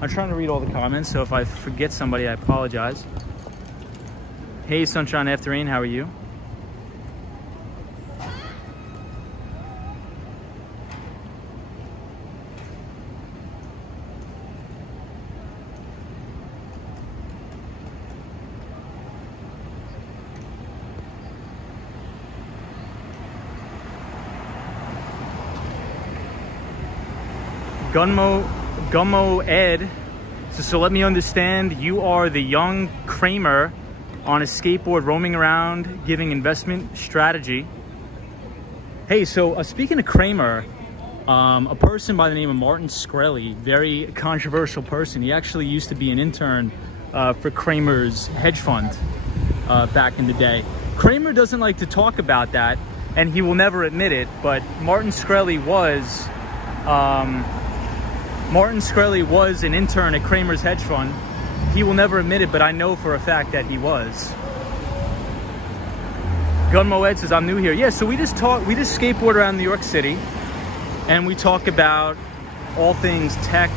I'm trying to read all the comments, so if I forget somebody, I apologize. Hey, Sunshine After Rain, how are you? Gummo Ed says, so let me understand, you are the young Kramer on a skateboard roaming around giving investment strategy. Hey, so speaking of Kramer, a person by the name of Martin Shkreli, very controversial person. He actually used to be an intern for Kramer's hedge fund back in the day. Kramer doesn't like to talk about that, and he will never admit it, but Martin Shkreli was an intern at Kramer's hedge fund. He will never admit it, but I know for a fact that he was. Gunmo Ed says, I'm new here. Yeah, so we just skateboard around New York City, and we talk about all things tech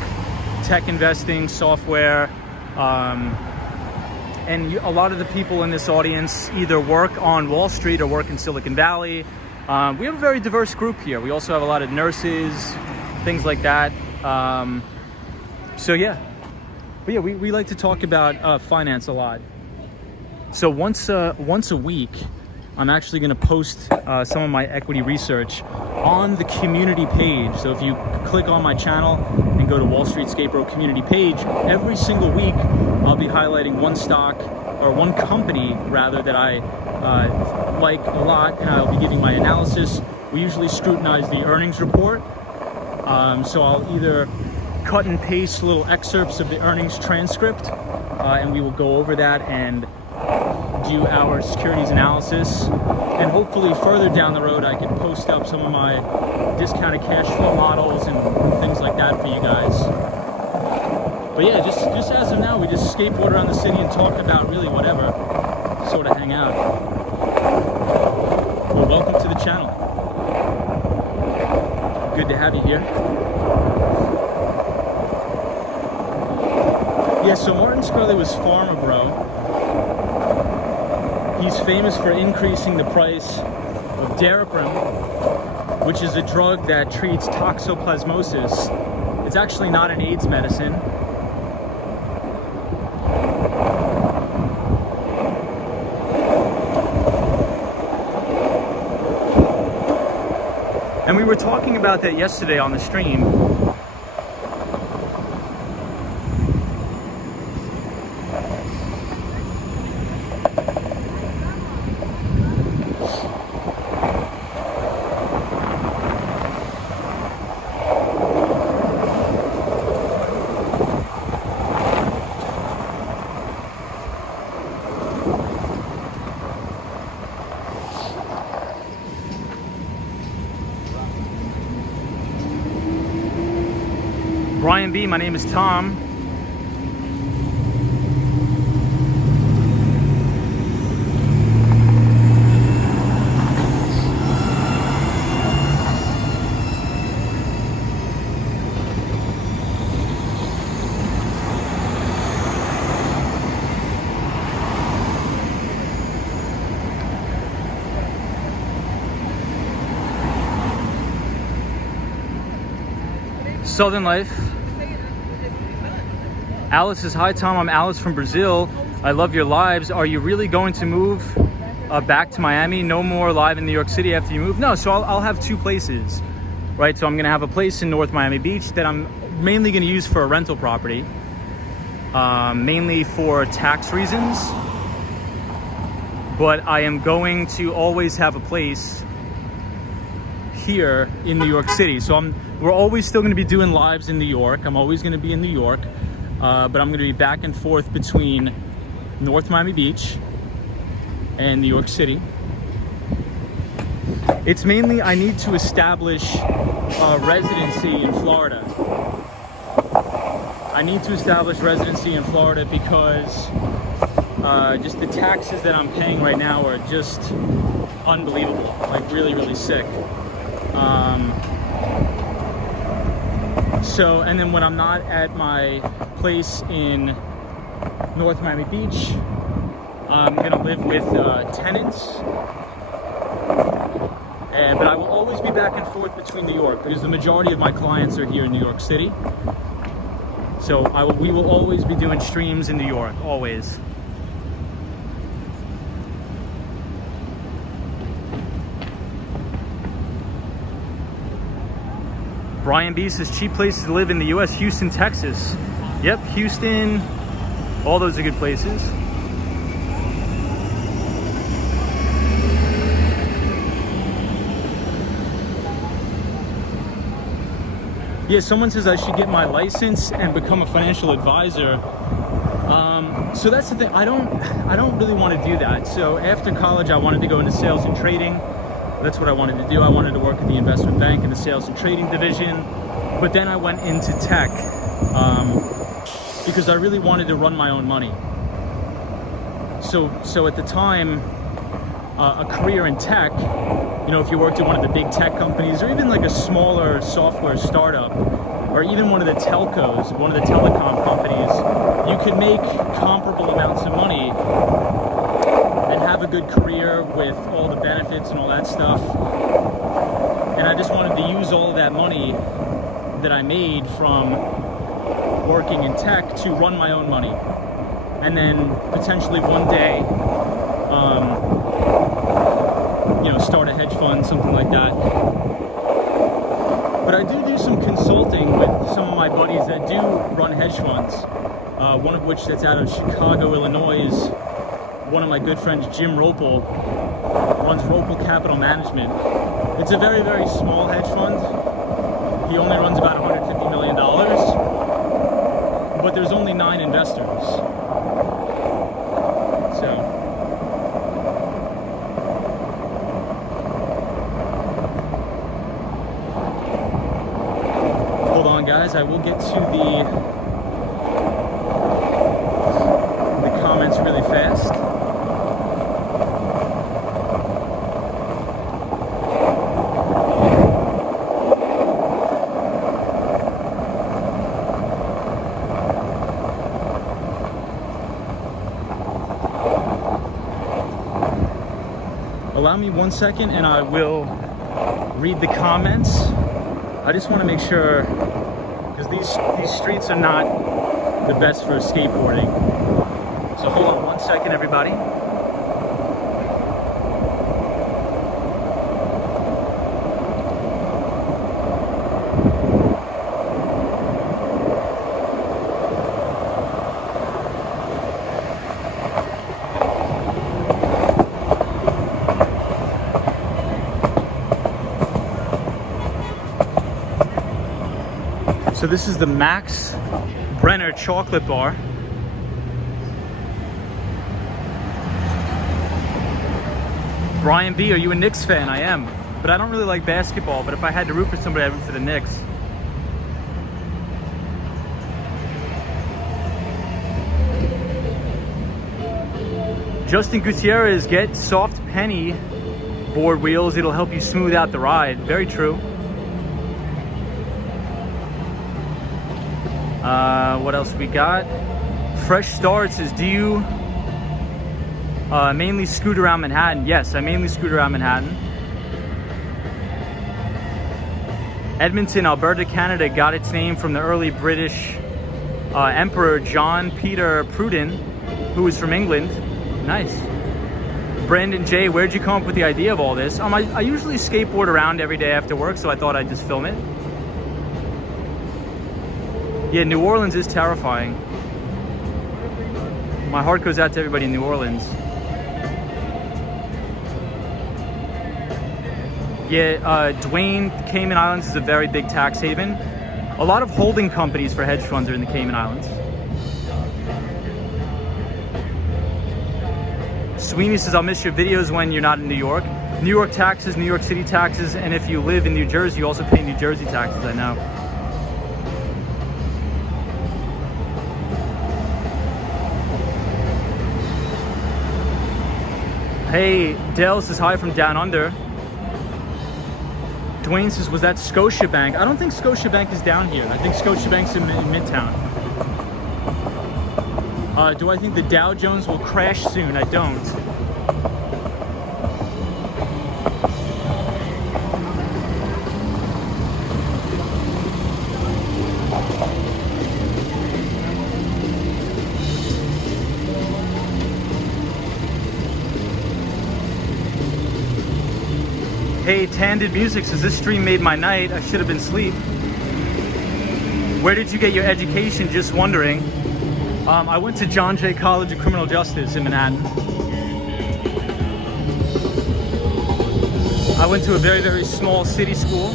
investing, software, and a lot of the people in this audience either work on Wall Street or work in Silicon Valley. We have a very diverse group here. We also have a lot of nurses, things like that. So yeah, but yeah, we like to talk about finance a lot. So once a week, I'm actually going to post some of my equity research on the community page. So if you click on my channel and go to Wall Street Skatebro community page, every single week I'll be highlighting one stock or one company rather that I like a lot, and I'll be giving my analysis. We usually scrutinize the earnings report. So I'll either cut and paste little excerpts of the earnings transcript, and we will go over that and do our securities analysis, and hopefully further down the road I can post up some of my discounted cash flow models and things like that for you guys. But yeah, just as of now, we just skateboard around the city and talk about really whatever, sort of hang out. Well, welcome to the channel. Good to have you here. Yeah, so Martin Shkreli was Pharma Bro. He's famous for increasing the price of Daraprim, which is a drug that treats toxoplasmosis. It's actually not an AIDS medicine. And we were talking about that yesterday on the stream. Brian B, my name is Tom. Southern Life. Alice says, hi Tom, I'm Alice from Brazil. I love your lives. Are you really going to move back to Miami? No more live in New York City after you move? No, so I'll have two places, right? So I'm gonna have a place in North Miami Beach that I'm mainly gonna use for a rental property, mainly for tax reasons. But I am going to always have a place here in New York City. So we're always still gonna be doing lives in New York. I'm always gonna be in New York. But I'm going to be back and forth between North Miami Beach and New York City. It's mainly I need to establish a residency in Florida. I need to establish residency in Florida because just the taxes that I'm paying right now are just unbelievable, like really, really sick. So, and then when I'm not at my place in North Miami Beach, I'm gonna live with tenants. But I will always be back and forth between New York because the majority of my clients are here in New York City. So we will always be doing streams in New York, always. Brian B says, cheap places to live in the US, Houston, Texas. Yep, Houston, all those are good places. Yeah, someone says I should get my license and become a financial advisor. So that's the thing, I don't really want to do that. So after college, I wanted to go into sales and trading. That's what I wanted to do. I wanted to work at the investment bank in the sales and trading division, but then I went into tech because I really wanted to run my own money. So at the time, a career in tech, you know, if you worked at one of the big tech companies or even like a smaller software startup or even one of the telcos, one of the telecom companies, you could make comparable amounts of money and have a good career with all the benefits and all that stuff. And I just wanted to use all of that money that I made from working in tech to run my own money. And then potentially one day, know, start a hedge fund, something like that. But I do some consulting with some of my buddies that do run hedge funds. One of which that's out of Chicago, Illinois, is one of my good friends, Jim Ropel, runs Ropel Capital Management. It's a very, very small hedge fund. He only runs about $150 million, but there's only 9 investors. So, hold on, guys. I will get to the comments really fast. Allow me 1 second and I will read the comments. I just want to make sure, because these streets are not the best for skateboarding. So hold on 1 second, everybody. So this is the Max Brenner chocolate bar. Brian B, are you a Knicks fan? I am, but I don't really like basketball, but if I had to root for somebody, I'd root for the Knicks. Justin Gutierrez, get soft penny board wheels. It'll help you smooth out the ride. Very true. What else we got? Fresh Start says, do you mainly scoot around Manhattan? Yes, I mainly scoot around Manhattan. Edmonton, Alberta, Canada got its name from the early British Emperor John Peter Prudden, who was from England. Nice. Brandon J, where'd you come up with the idea of all this? I usually skateboard around every day after work, so I thought I'd just film it. Yeah, New Orleans is terrifying. My heart goes out to everybody in New Orleans. Yeah, Dwayne, Cayman Islands is a very big tax haven. A lot of holding companies for hedge funds are in the Cayman Islands. Sweeney says, I'll miss your videos when you're not in New York. New York taxes, New York City taxes, and if you live in New Jersey, you also pay New Jersey taxes, I know. Hey, Dale says hi from down under. Dwayne says, was that Scotiabank? I don't think Scotiabank is down here. I think Scotiabank's in Midtown. Do I think the Dow Jones will crash soon? I don't. Hey, Tanded Music says, this stream made my night. I should have been asleep. Where did you get your education? Just wondering. I went to John Jay College of Criminal Justice in Manhattan. I went to a very, very small city school.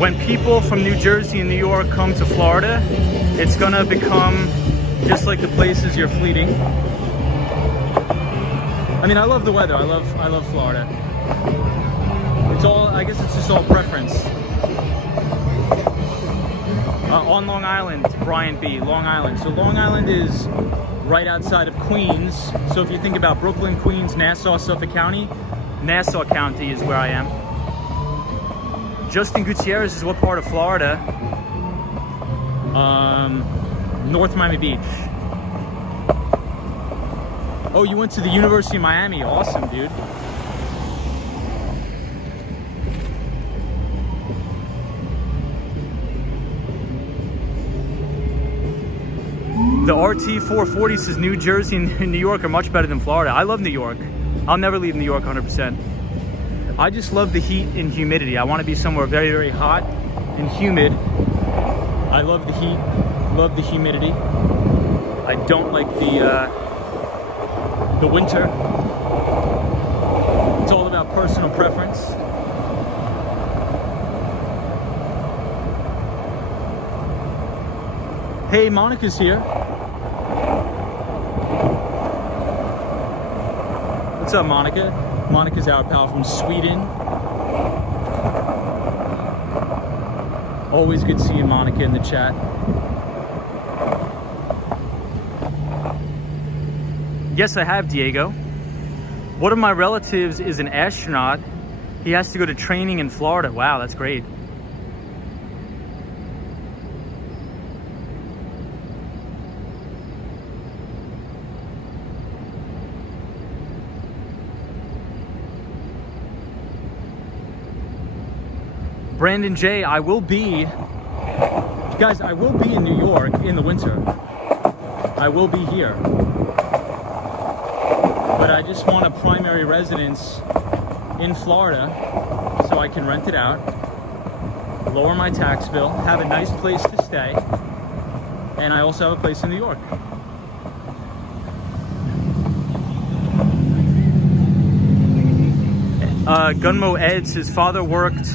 When people from New Jersey and New York come to Florida, it's gonna become just like the places you're fleeting. I mean, I love the weather. I love Florida. It's all, I guess it's just all preference. On Long Island, Brian B, Long Island. So Long Island is right outside of Queens. So if you think about Brooklyn, Queens, Nassau, Suffolk County, Nassau County is where I am. Justin Gutierrez is what part of Florida? North Miami Beach. Oh, you went to the University of Miami. Awesome, dude. The RT 440 says New Jersey and New York are much better than Florida. I love New York. I'll never leave New York 100%. I just love the heat and humidity. I want to be somewhere very, very hot and humid. I love the heat, love the humidity. I don't like the winter. It's all about personal preference. Hey, Monica's here. What's up, Monica? Monica's our pal from Sweden. Always good seeing Monica in the chat. Yes, I have, Diego. One of my relatives is an astronaut. He has to go to training in Florida. Wow, that's great. Brandon J, I will be, guys, I will be in New York in the winter. I will be here. But I just want a primary residence in Florida so I can rent it out, lower my tax bill, have a nice place to stay, and I also have a place in New York. Gunmo Ed's, his father worked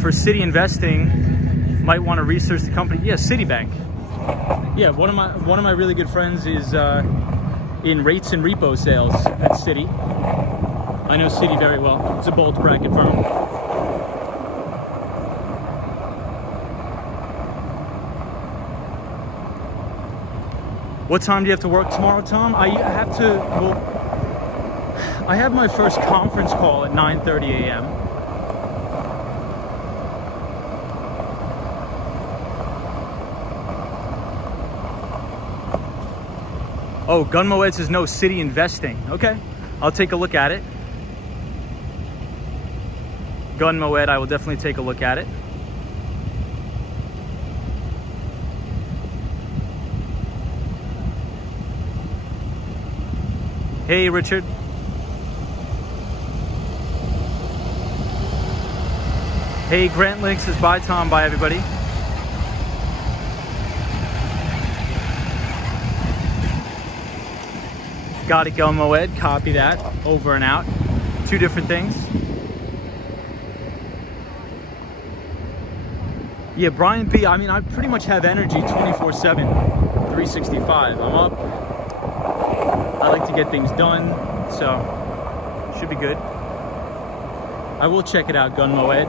for City Investing. Might want to research the company. Yeah, Citibank. Yeah, one of my really good friends is in rates and repo sales at Citi. I know Citi very well. It's a bulge bracket firm. What time do you have to work tomorrow, Tom? I have my first conference call at 9:30 a.m. Oh, Gunmoed says no, City Investing. Okay, I'll take a look at it. Gunmoed, I will definitely take a look at it. Hey, Richard. Hey, Grant Link says bye, Tom. Bye, everybody. Got it, Gunmoed. Copy that. Over and out. Two different things. Yeah, Brian B. I mean, I pretty much have energy 24/7, 365. I'm up. I like to get things done, so should be good. I will check it out, Gunmoed.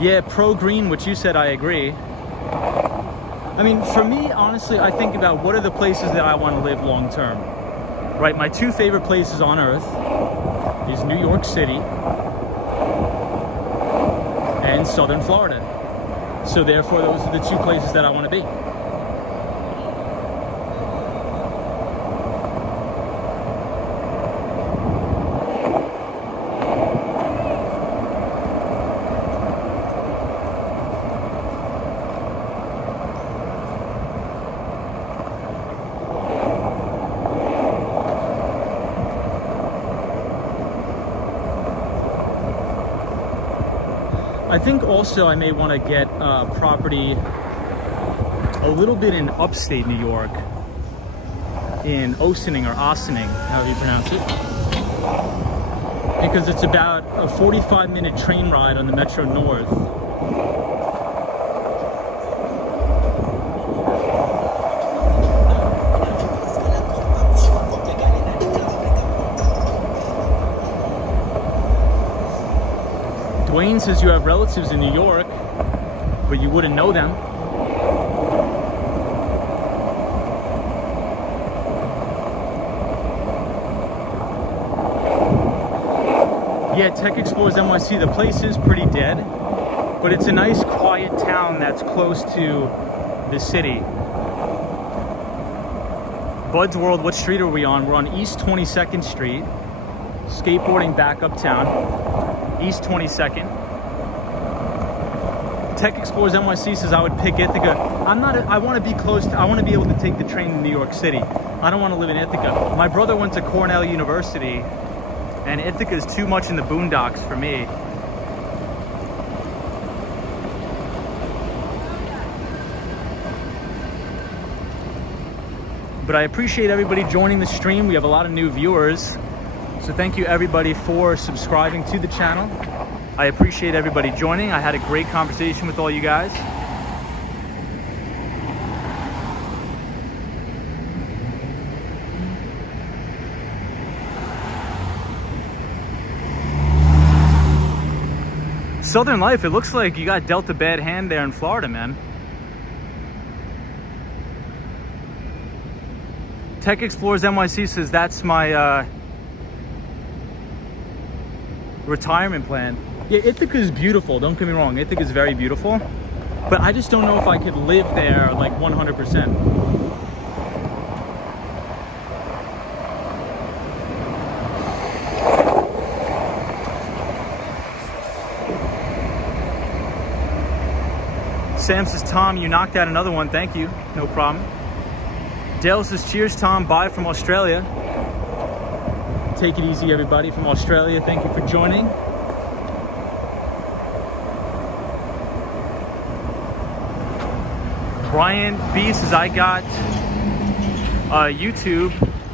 Yeah, pro-green, what you said, I agree. I mean, for me, honestly, I think about what are the places that I want to live long-term. Right, my two favorite places on earth is New York City and Southern Florida. So therefore, those are the two places that I want to be. I think also I may want to get property a little bit in upstate New York, in Ossining or Ossining, however you pronounce it, because it's about a 45-minute train ride on the Metro North. Dwayne says you have relatives in New York, but you wouldn't know them. Yeah, Tech Explorers NYC, the place is pretty dead, but it's a nice quiet town that's close to the city. Bud's World, what street are we on? We're on East 22nd Street. Skateboarding back uptown. East 22nd. Tech Explorers NYC says I would pick Ithaca. I want to be close I want to be able to take the train to New York City. I don't want to live in Ithaca. My brother went to Cornell University, and Ithaca is too much in the boondocks for me. But I appreciate everybody joining the stream. We have a lot of new viewers. So thank you everybody for subscribing to the channel. I appreciate everybody joining. I had a great conversation with all you guys. Southern Life, it looks like you got dealt a bad hand there in Florida, man. Tech Explorers NYC says that's my retirement plan. Yeah, Ithaca is beautiful, don't get me wrong. Ithaca is very beautiful, but I just don't know if I could live there like 100%. Sam says, Tom, you knocked out another one. Thank you. No problem. Dale says, cheers, Tom. Bye from Australia. Take it easy, everybody from Australia. Thank you for joining. Brian B says, I got YouTube,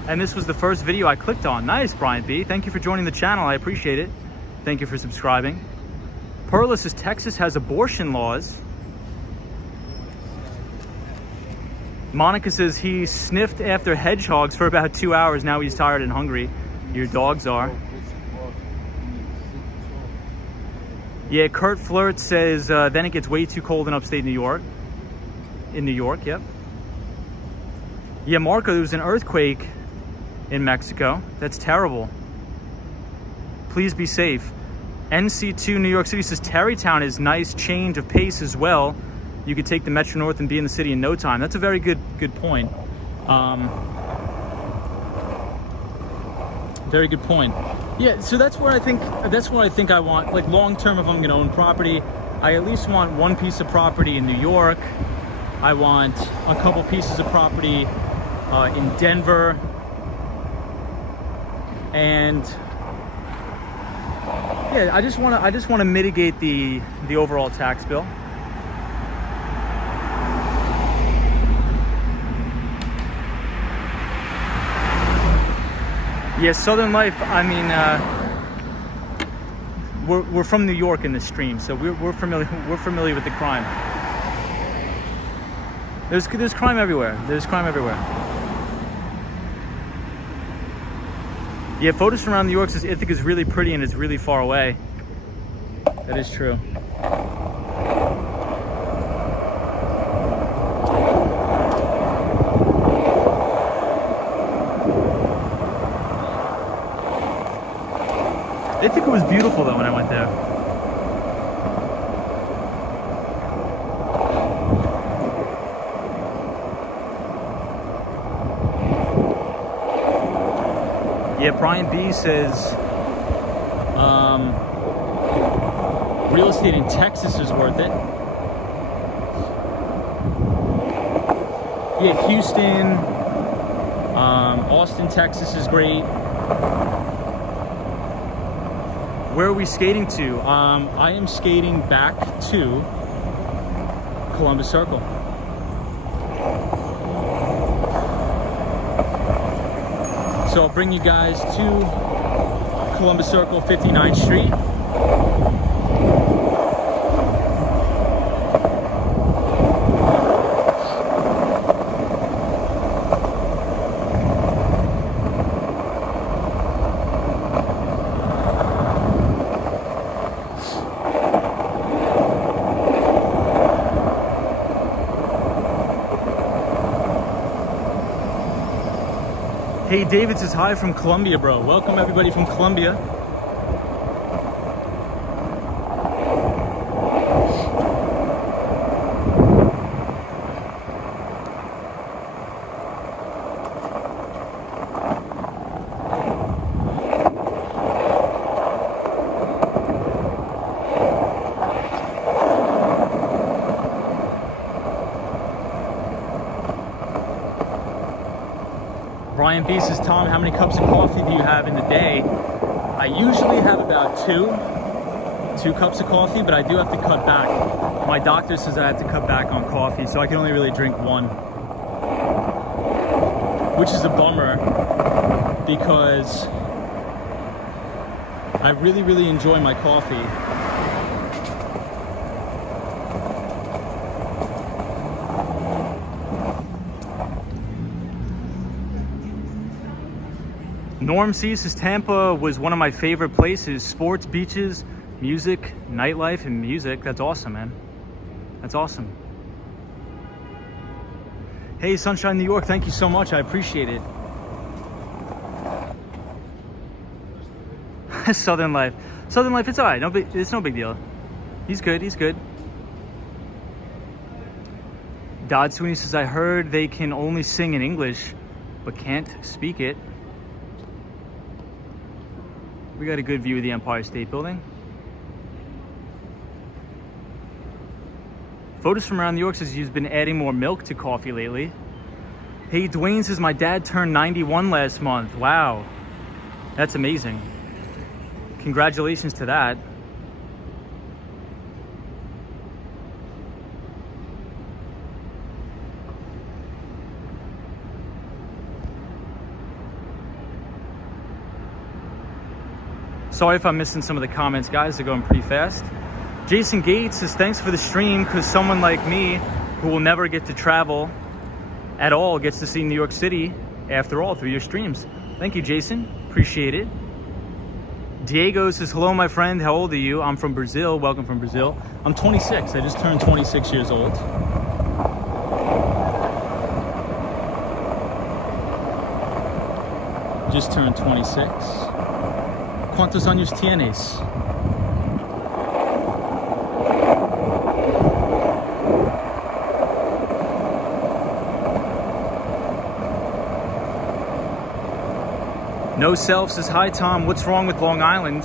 and this was the first video I clicked on. Nice, Brian B. Thank you for joining the channel. I appreciate it. Thank you for subscribing. Perla says, Texas has abortion laws. Monica says he sniffed after hedgehogs for about 2 hours. Now he's tired and hungry. Your dogs are. Yeah, Kurt Flirt says then it gets way too cold in upstate New York. In New York, yep. Yeah, Marco, there was an earthquake in Mexico. That's terrible. Please be safe. NC2 New York City says Koreatown is nice change of pace as well. You could take the Metro North and be in the city in no time. That's a very good point. Very good point. Yeah, so that's where I think I want, like, long term, if I'm going to own property, I at least want one piece of property in New York. I want a couple pieces of property in Denver, and yeah, I just want to mitigate the overall tax bill. Yeah, Southern Life, I mean, we're from New York in this stream, so we're familiar with the crime. There's crime everywhere. There's crime everywhere. Yeah, photos from around New York says Ithaca is really pretty and it's really far away. That is true. Ithaca was beautiful though when I went there. Yeah, Brian B says real estate in Texas is worth it. Yeah, Houston, Austin, Texas is great. Where are we skating to? I am skating back to Columbus Circle. So I'll bring you guys to Columbus Circle, 59th Street. Hey, David says hi from Columbia, bro. Welcome everybody from Columbia. Brian B says, Tom, how many cups of coffee do you have in the day? I usually have about two cups of coffee, but I do have to cut back. My doctor says I have to cut back on coffee, so I can only really drink one, which is a bummer because I really, really enjoy my coffee. Norm C says Tampa was one of my favorite places. Sports, beaches, music, nightlife, and music. That's awesome, man. That's awesome. Hey, Sunshine, New York. Thank you so much. I appreciate it. Southern Life. Southern Life, it's all right. It's no big deal. He's good. He's good. Dodd Sweeney says, I heard they can only sing in English, but can't speak it. We got a good view of the Empire State Building. Photos from around New York says you've been adding more milk to coffee lately. Hey, Dwayne says my dad turned 91 last month. Wow, that's amazing. Congratulations to that. Sorry if I'm missing some of the comments, guys. They're going pretty fast. Jason Gates says, thanks for the stream, because someone like me, who will never get to travel at all, gets to see New York City, after all, through your streams. Thank you, Jason. Appreciate it. Diego says, hello, my friend. How old are you? I'm from Brazil. Welcome from Brazil. I'm 26. I just turned 26 years old. Just turned 26. ¿Cuántos años tienes? No Self says, hi Tom, what's wrong with Long Island?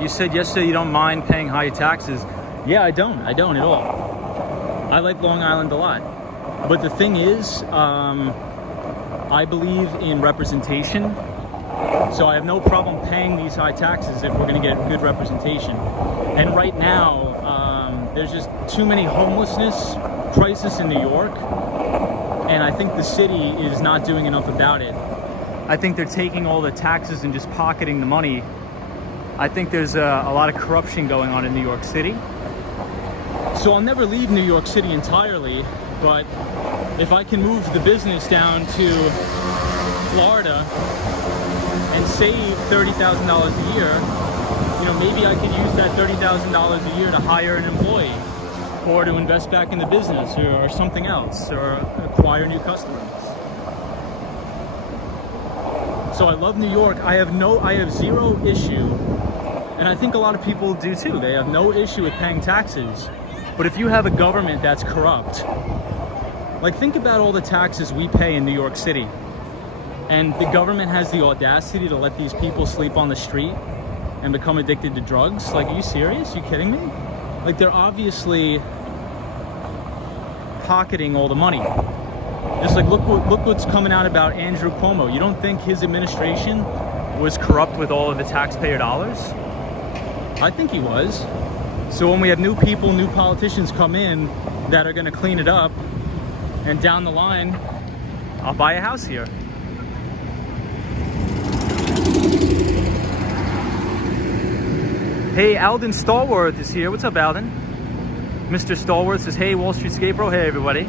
You said yesterday you don't mind paying high taxes. Yeah, I don't at all. I like Long Island a lot. But the thing is, I believe in representation. So I have no problem paying these high taxes if we're going to get good representation. And right now, there's just too many homelessness crisis in New York. And I think the city is not doing enough about it. I think they're taking all the taxes and just pocketing the money. I think there's a lot of corruption going on in New York City. So I'll never leave New York City entirely, but if I can move the business down to Florida and save $30,000 a year, you know, maybe I could use that $30,000 a year to hire an employee or to invest back in the business or something else or acquire new customers. So I love New York. I have zero issue, and I think a lot of people do too. They have no issue with paying taxes. But if you have a government that's corrupt, like think about all the taxes we pay in New York City. And the government has the audacity to let these people sleep on the street and become addicted to drugs? Like, are you serious? Are you kidding me? Like, they're obviously pocketing all the money. Just like, look what's coming out about Andrew Cuomo. You don't think his administration was corrupt with all of the taxpayer dollars? I think he was. So when we have new people, new politicians come in that are gonna clean it up, and down the line, I'll buy a house here. Hey, Alden Stallworth is here. What's up, Alden? Mr. Stallworth says, hey, Wall Street Skate Bro. Hey, everybody.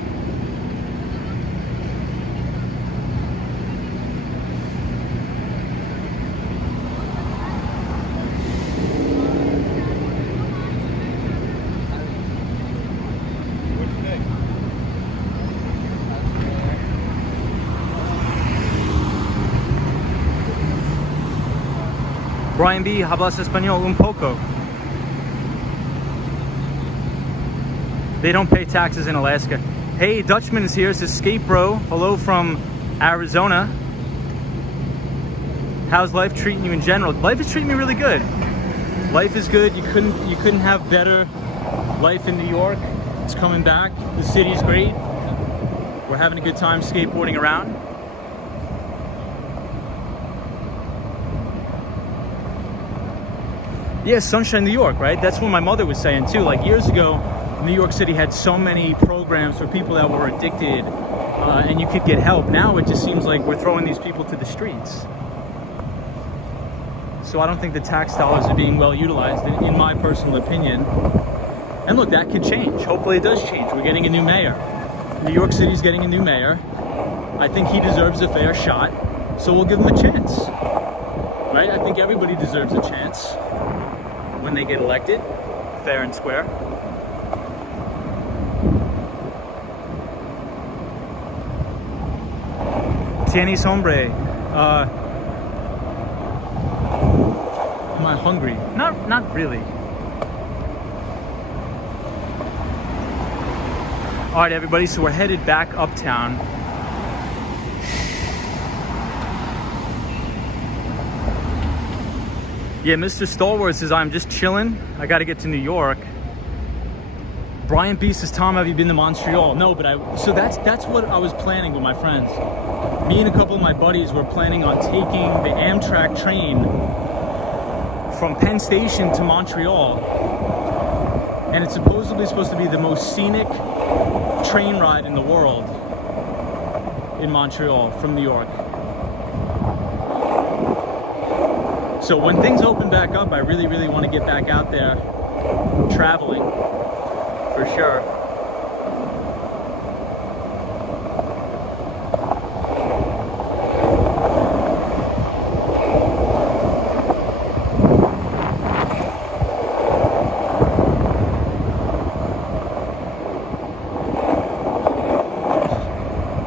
Brian B, hablas español un poco. They don't pay taxes in Alaska. Hey, Dutchman is here, says Skate Bro. Hello from Arizona. How's life treating you in general? Life is treating me really good. Life is good. You couldn't have better life in New York. It's coming back. The city's great. We're having a good time skateboarding around. Yeah, Sunshine New York, right? That's what my mother was saying too. Like years ago, New York City had so many programs for people that were addicted, and you could get help. Now it just seems like we're throwing these people to the streets. So I don't think the tax dollars are being well utilized, in my personal opinion. And look, that could change. Hopefully it does change. We're getting a new mayor. New York City's getting a new mayor. I think he deserves a fair shot, so we'll give him a chance. Right? I think everybody deserves a chance when they get elected, fair and square. Tienes hombre. Am I hungry? Not really. All right, everybody, so we're headed back uptown. Yeah, Mr. Stallworth says, I'm just chilling. I got to get to New York. Brian B says, Tom, have you been to Montreal? No, but so that's what I was planning with my friends. Me and a couple of my buddies were planning on taking the Amtrak train from Penn Station to Montreal. And it's supposedly supposed to be the most scenic train ride in the world in Montreal from New York. So when things open back up, I really, really want to get back out there traveling, for sure.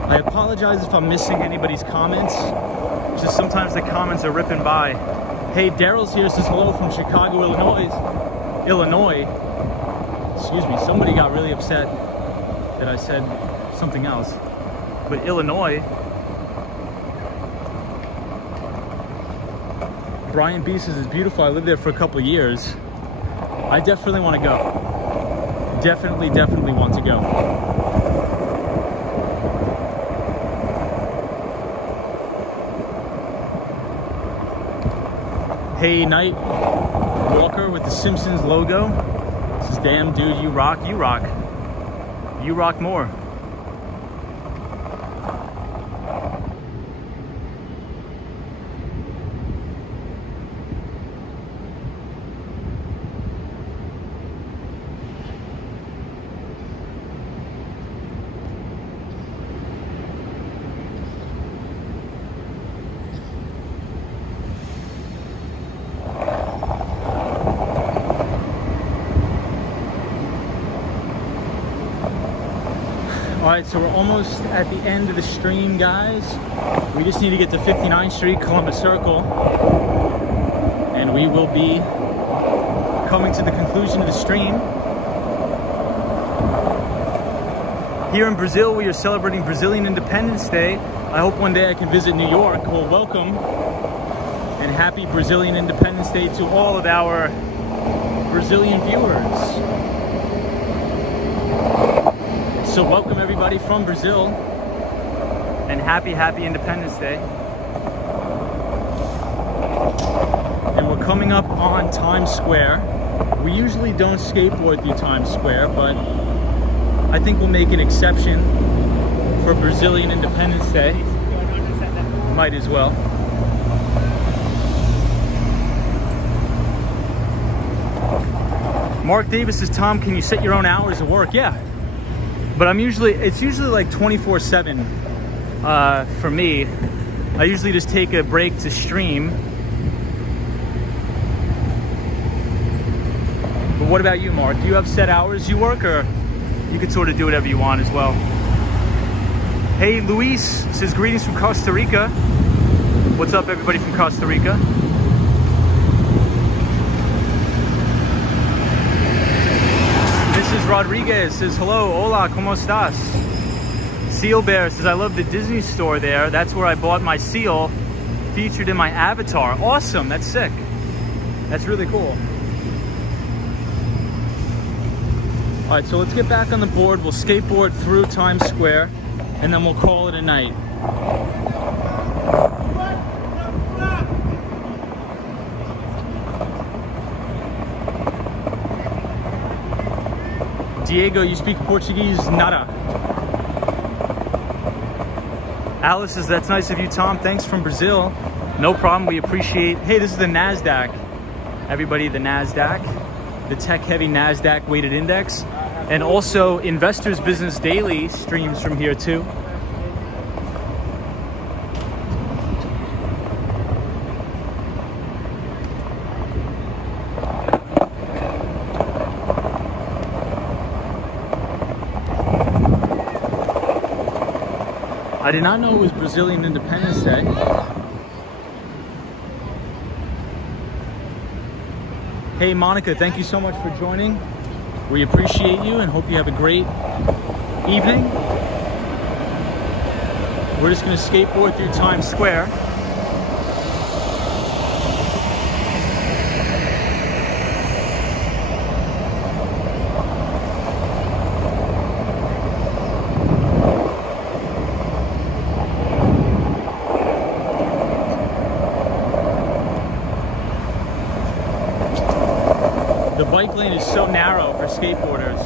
I apologize if I'm missing anybody's comments. Just sometimes the comments are ripping by. Hey, Daryl's here, says hello from Chicago, Illinois. Excuse me, somebody got really upset that I said something else. But Illinois. Brian B says it's beautiful. I lived there for a couple of years. I definitely want to go. Definitely want to go. Hey, Night Walker with the Simpsons logo. Says, damn, dude, you rock, you rock. You rock more. Alright, so we're almost at the end of the stream, guys. We just need to get to 59th Street, Columbus Circle. And we will be coming to the conclusion of the stream. Here in Brazil, we are celebrating Brazilian Independence Day. I hope one day I can visit New York. Well, welcome and happy Brazilian Independence Day to all of our Brazilian viewers. So welcome everybody from Brazil and happy Independence Day. And we're coming up on Times Square. We usually don't skateboard through Times Square, but I think we'll make an exception for Brazilian Independence Day. Might as well. Mark Davis says, Tom, can you set your own hours of work? Yeah. But it's usually like 24/7 for me. I usually just take a break to stream. But what about you, Mark? Do you have set hours you work, or you can sort of do whatever you want as well? Hey, Luis says, greetings from Costa Rica. What's up, everybody from Costa Rica? Mrs. Rodriguez says, hello, hola, ¿cómo estás? Seal Bear says, I love the Disney store there. That's where I bought my seal featured in my avatar. Awesome, that's sick. That's really cool. All right, so let's get back on the board. We'll skateboard through Times Square. and then we'll call it a night. Diego, you speak Portuguese? Nada. Alice says, that's nice of you, Tom. Thanks from Brazil. No problem. We appreciate. Hey, this is the NASDAQ. Everybody, the NASDAQ. The tech-heavy NASDAQ weighted index. And also, Investors Business Daily streams from here, too. I did not know it was Brazilian Independence Day. Hey Monica, thank you so much for joining. We appreciate you and hope you have a great evening. We're just going to skateboard through Times Square. The bike lane is so narrow for skateboarders.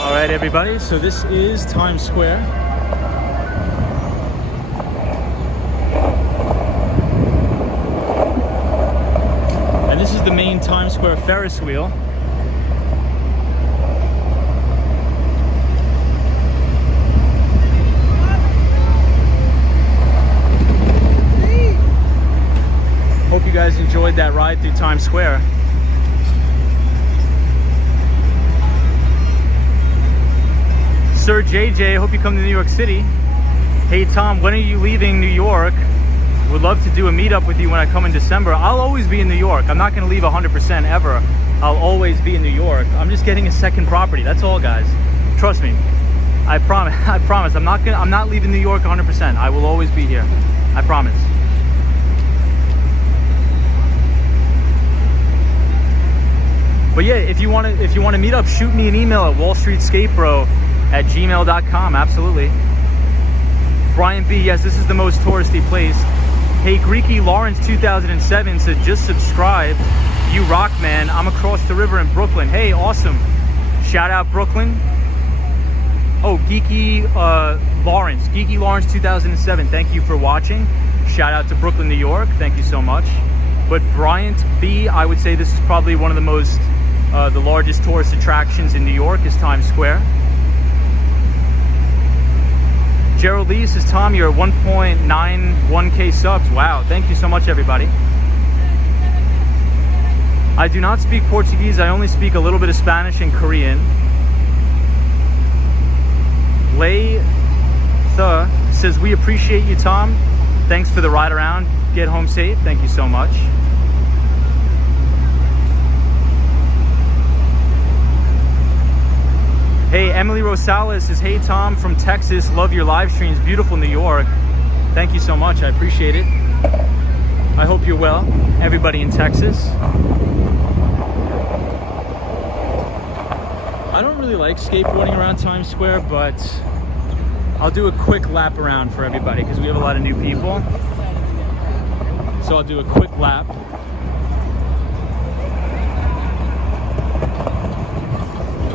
Alright everybody, so this is Times Square. And this is the main Times Square Ferris wheel. Hope you guys enjoyed that ride through Times Square. Sir JJ, hope you come to New York City. Hey Tom, when are you leaving New York? Would love to do a meetup with you when I come in December. I'll always be in New York. I'm not gonna leave 100% ever. I'll always be in New York. I'm just getting a second property. That's all, guys. Trust me. I promise. I promise. I'm not leaving New York 100%. I will always be here. I promise. But yeah, if you want to meet up, shoot me an email at wallstreetskatebro@gmail.com. Absolutely. Brian B, yes, this is the most touristy place. Hey, Greeky Lawrence 2007 said, just subscribe. You rock, man. I'm across the river in Brooklyn. Hey, awesome. Shout out Brooklyn. Oh, Geeky Lawrence. Geeky Lawrence 2007. Thank you for watching. Shout out to Brooklyn, New York. Thank you so much. But Bryant B, I would say this is probably one of the most, the largest tourist attractions in New York is Times Square. Gerald Lee says, Tom, you're at 1.91K subs. Wow, thank you so much, everybody. I do not speak Portuguese. I only speak a little bit of Spanish and Korean. Lay The says, we appreciate you, Tom. Thanks for the ride around. Get home safe. Thank you so much. Hey, Emily Rosales says, hey Tom, from Texas, love your live streams, beautiful New York. Thank you so much, I appreciate it. I hope you're well, everybody in Texas. I don't really like skateboarding around Times Square, but I'll do a quick lap around for everybody because we have a lot of new people. So I'll do a quick lap.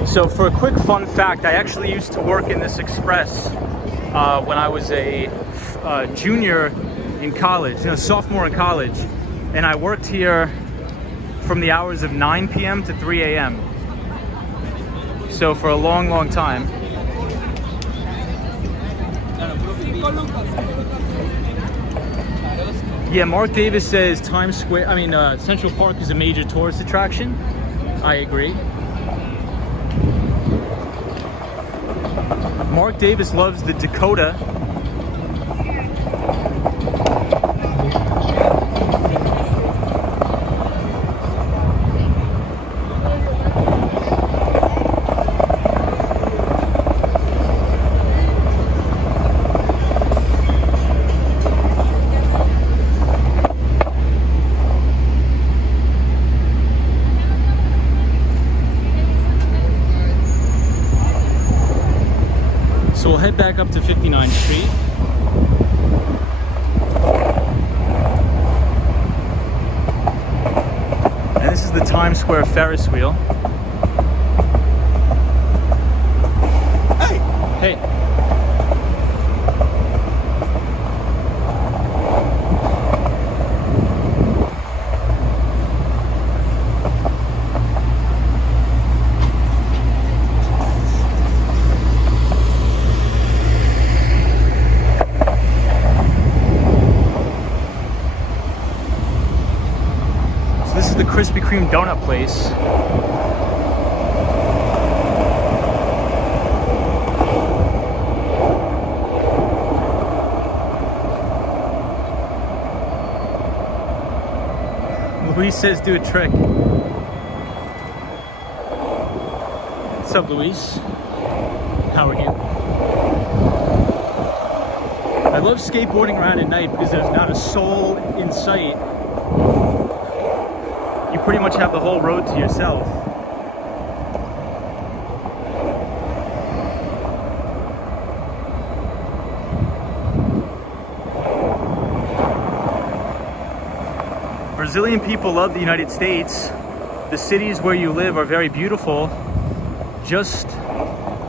So for a quick fun fact, I actually used to work in this express when I was a junior in college, sophomore in college. And I worked here from the hours of 9 p.m. to 3 a.m. So for a long, long time. Yeah, Mark Davis says Central Park is a major tourist attraction. I agree. Mark Davis loves the Dakota. So we'll head back up to 59th Street. And this is the Times Square Ferris wheel. Hey! Hey! This is the Krispy Kreme donut place. Luis says do a trick. What's up, Luis? How are you? I love skateboarding around at night because there's not a soul in sight. You pretty much have the whole road to yourself. Brazilian people love the United States. The cities where you live are very beautiful, just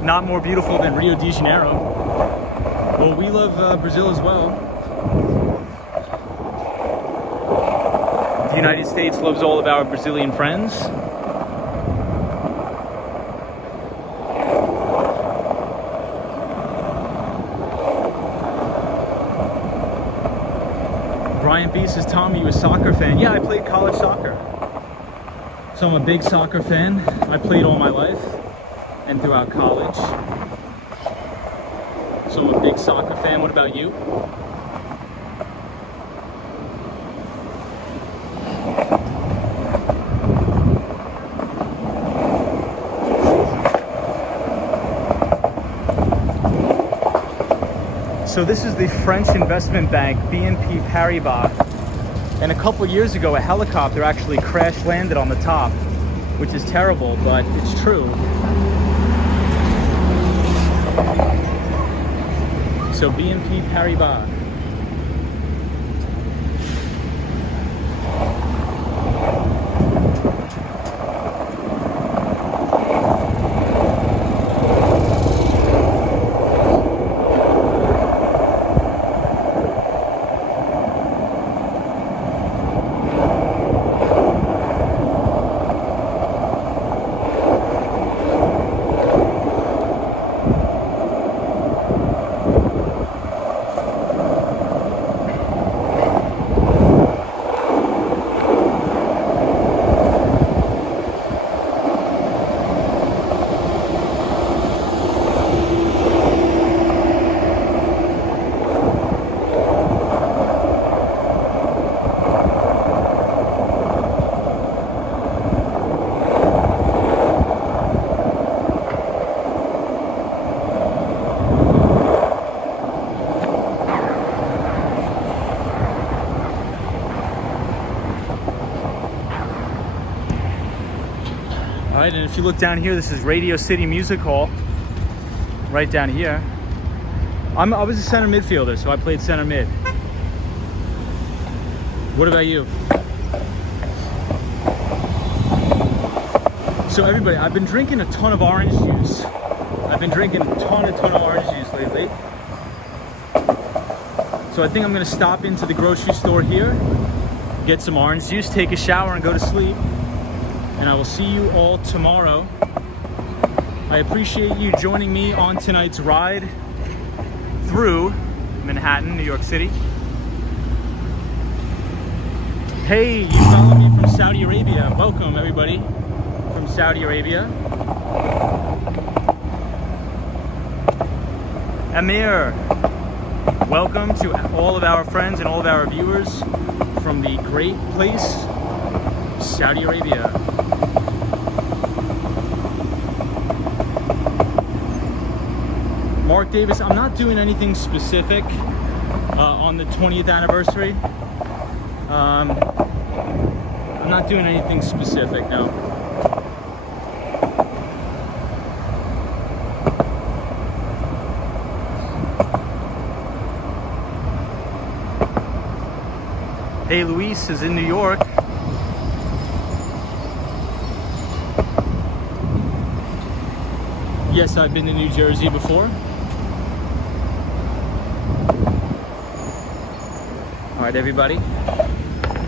not more beautiful than Rio de Janeiro. Well, we love Brazil as well. The United States loves all of our Brazilian friends. Brian B says, Tom, are you a soccer fan? Yeah, I played college soccer. So I'm a big soccer fan. I played all my life and throughout college. So I'm a big soccer fan. What about you? So this is the French investment bank, BNP Paribas. And a couple years ago, a helicopter actually crash landed on the top, which is terrible, but it's true. So BNP Paribas. All right, and if you look down here, this is Radio City Music Hall, right down here. I was a center midfielder, so I played center mid. What about you? So everybody, I've been drinking a ton of orange juice. I've been drinking a ton of orange juice lately. So I think I'm gonna stop into the grocery store here, get some orange juice, take a shower, and go to sleep. And I will see you all tomorrow I appreciate you joining me on tonight's ride through Manhattan, New York City. Hey, you follow me from Saudi Arabia. Welcome, everybody, from Saudi Arabia. Amir, welcome to all of our friends and all of our viewers from the great place, Saudi Arabia. Mark Davis, I'm not doing anything specific on the 20th anniversary. I'm not doing anything specific, no. Hey, Luis is in New York. Yes, I've been to New Jersey before. All right, everybody.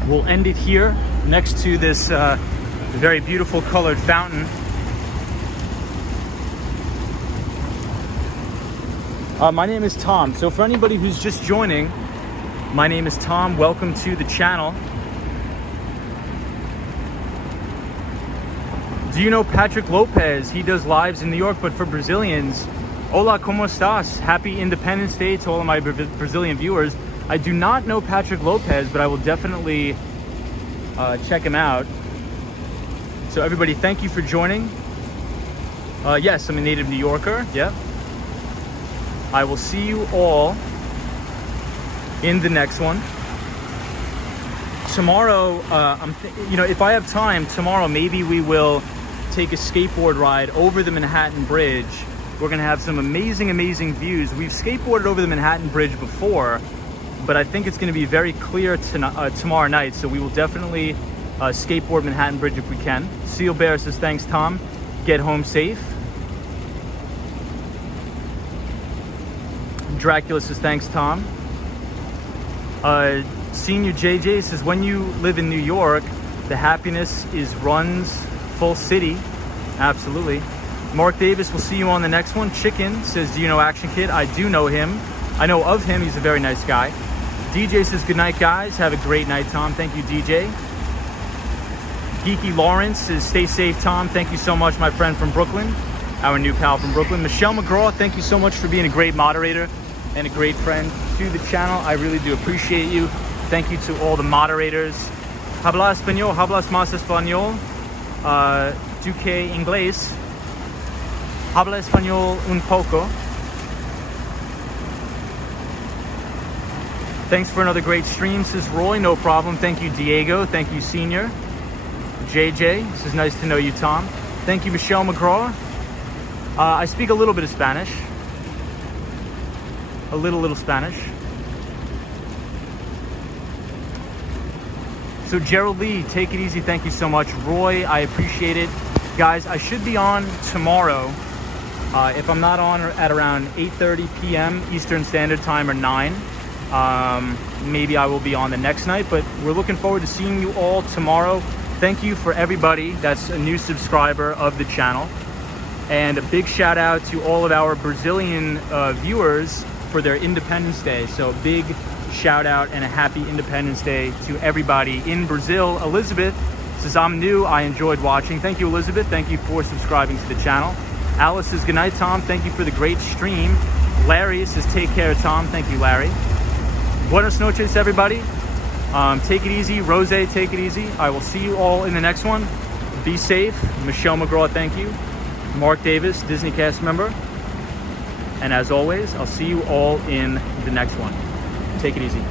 We'll end it here next to this very beautiful colored fountain. My name is Tom. So for anybody who's just joining, my name is Tom. Welcome to the channel. Do you know Patrick Lopez? He does lives in New York, but for Brazilians. Hola, ¿cómo estás? Happy Independence Day to all of my Brazilian viewers. I do not know Patrick Lopez, but I will definitely check him out. So everybody, thank you for joining. Yes, I'm a native New Yorker. Yep. I will see you all in the next one. Tomorrow, if I have time, tomorrow maybe we will take a skateboard ride over the Manhattan Bridge. We're gonna have some amazing, amazing views. We've skateboarded over the Manhattan Bridge before, but I think it's going to be very clear tomorrow night, so we will definitely skateboard Manhattan Bridge if we can. Seal Bear says, thanks, Tom. Get home safe. Dracula says, thanks, Tom. Senior JJ says, when you live in New York, the happiness runs full city. Absolutely. Mark Davis, we'll see you on the next one. Chicken says, do you know Action Kid? I do know him. I know of him. He's a very nice guy. DJ says, good night, guys. Have a great night, Tom. Thank you, DJ. Geeky Lawrence says, stay safe, Tom. Thank you so much, my friend from Brooklyn, our new pal from Brooklyn. Michelle McGraw, thank you so much for being a great moderator and a great friend to the channel. I really do appreciate you. Thank you to all the moderators. Habla español, hablas más español. Duque inglés. Habla español un poco. Thanks for another great stream, says Roy. No problem. Thank you, Diego. Thank you, Senior. JJ, this is nice to know you, Tom. Thank you, Michelle McGraw. I speak a little bit of Spanish. A little Spanish. So Gerald Lee, take it easy. Thank you so much. Roy, I appreciate it. Guys, I should be on tomorrow. If I'm not on at around 8:30 p.m. Eastern Standard Time or 9. Maybe I will be on the next night, but we're looking forward to seeing you all tomorrow. Thank you for everybody that's a new subscriber of the channel, and a big shout out to all of our Brazilian viewers for their Independence Day. So big shout out and a happy Independence Day to everybody in Brazil. Elizabeth says, I'm new, I enjoyed watching. Thank you, Elizabeth. Thank you for subscribing to the channel. Alice says, good night, Tom. Thank you for the great stream. Larry says, take care, Tom. Thank you, Larry. Buenas noches, everybody. Take it easy. Rose, take it easy. I will see you all in the next one. Be safe. Michelle McGraw, thank you. Mark Davis, Disney cast member. And as always, I'll see you all in the next one. Take it easy.